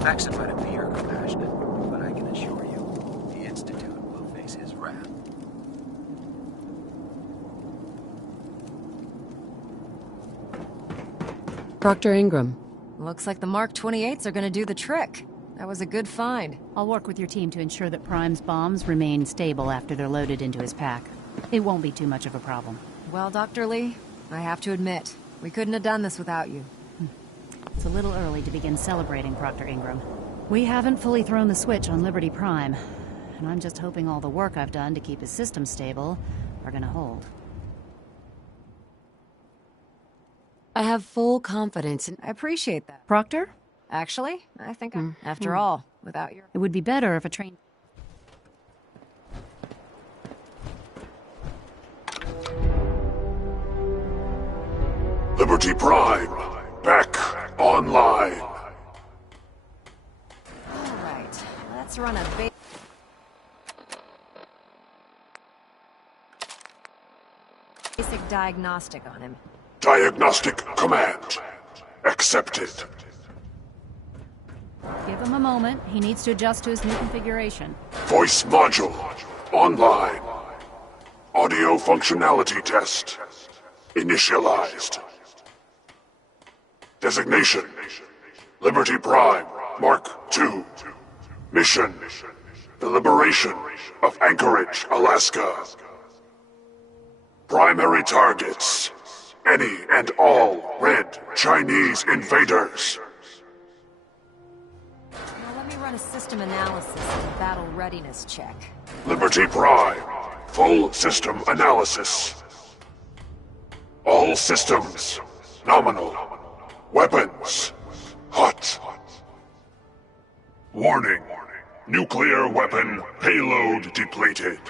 Paxton might appear compassionate, but I can assure you, the Institute will face his wrath. Proctor Ingram. Looks like the Mark 28s are gonna do the trick. That was a good find. I'll work with your team to ensure that Prime's bombs remain stable after they're loaded into his pack. It won't be too much of a problem. Well, Dr. Lee, I have to admit, we couldn't have done this without you. It's a little early to begin celebrating, Proctor Ingram. We haven't fully thrown the switch on Liberty Prime, and I'm just hoping all the work I've done to keep his system stable are gonna hold. I have full confidence in... I appreciate that. Proctor? Actually, I think after all, without your... It would be better if a train... Liberty Prime, back online. Alright, let's run a basic diagnostic on him. Diagnostic command accepted. Give him a moment. He needs to adjust to his new configuration. Voice module online. Audio functionality test initialized. Designation: Liberty Prime Mark II. Mission: the liberation of Anchorage, Alaska. Primary targets: any and all red Chinese invaders. Now let me run a system analysis and a battle readiness check. Liberty Prime, full system analysis. All systems nominal. Weapons hot. Warning: nuclear weapon payload depleted.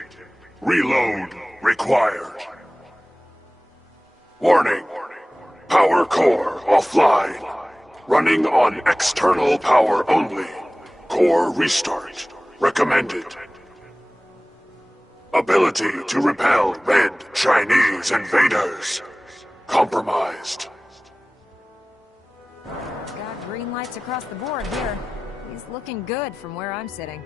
Reload required. Warning: power core offline. Running on external power only. Core restart recommended. Ability to repel red Chinese invaders compromised. Got green lights across the board here. He's looking good from where I'm sitting.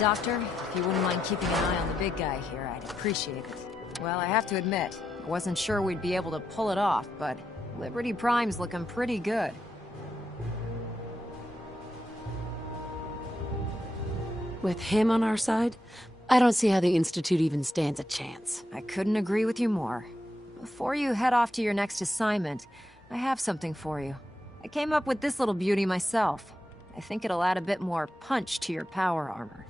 Doctor, if you wouldn't mind keeping an eye on the big guy here, I'd appreciate it. Well, I have to admit, I wasn't sure we'd be able to pull it off, but Liberty Prime's looking pretty good. With him on our side, I don't see how the Institute even stands a chance. I couldn't agree with you more. Before you head off to your next assignment, I have something for you. I came up with this little beauty myself. I think it'll add a bit more punch to your power armor.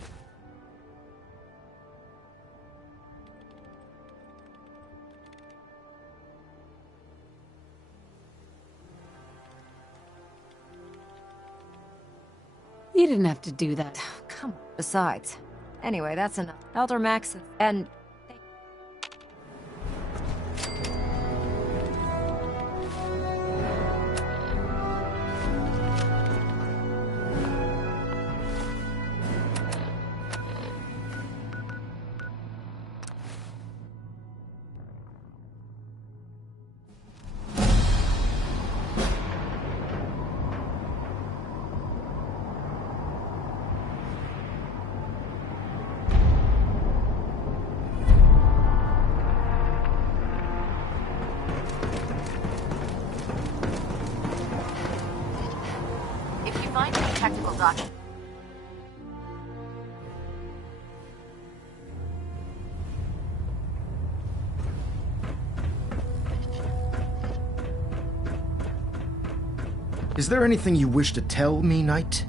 You didn't have to do that. Come on. Besides. Anyway, that's enough. Elder Max and... Technical document. Is there anything you wish to tell me, Knight?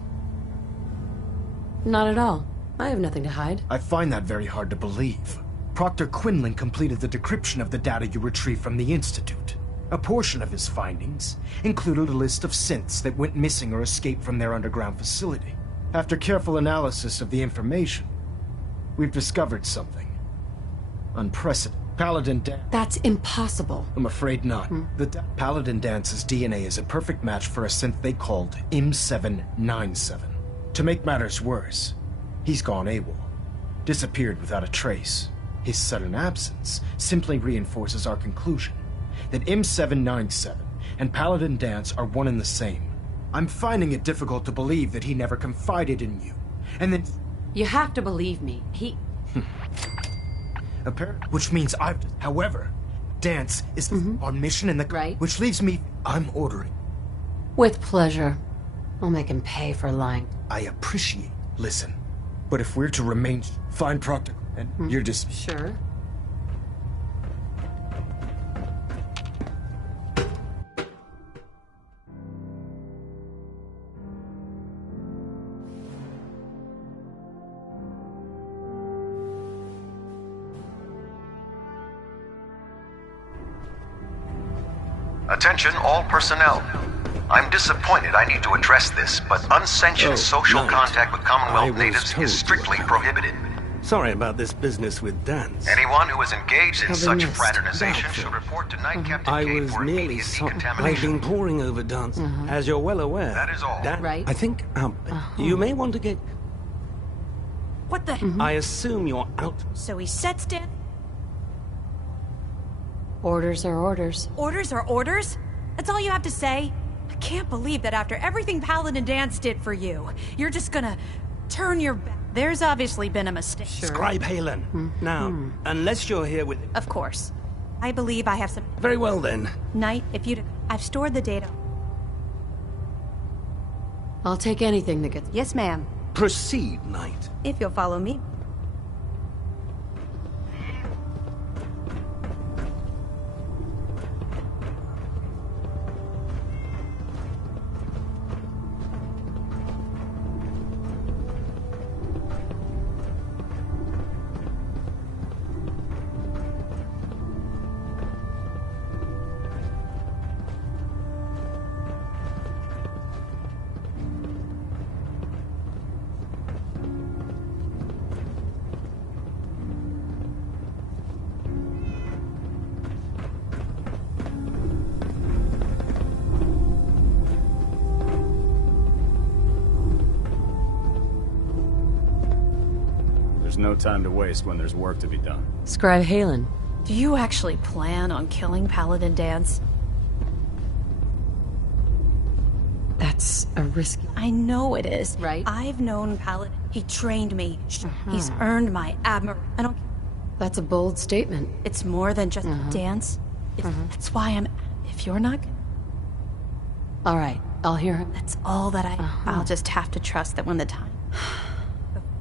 Not at all. I have nothing to hide. I find that very hard to believe. Proctor Quinlan completed the decryption of the data you retrieved from the Institute. A portion of his findings included a list of synths that went missing or escaped from their underground facility. After careful analysis of the information, we've discovered something unprecedented. Paladin Dance. That's impossible. I'm afraid not. Paladin Dance's DNA is a perfect match for a synth they called M797. To make matters worse, he's gone AWOL. Disappeared without a trace. His sudden absence simply reinforces our conclusion that M797 and Paladin Dance are one and the same. I'm finding it difficult to believe that he never confided in you, and then... You have to believe me. He... Which means I've... However, Dance is on mission in the... Right. Which leaves me... I'm ordering. With pleasure. I'll make him pay for lying. I appreciate... Listen, but if we're to remain... Find Proctor... And you're just... Sure. Attention all personnel. I'm disappointed I need to address this, but unsanctioned social contact with Commonwealth natives is strictly prohibited. Sorry about this business with dance. Anyone who is engaged in Cover such mist. fraternization Doubtful. should report to Night Captain I Cade was for merely immediate sorry. I've decontamination. been poring over dance. As you're well aware. That is all. Right. I think, you may want to get... What the? I assume you're out. So he sets down. Orders are orders. Orders are orders? That's all you have to say? I can't believe that after everything Paladin Dance did for you, you're just gonna turn your back. There's obviously been a mistake. Scribe Halen. Now, unless you're here with... Of course. I believe I have some... Very well then. Knight, if you'd... I've stored the data. I'll take anything that gets... Yes, ma'am. Proceed, Knight. If you'll follow me. There's no time to waste when there's work to be done. Scribe Halen. Do you actually plan on killing Paladin Dance? That's a risky... I know it is. Right. I've known Paladin. He trained me. He's earned my admiration. I don't... That's a bold statement. It's more than just dance. That's why I'm... If you're not... All right, I'll hear him. That's all that I'll just have to trust that when the time...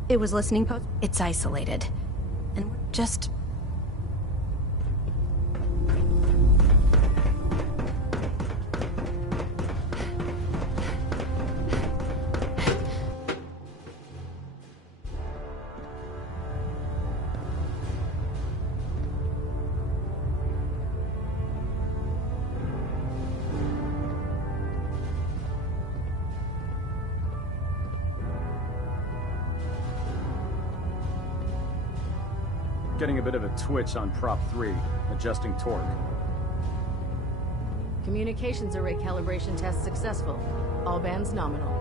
It was listening post. It's isolated. And we're just... Getting a bit of a twitch on prop 3, adjusting torque. Communications array calibration test successful. All bands nominal.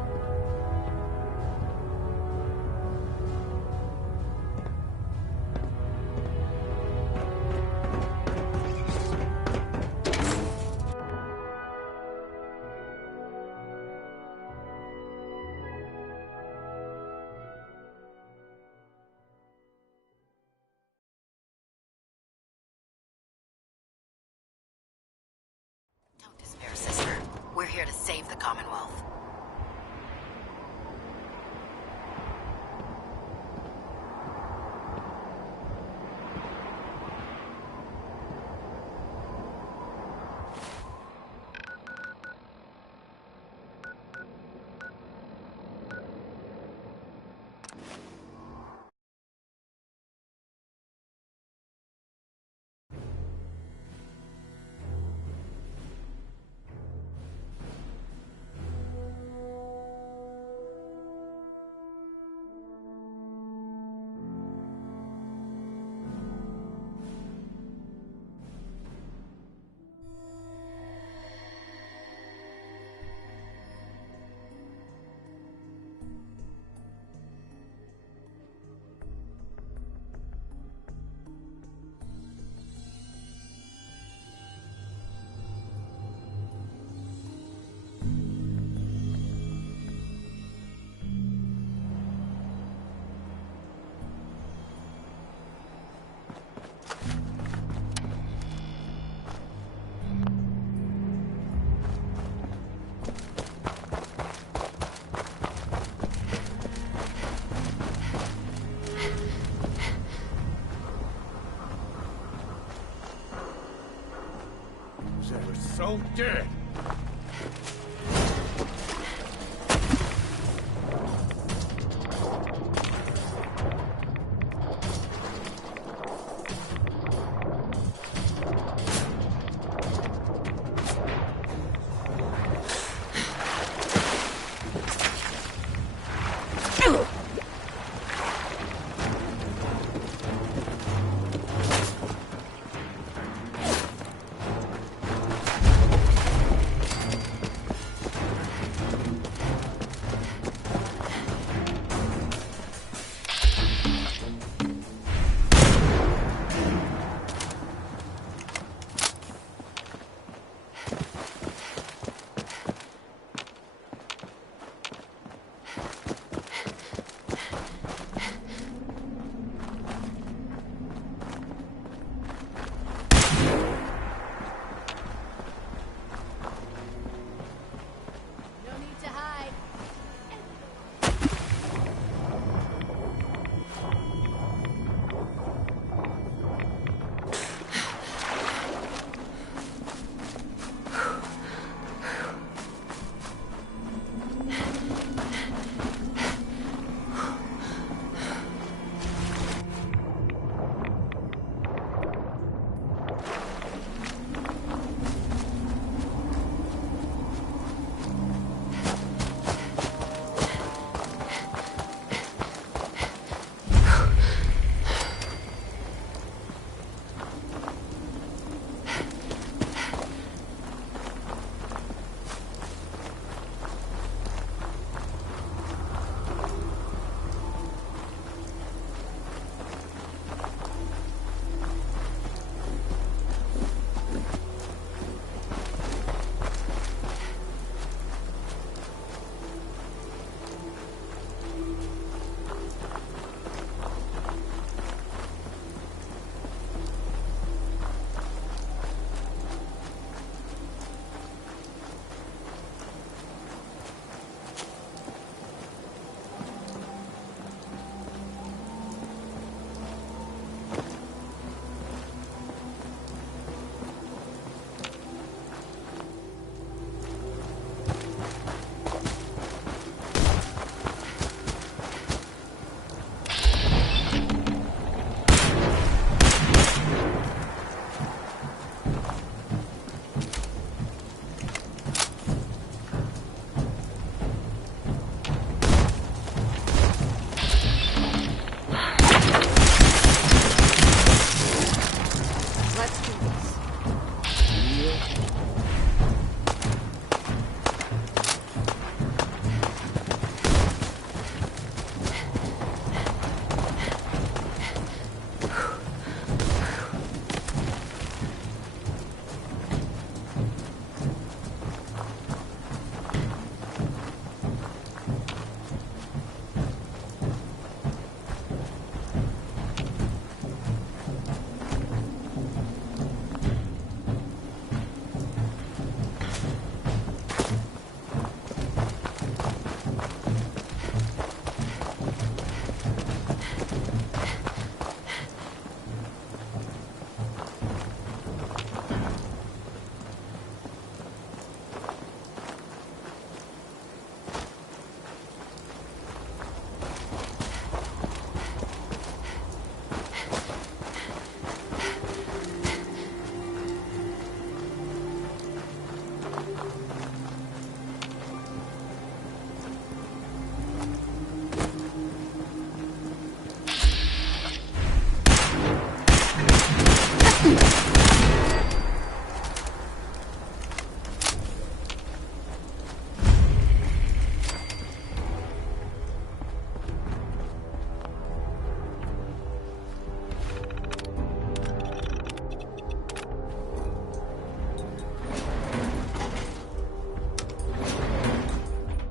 Despair, sister. We're here to save the Commonwealth. We're so dead.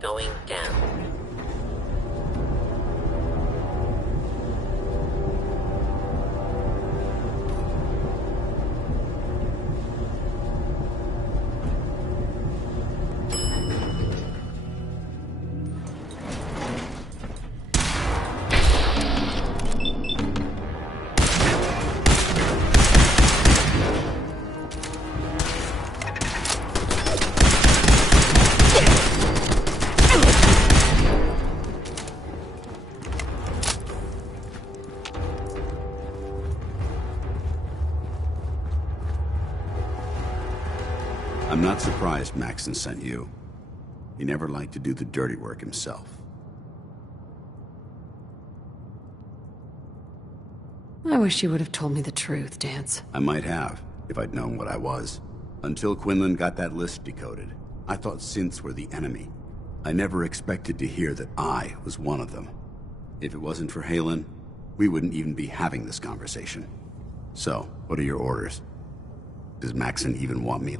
Going down. I'm not surprised Maxon sent you. He never liked to do the dirty work himself. I wish you would have told me the truth, Dance. I might have, if I'd known what I was. Until Quinlan got that list decoded, I thought synths were the enemy. I never expected to hear that I was one of them. If it wasn't for Halen, we wouldn't even be having this conversation. So, what are your orders? Does Maxon even want me?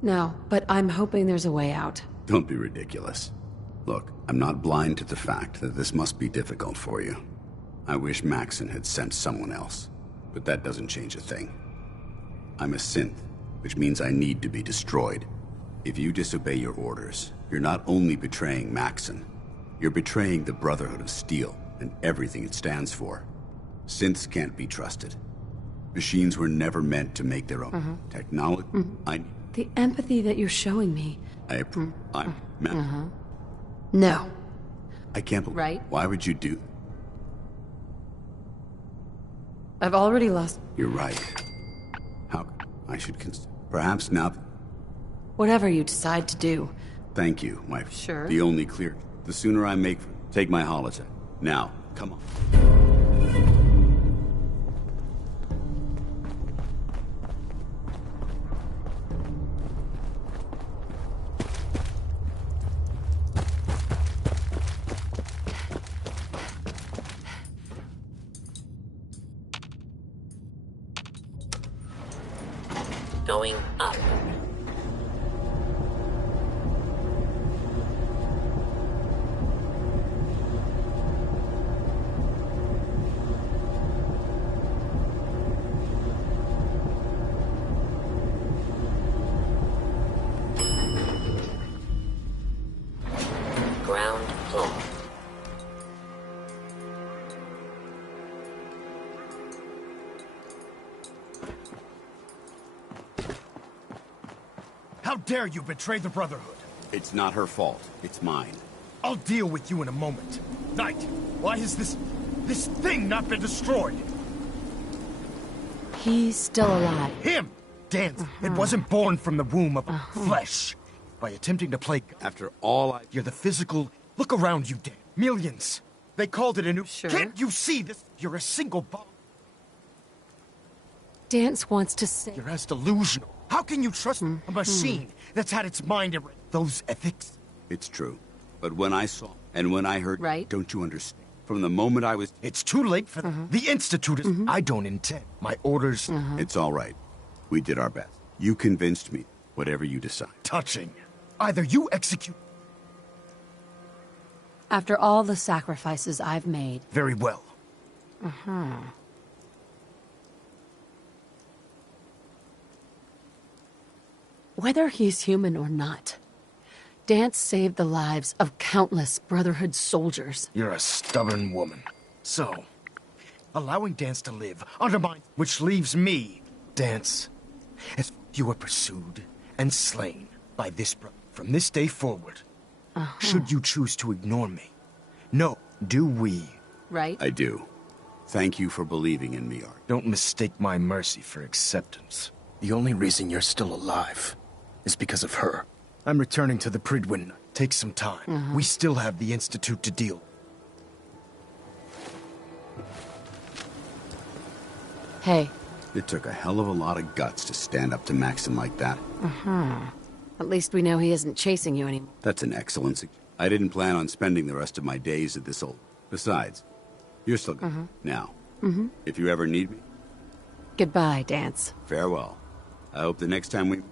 No, but I'm hoping there's a way out. Don't be ridiculous. Look, I'm not blind to the fact that this must be difficult for you. I wish Maxon had sent someone else, but that doesn't change a thing. I'm a synth, which means I need to be destroyed. If you disobey your orders, you're not only betraying Maxon, you're betraying the Brotherhood of Steel and everything it stands for. Synths can't be trusted. Machines were never meant to make their own technology. The empathy that you're showing me. No. I can't believe. Right? Why would you do? I've already lost. You're right. How? I should perhaps now. Whatever you decide to do. Thank you, my. Sure. The only clear. The sooner I take my holiday. Now, come on. Going up. Ground floor. How dare you betray the Brotherhood? It's not her fault. It's mine. I'll deal with you in a moment. Knight, why has this thing not been destroyed? He's still alive. Him! Dance. It wasn't born from the womb of flesh. By attempting to play... After all You're the physical... Look around you, Dan. Millions. They called it a new... Sure. Can't you see this? You're a single bomb. Dance wants to say... You're as delusional. How can you trust a machine that's had its mind erased? Those ethics? It's true. But when I saw and when I heard, Right. don't you understand? From the moment I was... It's too late for the Institute. I don't intend. My orders... It's all right. We did our best. You convinced me. Whatever you decide. Touching. Either you execute... After all the sacrifices I've made. Very well. Whether he's human or not, Dance saved the lives of countless Brotherhood soldiers. You're a stubborn woman. So, allowing Dance to live undermines... Which leaves me, Dance, as you were pursued and slain by this brother. From this day forward, should you choose to ignore me, no, do we? Right? I do. Thank you for believing in me, Art. Don't mistake my mercy for acceptance. The only reason you're still alive is because of her. I'm returning to the Pridwin. Take some time. We still have the Institute to deal. Hey. It took a hell of a lot of guts to stand up to Maxon like that. At least we know he isn't chasing you anymore. That's an excellent suggestion. I didn't plan on spending the rest of my days at this old... Besides, you're still good. Now, if you ever need me, Goodbye, Dance. farewell. I hope the next time we...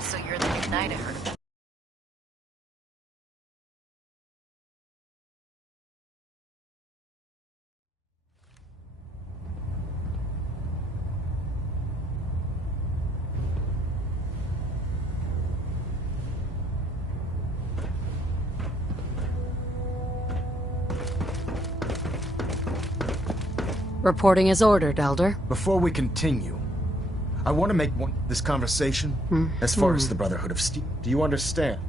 So you're the new knight I heard about. Reporting as ordered, Elder. Before we continue, I want to make this conversation as far as the Brotherhood of Steel. Do you understand?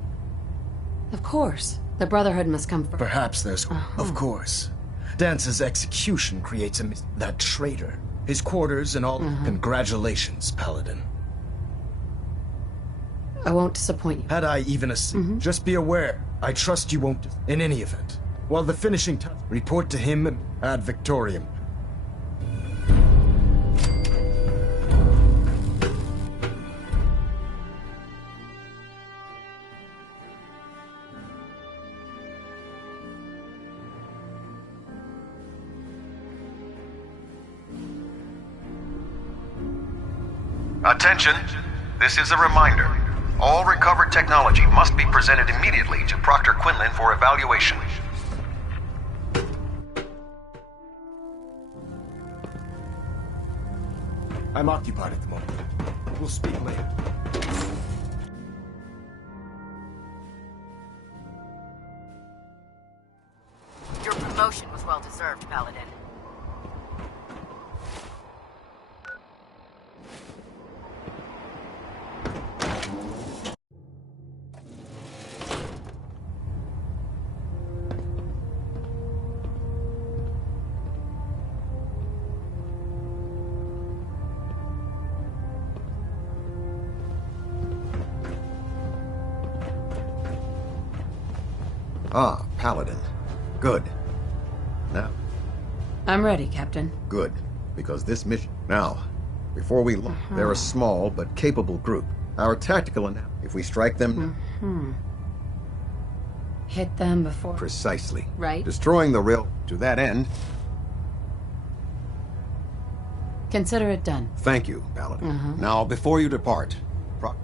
Of course. The Brotherhood must come first. Perhaps there's... Of course. Dance's execution creates that traitor. His quarters and all... Congratulations, Paladin. I won't disappoint you. Had I even a... Just be aware, I trust you won't... In any event, while the finishing touch... Report to him ad Victoriam. Attention! This is a reminder. All recovered technology must be presented immediately to Proctor Quinlan for evaluation. I'm occupied at the moment. We'll speak later. Your promotion was well deserved, Paladin. Ah, Paladin. Good. Now, I'm ready, Captain. good. Because this mission... Now, before we look, they're a small but capable group. Our tactical if we strike them... Hit them before... Precisely. Right. Destroying the rail... To that end... Consider it done. Thank you, Paladin. Now, before you depart...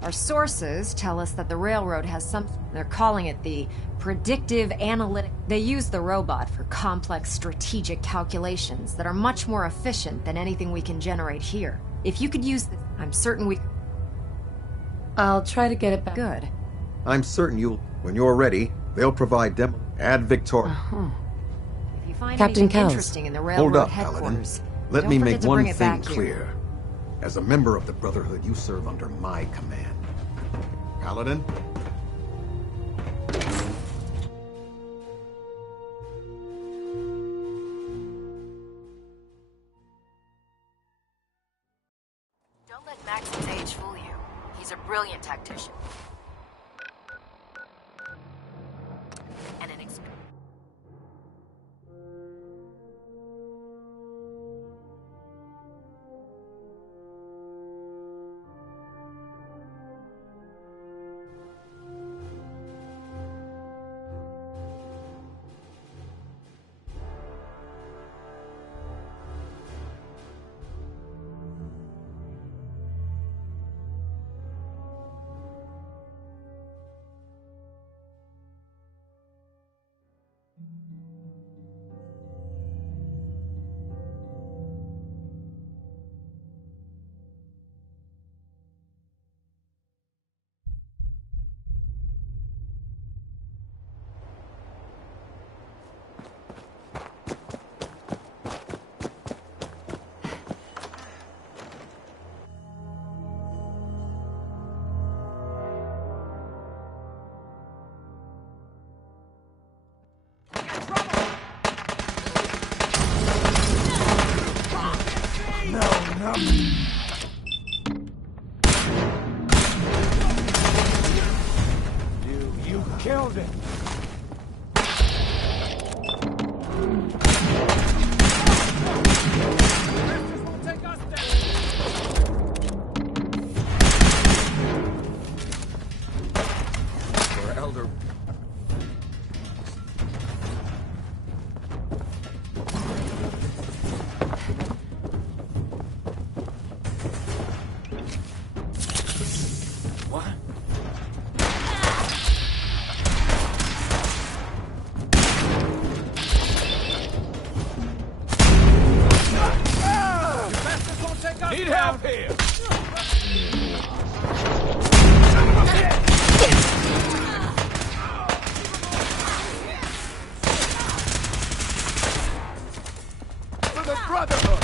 Our sources tell us that the railroad has some... They're calling it the predictive analytic... They use the robot for complex strategic calculations that are much more efficient than anything we can generate here. If you could use this, I'm certain we... I'll try to get it back. Good. I'm certain you'll... When you're ready, they'll provide demo... Ad Victoriam. If you find Captain anything Kells. interesting in the Hold railroad up, Paladin. headquarters, Let don't me forget make to one bring it thing back here. clear. As a member of the Brotherhood, you serve under my command. Paladin? Don't let Max's age fool you. He's a brilliant tactician. And an You killed it. For Elder. What? Need help here. For the Brotherhood!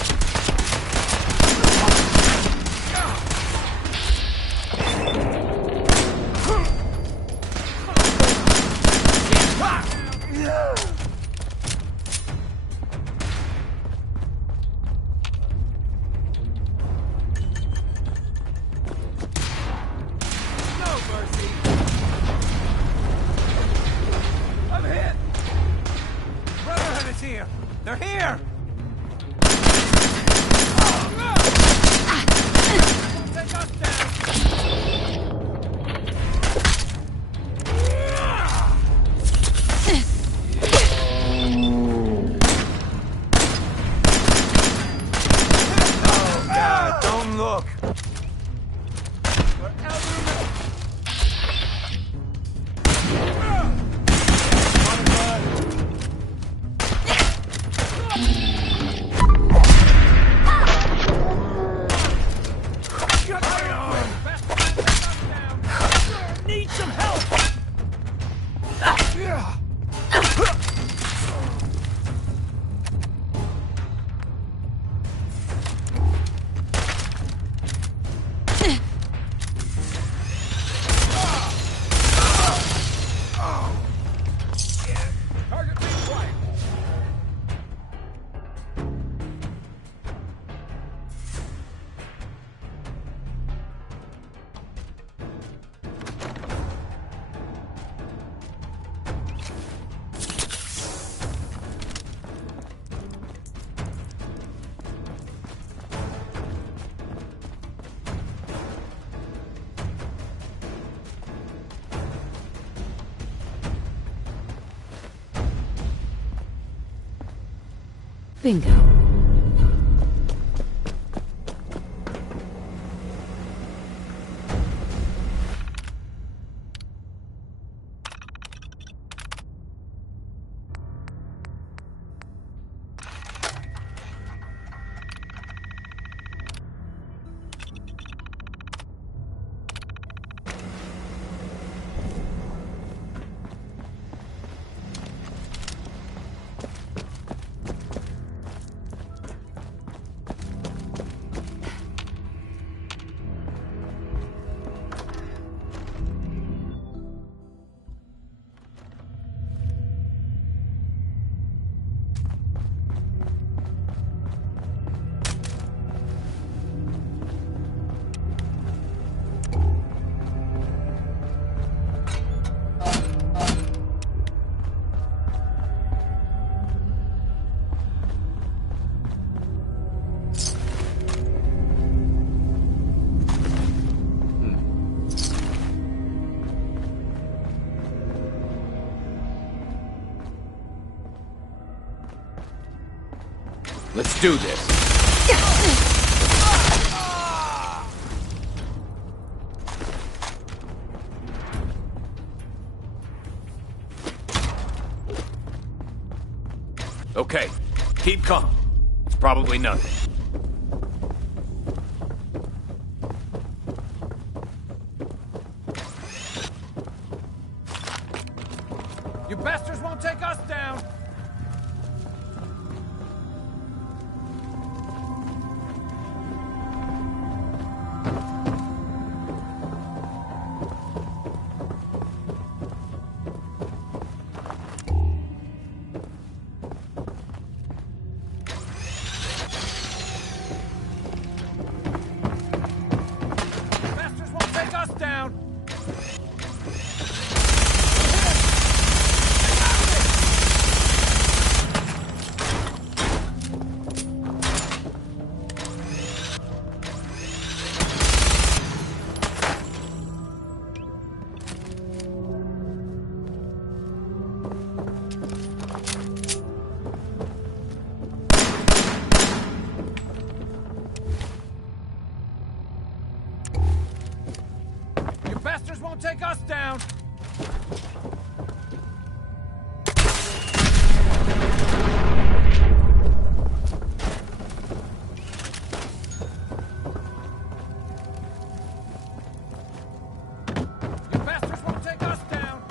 I'm hit! Brotherhood is here! They're here! Take us down! Oh, God, don't look! Need some help! Target being quiet. Bingo. Let's do this. Okay, keep calm. It's probably nothing. You bastards won't take us down! Bastards won't take us down! You bastards won't take us down! You bastards won't take us down!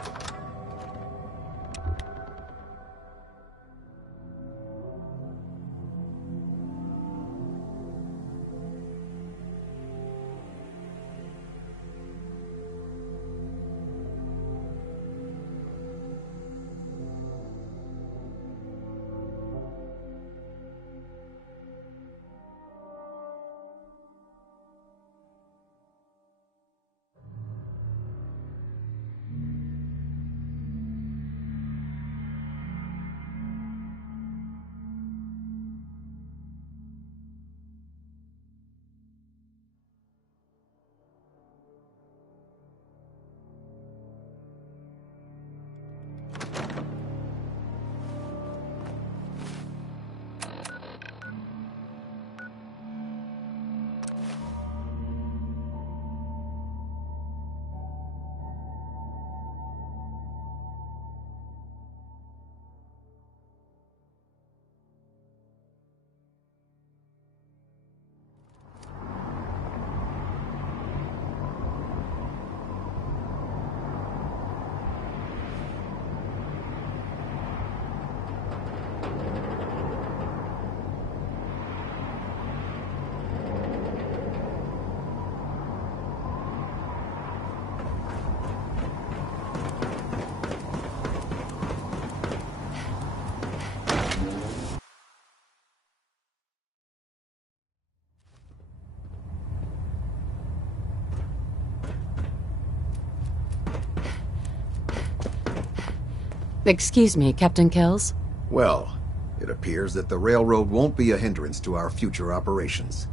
Excuse me, Captain Kells? Well, it appears that the railroad won't be a hindrance to our future operations.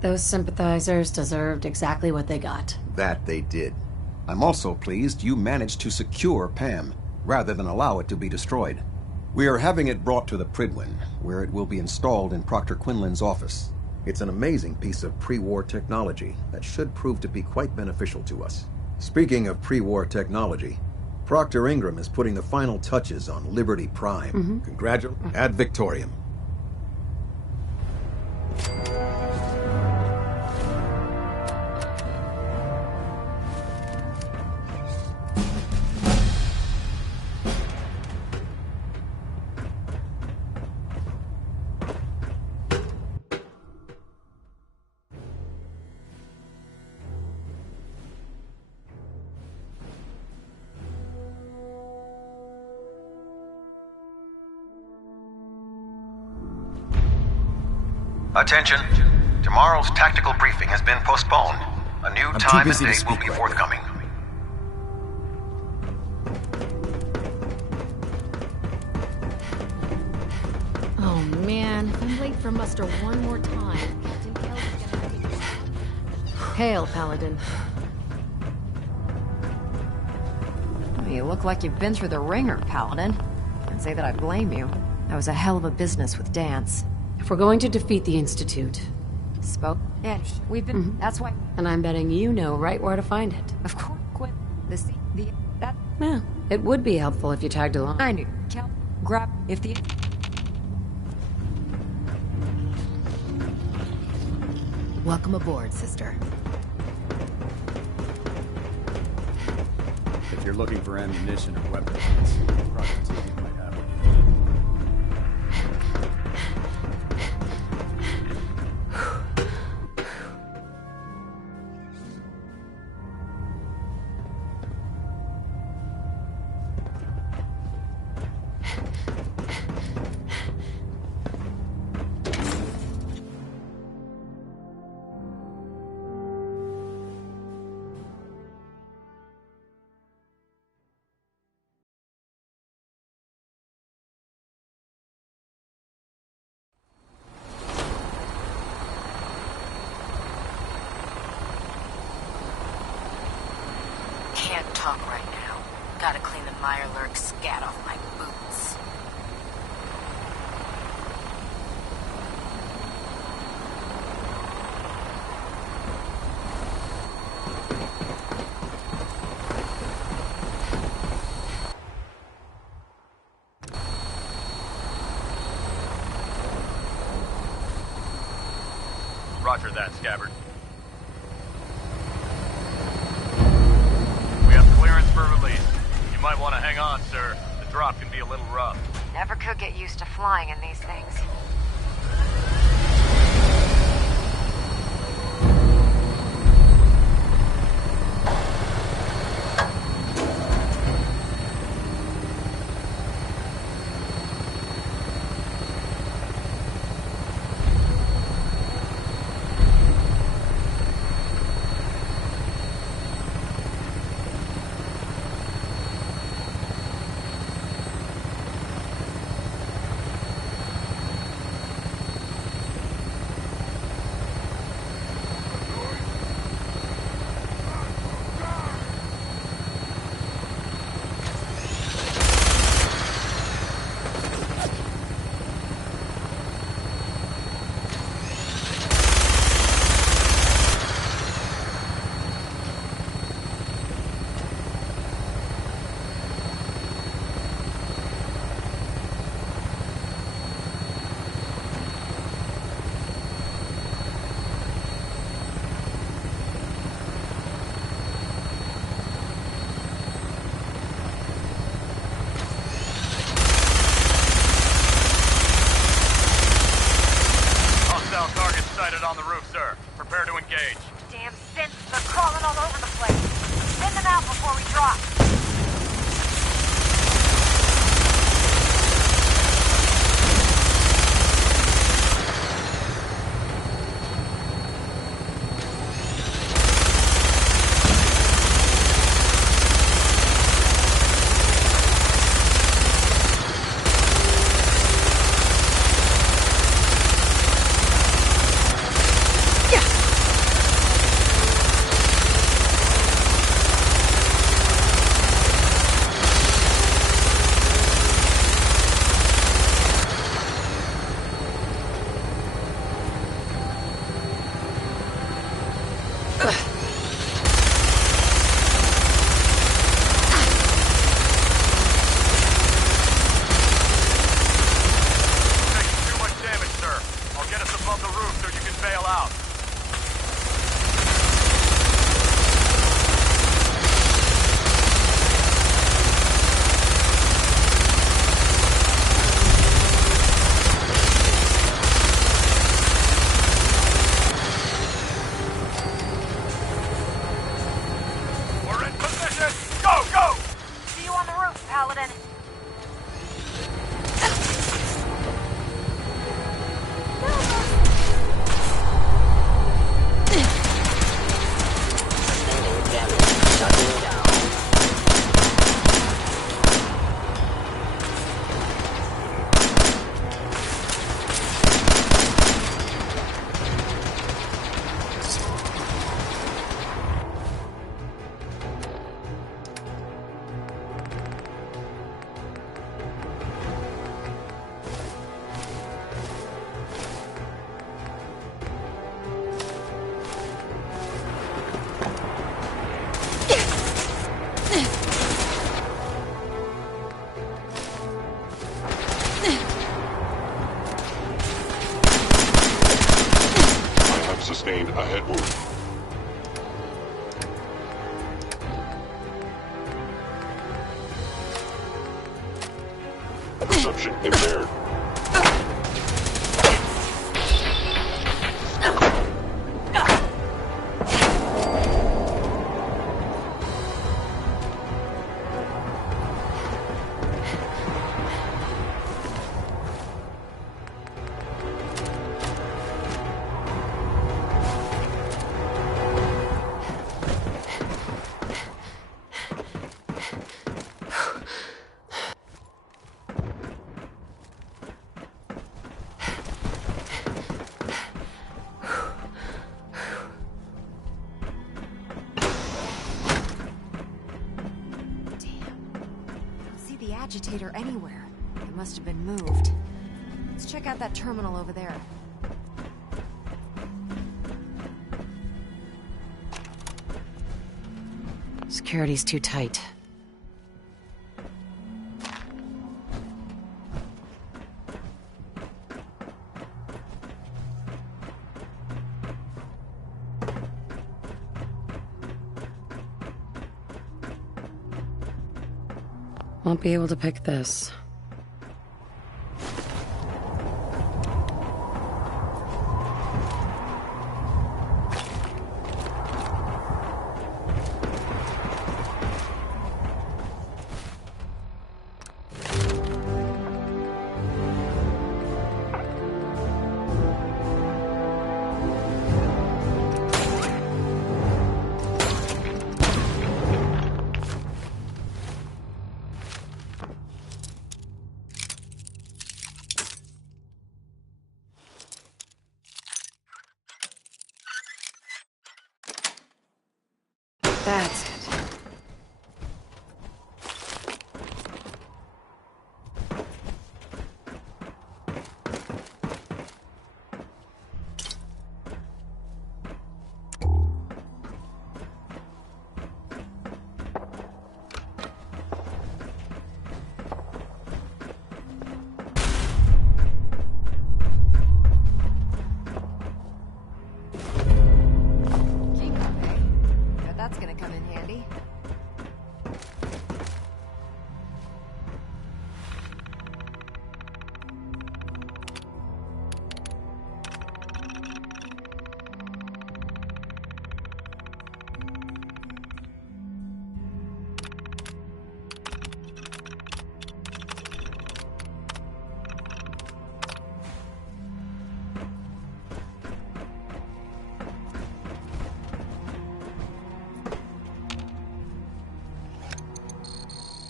Those sympathizers deserved exactly what they got. That they did. I'm also pleased you managed to secure Pam, rather than allow it to be destroyed. We are having it brought to the Prydwen, where it will be installed in Proctor Quinlan's office. It's an amazing piece of pre-war technology that should prove to be quite beneficial to us. Speaking of pre-war technology, Proctor Ingram is putting the final touches on Liberty Prime. Congratulations. Ad Victoriam. Attention. Tomorrow's tactical briefing has been postponed. A new time and date will be forthcoming. Oh man, if I'm late for muster one more time, Captain Kells is gonna have me. Hail, Paladin. You look like you've been through the ringer, Paladin. Can't say that I blame you. That was a hell of a business with Dance. If we're going to defeat the Institute... Spoke? And we've been... That's why... And I'm betting you know right where to find it. Of course, quit. That... Yeah, it would be helpful if you tagged along. I knew. Grab... If the... Welcome aboard, sister. If you're looking for ammunition or weapons, Project TV might have it. Can't talk right now. Gotta clean the Mirelurk scat off my boots. Roger that, Scabbard. We have clearance for release. You might want to hang on, sir. The drop can be a little rough. Never could get used to flying in these things. On the roof, sir. Prepare to engage. Damn synths, they're crawling all over the place. Send them out before we drop. Perception impaired. Agitator anywhere. It must have been moved. Let's check out that terminal over there. Security's too tight. Won't be able to pick this. That's it. That's gonna come in handy.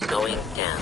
Going down.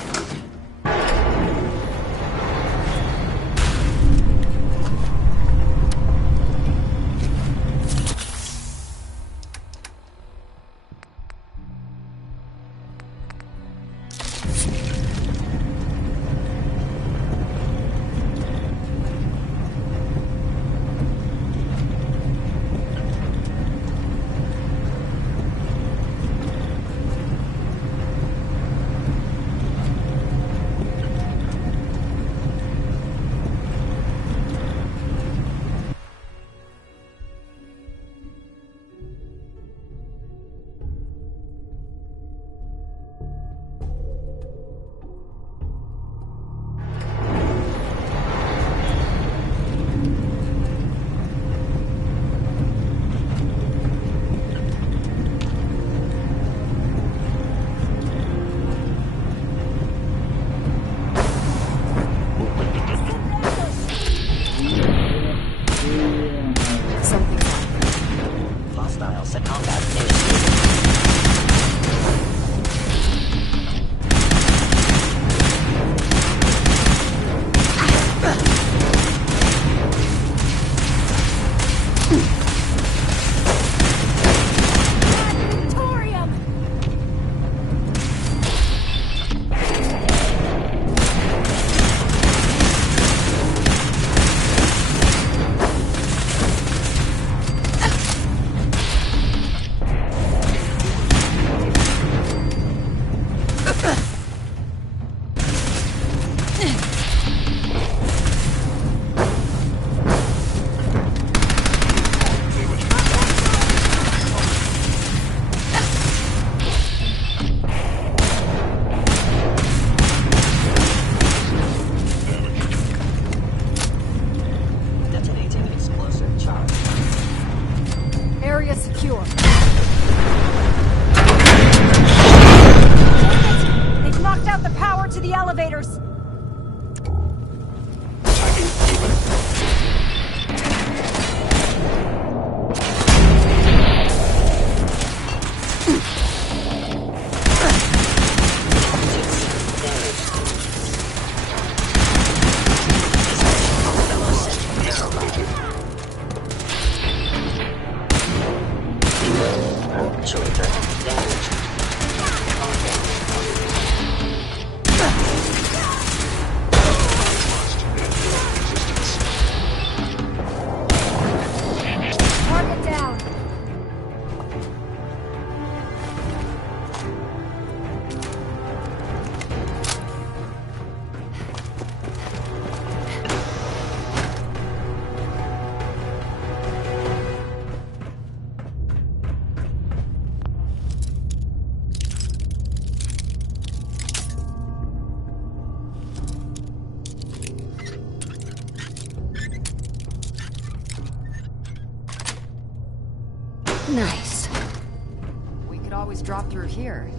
drop through here.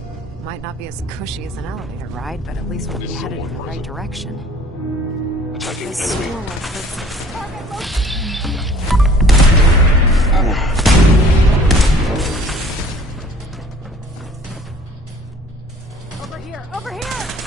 Might not be as cushy as an elevator ride, but at least we'll be headed in the right direction. Attacking This enemy. store looks- Over here! Over here!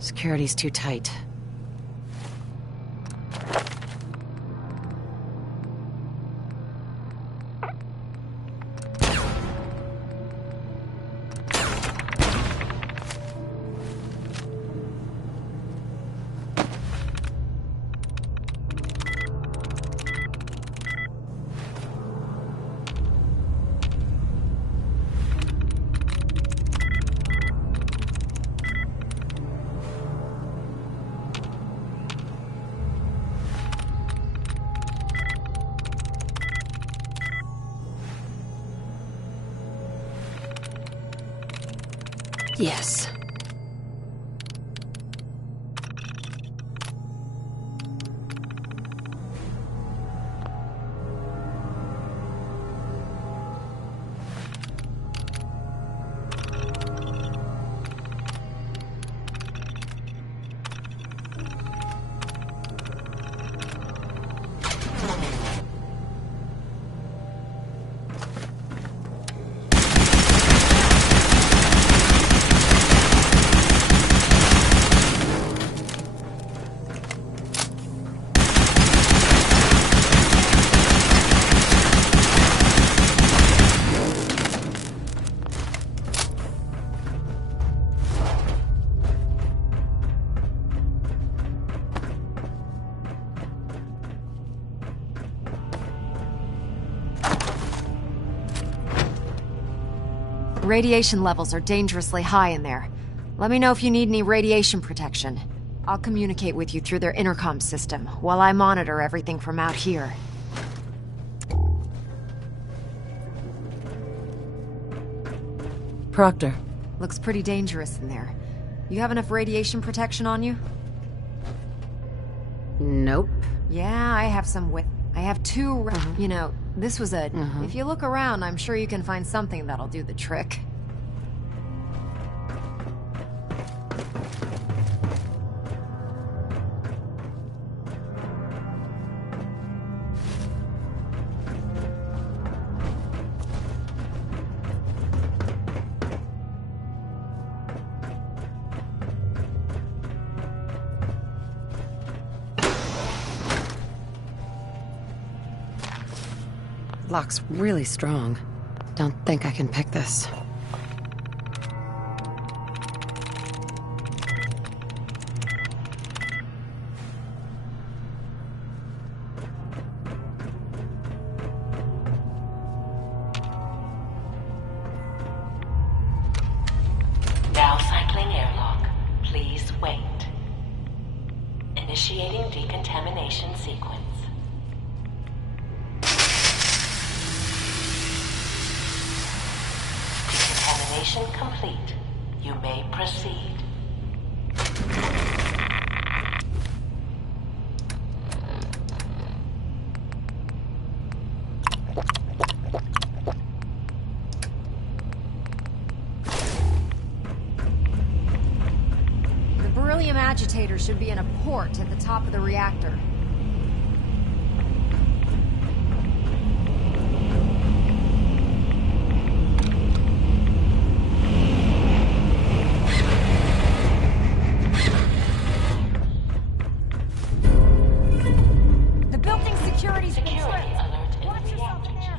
Security's too tight. Yes. Radiation levels are dangerously high in there. Let me know if you need any radiation protection. I'll communicate with you through their intercom system, while I monitor everything from out here. Proctor. Looks pretty dangerous in there. You have enough radiation protection on you? Nope. Yeah, I have some with... I have two... You know, this was a... If you look around, I'm sure you can find something that'll do the trick. Lock's really strong. Don't think I can pick this. Now cycling airlock. Please wait. Initiating decontamination sequence. Decontamination complete. You may proceed. The beryllium agitator should be in a port at the top of the reactor. The building security's been tripped. Watch yourself in there.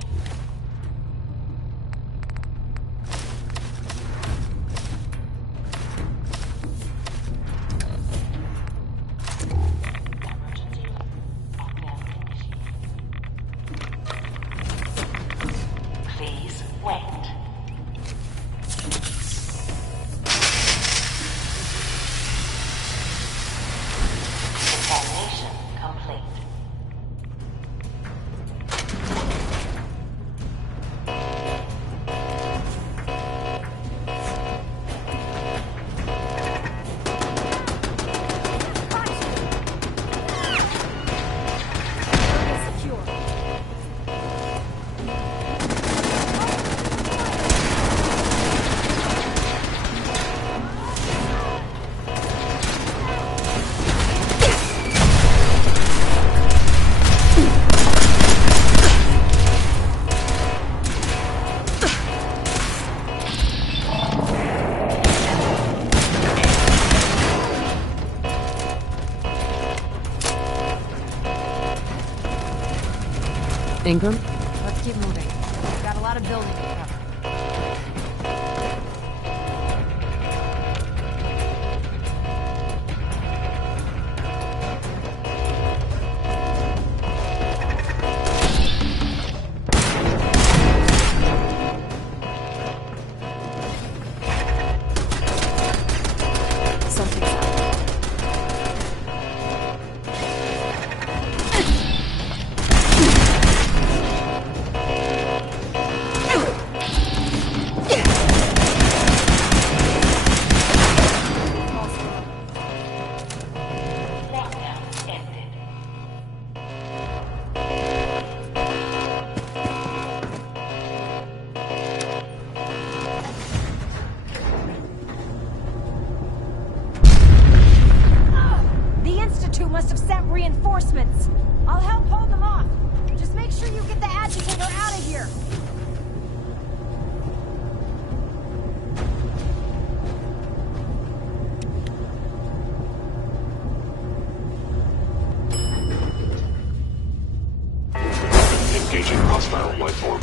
Ingram? Let's keep moving. We've got a lot of building to cover. Must have sent reinforcements. I'll help hold them off. Just make sure you get the agitator out of here. Engaging hostile life form.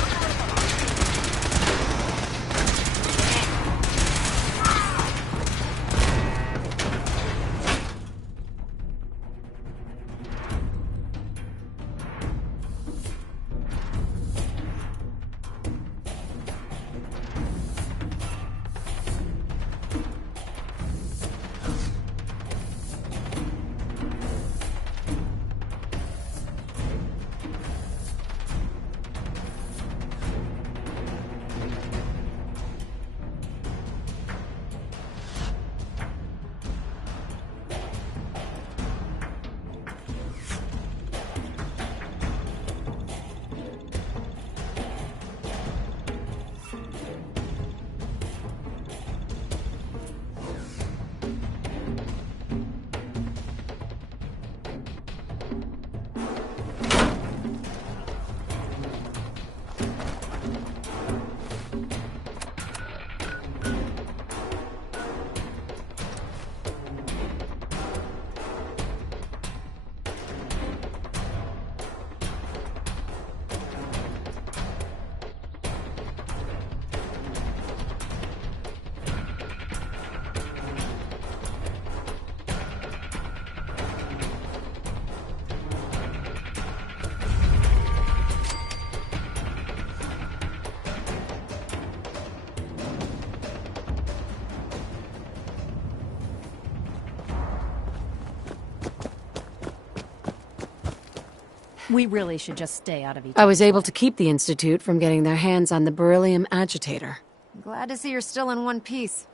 We really should just stay out of each I was able to keep the Institute from getting their hands on the beryllium agitator. Glad to see you're still in one piece.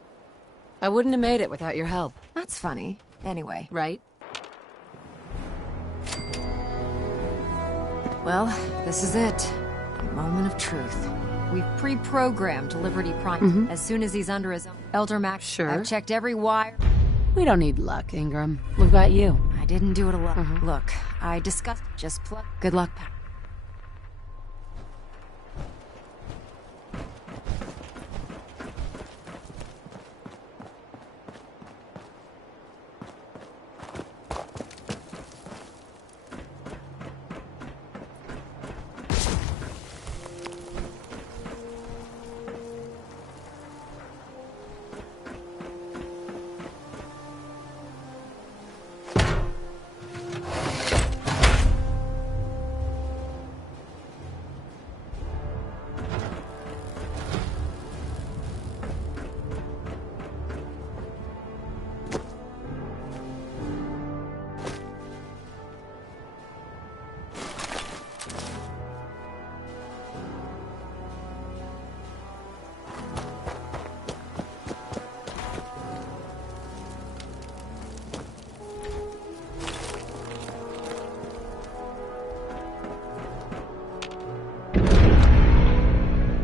I wouldn't have made it without your help. That's funny. Anyway. Right? Well, this is it. Moment of truth. We've pre-programmed Liberty Prime. As soon as he's under his own Elder Max. Sure. I've checked every wire. We don't need luck, Ingram. We've got you. I didn't do it alone. Look, I discussed. Just plug. Good luck, pal.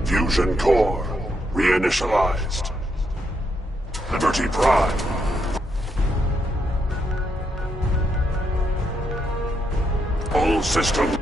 Fusion core reinitialized. Liberty Prime. All systems.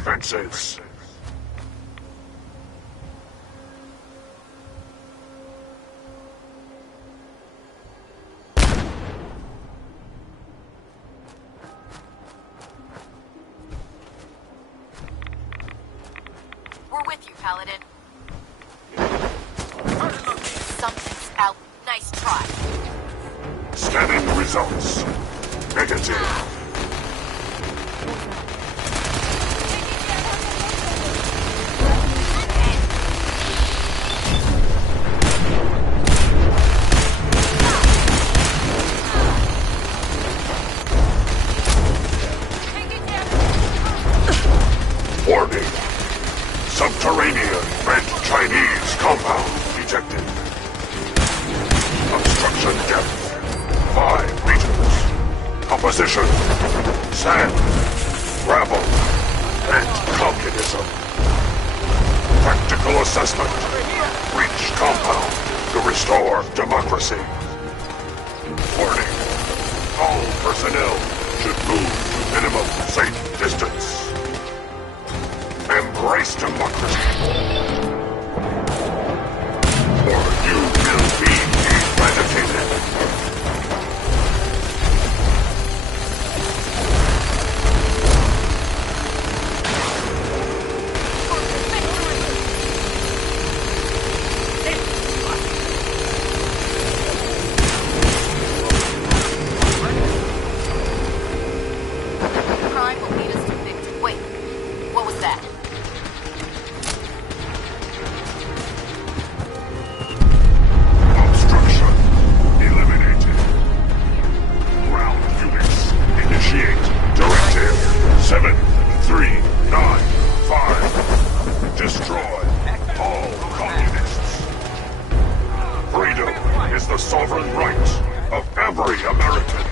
defenses. We're with you, Paladin. Something's out. Nice try. Scanning results. Negative. Warning. Subterranean red Chinese compound detected. Obstruction depth 5 meters. Composition: sand, gravel, and communism. Practical assessment: reach compound to restore democracy. Warning: all personnel should move to minimum safe distance. Embrace democracy, or you will be eradicated. Crime will lead us to victory. Wait, what was that? Obstruction eliminated. Ground units initiate directive 7395. Destroy all communists. Freedom is the sovereign right of every American.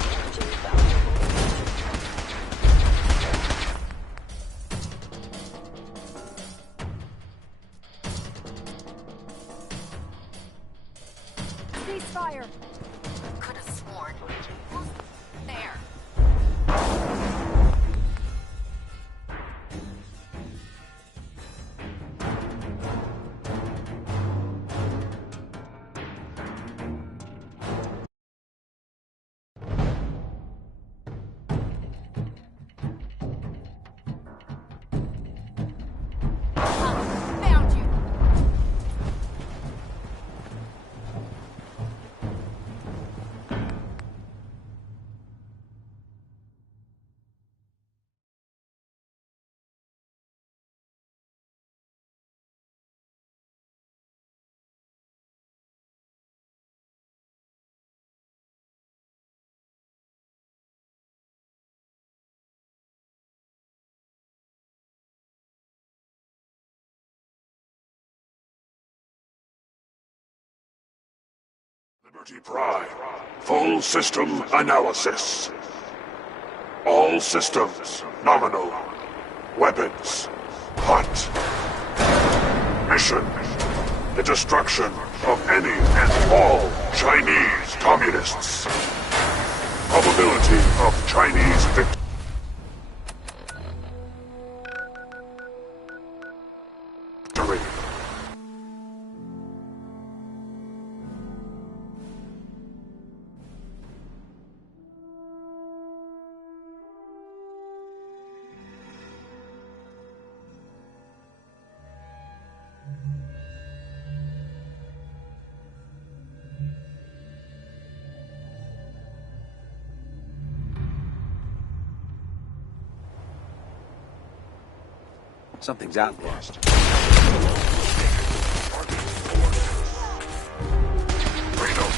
Ceasefire. Could have sworn. Who's there? Found you. Liberty Prime. Full system analysis. All systems nominal. Weapons hot. Mission: the destruction of any and all Chinese communists. Probability of Chinese victory. Something's out there. Freedom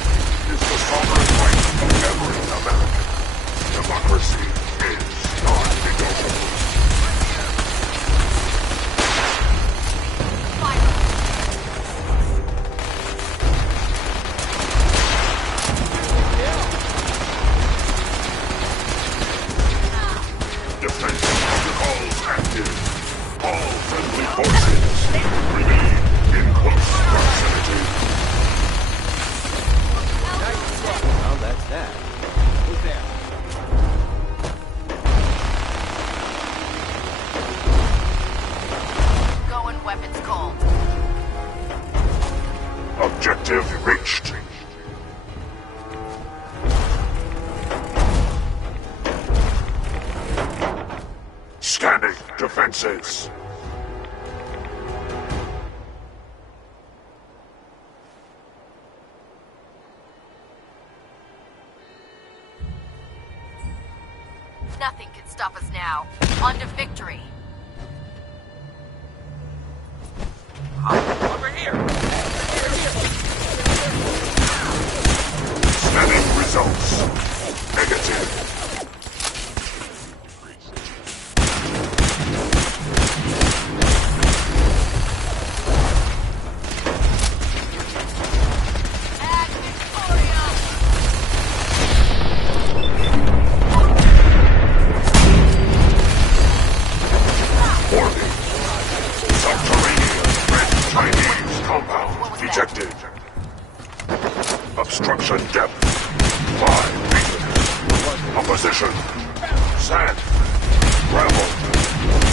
is the sovereign right of every American. Democracy is non-negotiable. Defense protocols active. All friendly forces advances. Nothing can stop us now. On to victory. Over here! Scanning results. Negative. Detected. Obstruction depth 5 meters. Opposition. Sand. Gravel.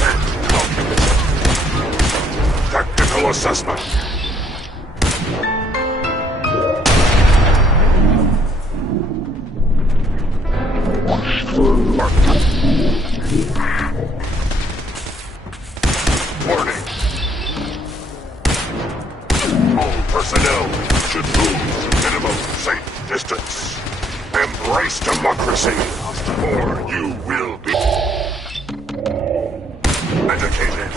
And calculus. Technical assessment. Warning. All personnel should move to minimum safe distance. Embrace democracy, or you will be educated.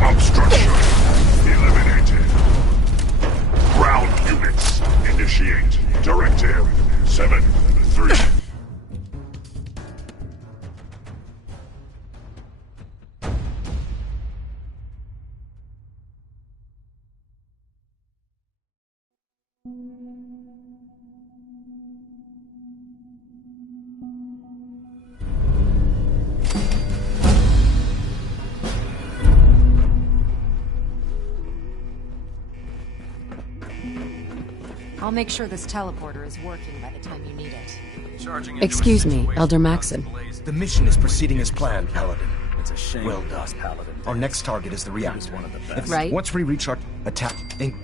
Obstruction eliminated. Ground units initiate Directive 7-3. I'll make sure this teleporter is working by the time you need it. Excuse me, Elder Maxon. The mission is proceeding as planned, Paladin. It's a shame. Well done. Paladin. Our next target is the reactor. One of the best. Right. Once we reach our attack, in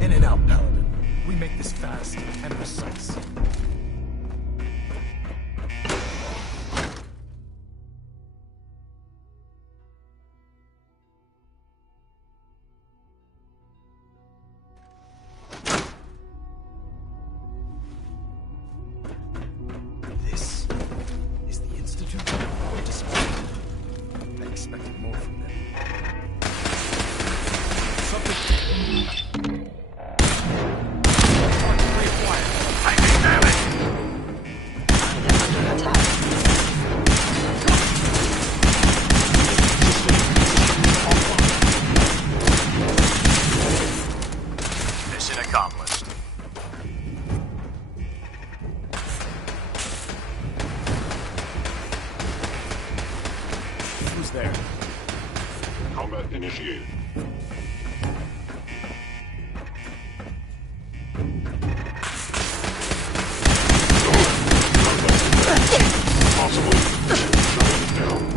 and out, Paladin. We make this fast and precise. This is the Institute? Disappointed. I expected more from them. Mission accomplished. Who's there? Combat initiated. Possible. Shut down.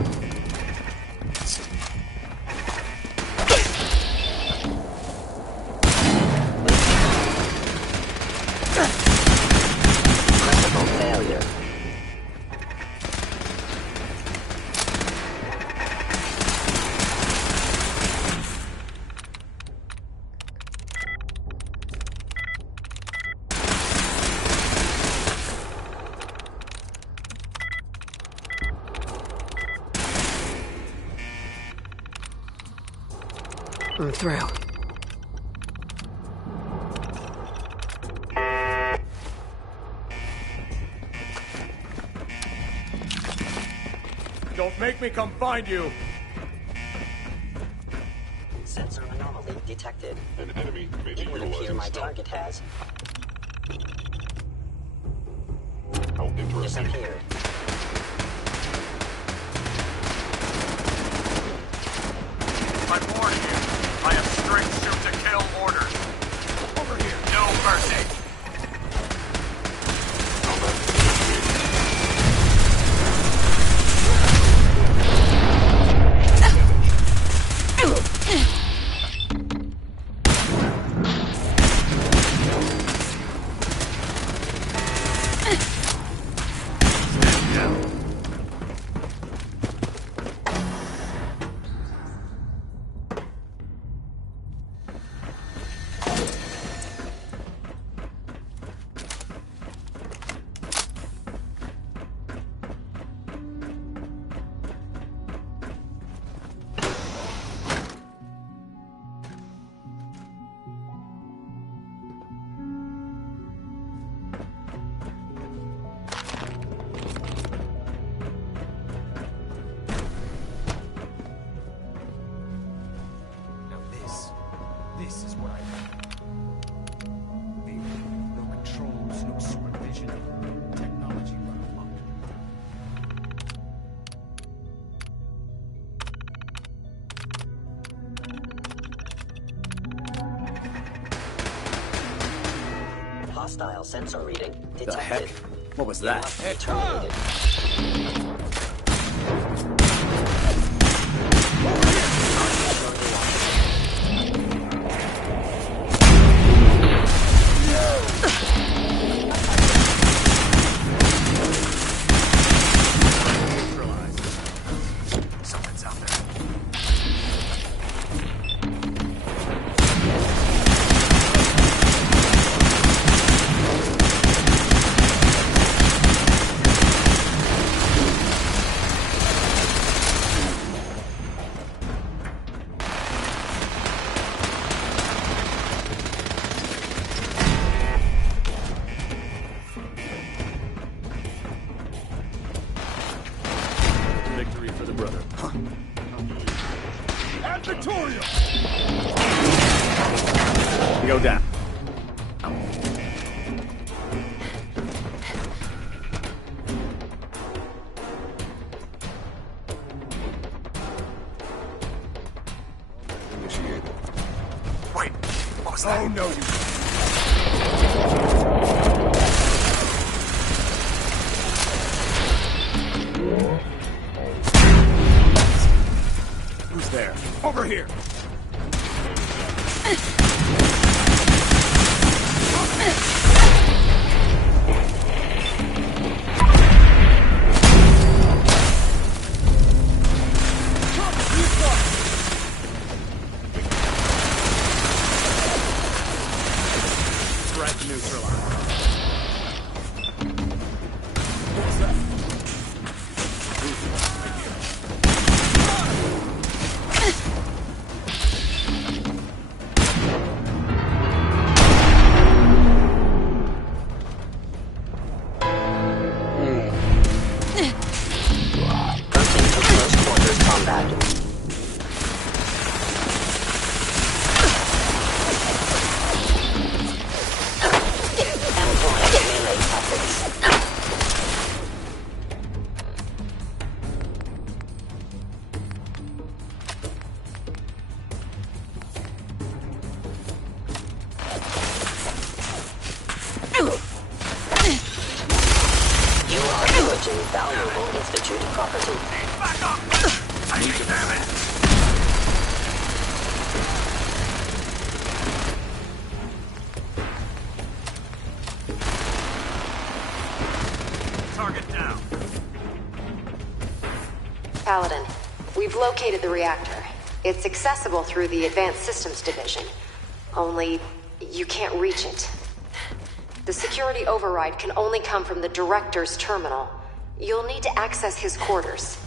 Failure. I'm through. Don't make me come find you! Sensor anomaly detected. An enemy may be It would appear utilizing my stealth. target has How interesting. disappeared. I warn you, I have strict shoot-to-kill orders. This is what I mean. No controls, no supervision. Technology run amok. Hostile sensor reading detected. The heck? What was that? Terminated. Something's out there. Victory for the brother. And Victoria! Go down. Initiated. Wait, what was that? Oh, no, you... Who's there? Over here! Threat neutralized. What's that? Proceed to close quarters combat. Employ melee tactics. You are pillaging valuable Institute property. Back up! I need you, damn it! Target down. Paladin, we've located the reactor. It's accessible through the Advanced Systems Division. Only, you can't reach it. The security override can only come from the Director's terminal. You'll need to access his quarters.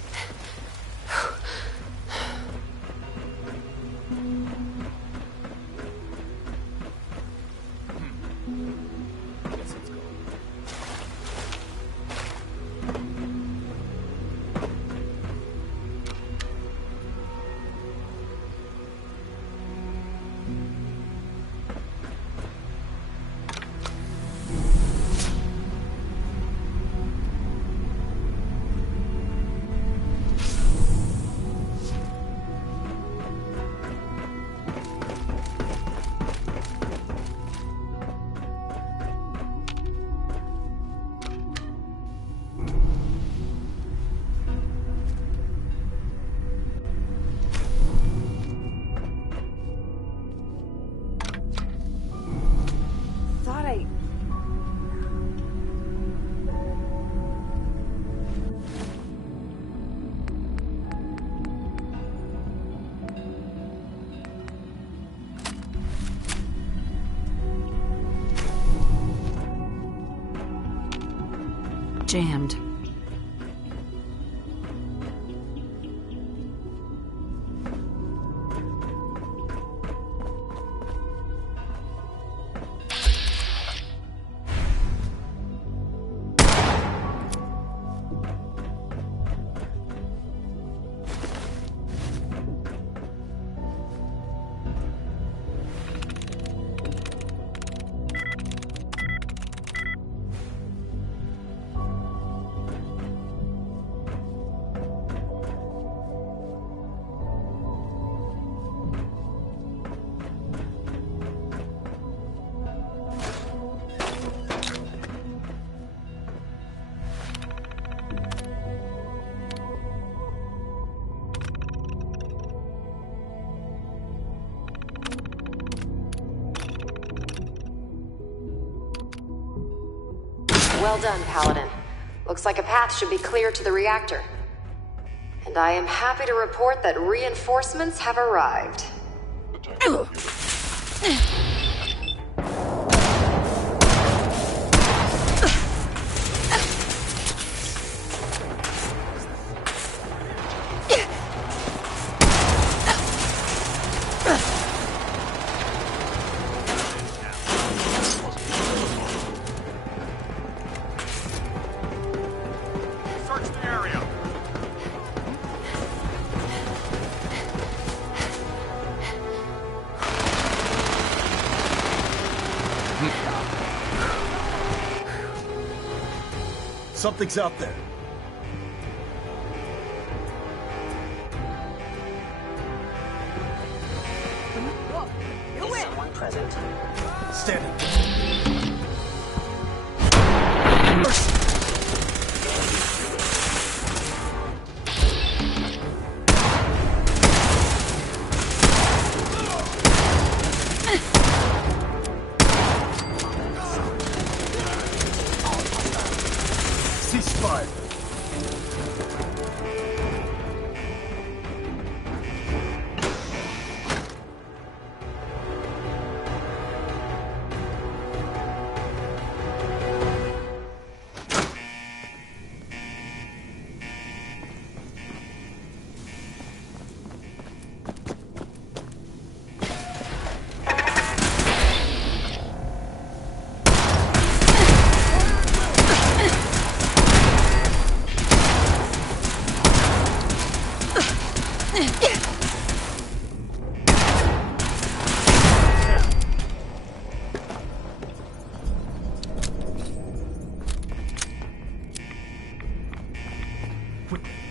Jammed. Well done, Paladin. Looks like a path should be clear to the reactor. And I am happy to report that reinforcements have arrived. Something's out there. Is someone present? Standing. Ceasefire.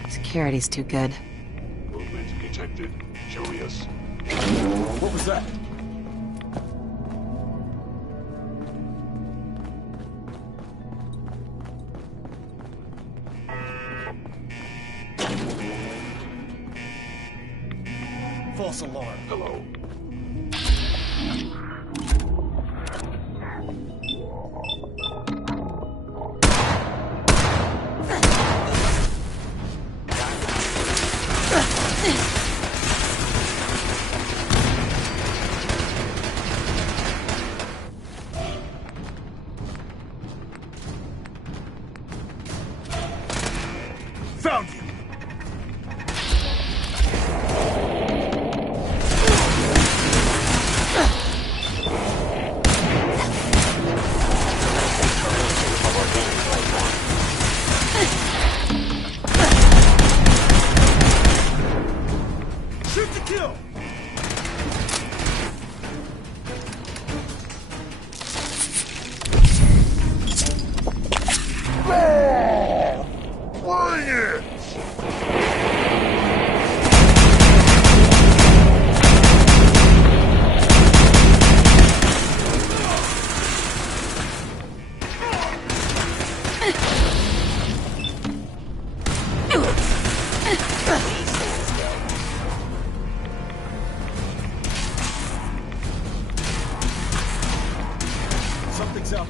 Security's too good. Movement detected. Curious. What was that? False alarm. Hello. Found you! Shoot to kill! Bring it! Something's up.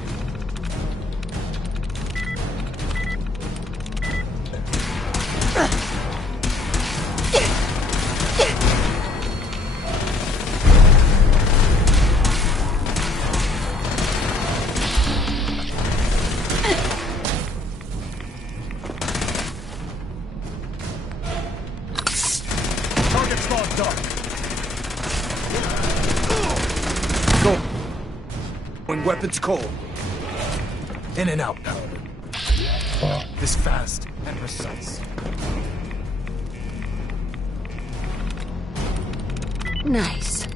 Target's gone dark. Go. When weapons cold. In and out, Paladin. This fast and precise. Nice.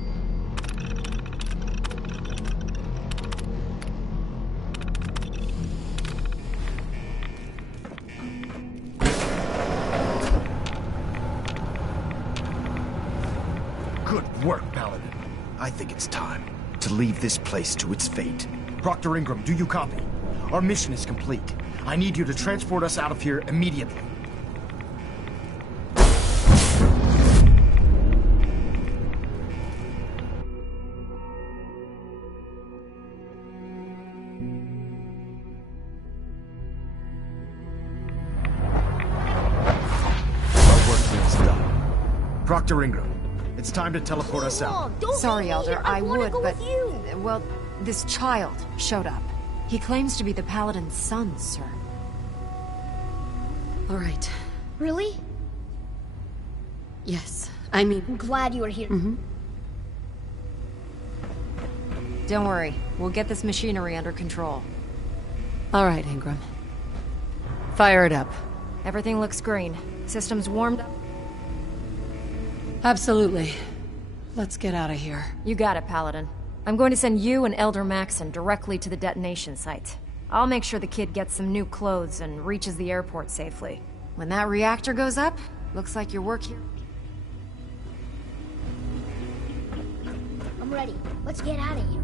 Good work, Paladin. I think it's time to leave this place to its fate. Proctor Ingram, do you copy? Our mission is complete. I need you to transport us out of here immediately. Dr. Ingram, it's time to teleport us out. Sorry, Elder, I would, but... Well, this child showed up. He claims to be the Paladin's son, sir. All right. Really? Yes. I mean... I'm glad you are here. Don't worry. We'll get this machinery under control. All right, Ingram. Fire it up. Everything looks green. System's warmed up. Absolutely. Let's get out of here. You got it, Paladin. I'm going to send you and Elder Maxon directly to the detonation site. I'll make sure the kid gets some new clothes and reaches the airport safely. When that reactor goes up, looks like your work here. I'm ready. Let's get out of here.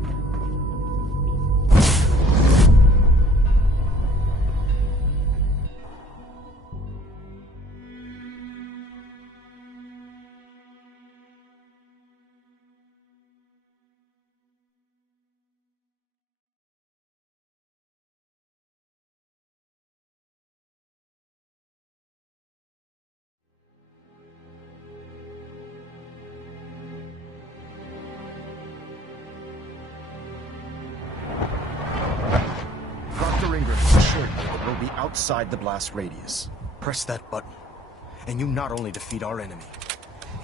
We'll be outside the blast radius. Press that button, and you not only defeat our enemy,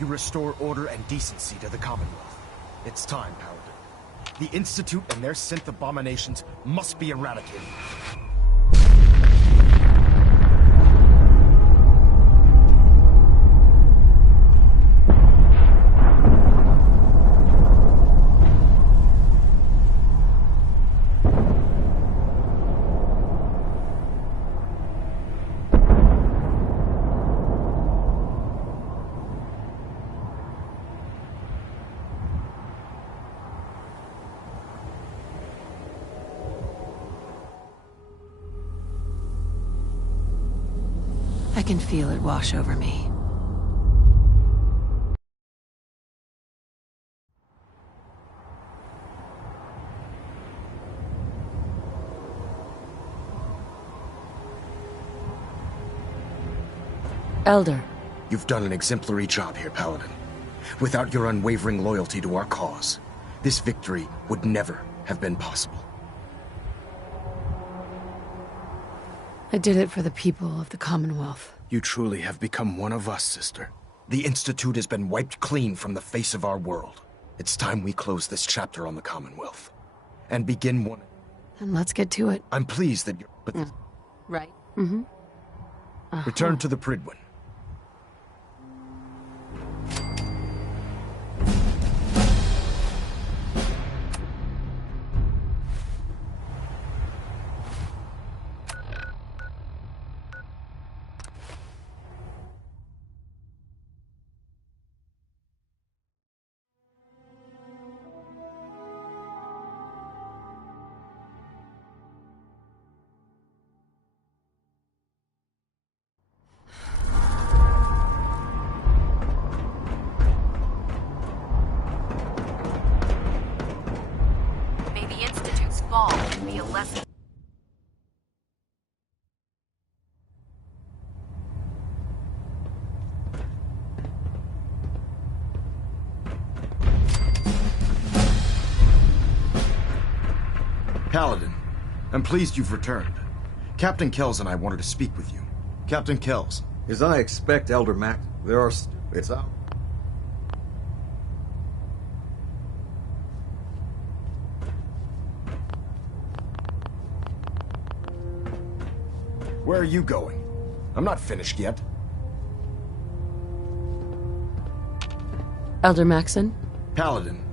you restore order and decency to the Commonwealth. It's time, Paladin. The Institute and their synth abominations must be eradicated. I can feel it wash over me. Elder. You've done an exemplary job here, Paladin. Without your unwavering loyalty to our cause, this victory would never have been possible. I did it for the people of the Commonwealth. You truly have become one of us, sister. The Institute has been wiped clean from the face of our world. It's time we close this chapter on the Commonwealth. And begin one... Then let's get to it. I'm pleased that you're... But Right. Return to the Prydwen. Be a lesson. Paladin, I'm pleased you've returned. Captain Kells and I wanted to speak with you. Captain Kells. As I expect, Elder Mac, there are... It's out. Where are you going? I'm not finished yet. Elder Maxon? Paladin,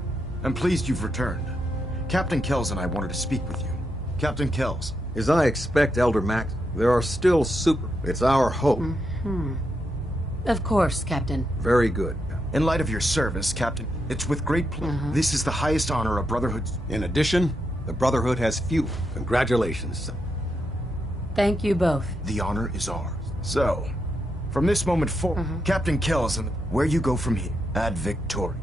I'm pleased you've returned. Captain Kells and I wanted to speak with you. Captain Kells. As I expect, Elder Mac, there are still super... It's our hope. Of course, Captain. Very good. In light of your service, Captain, it's with great pleasure. This is the highest honor a Brotherhood... In addition, the Brotherhood has few. Congratulations. Thank you both. The honor is ours. So, from this moment forward, Captain Kells and where you go from here, ad victoriam.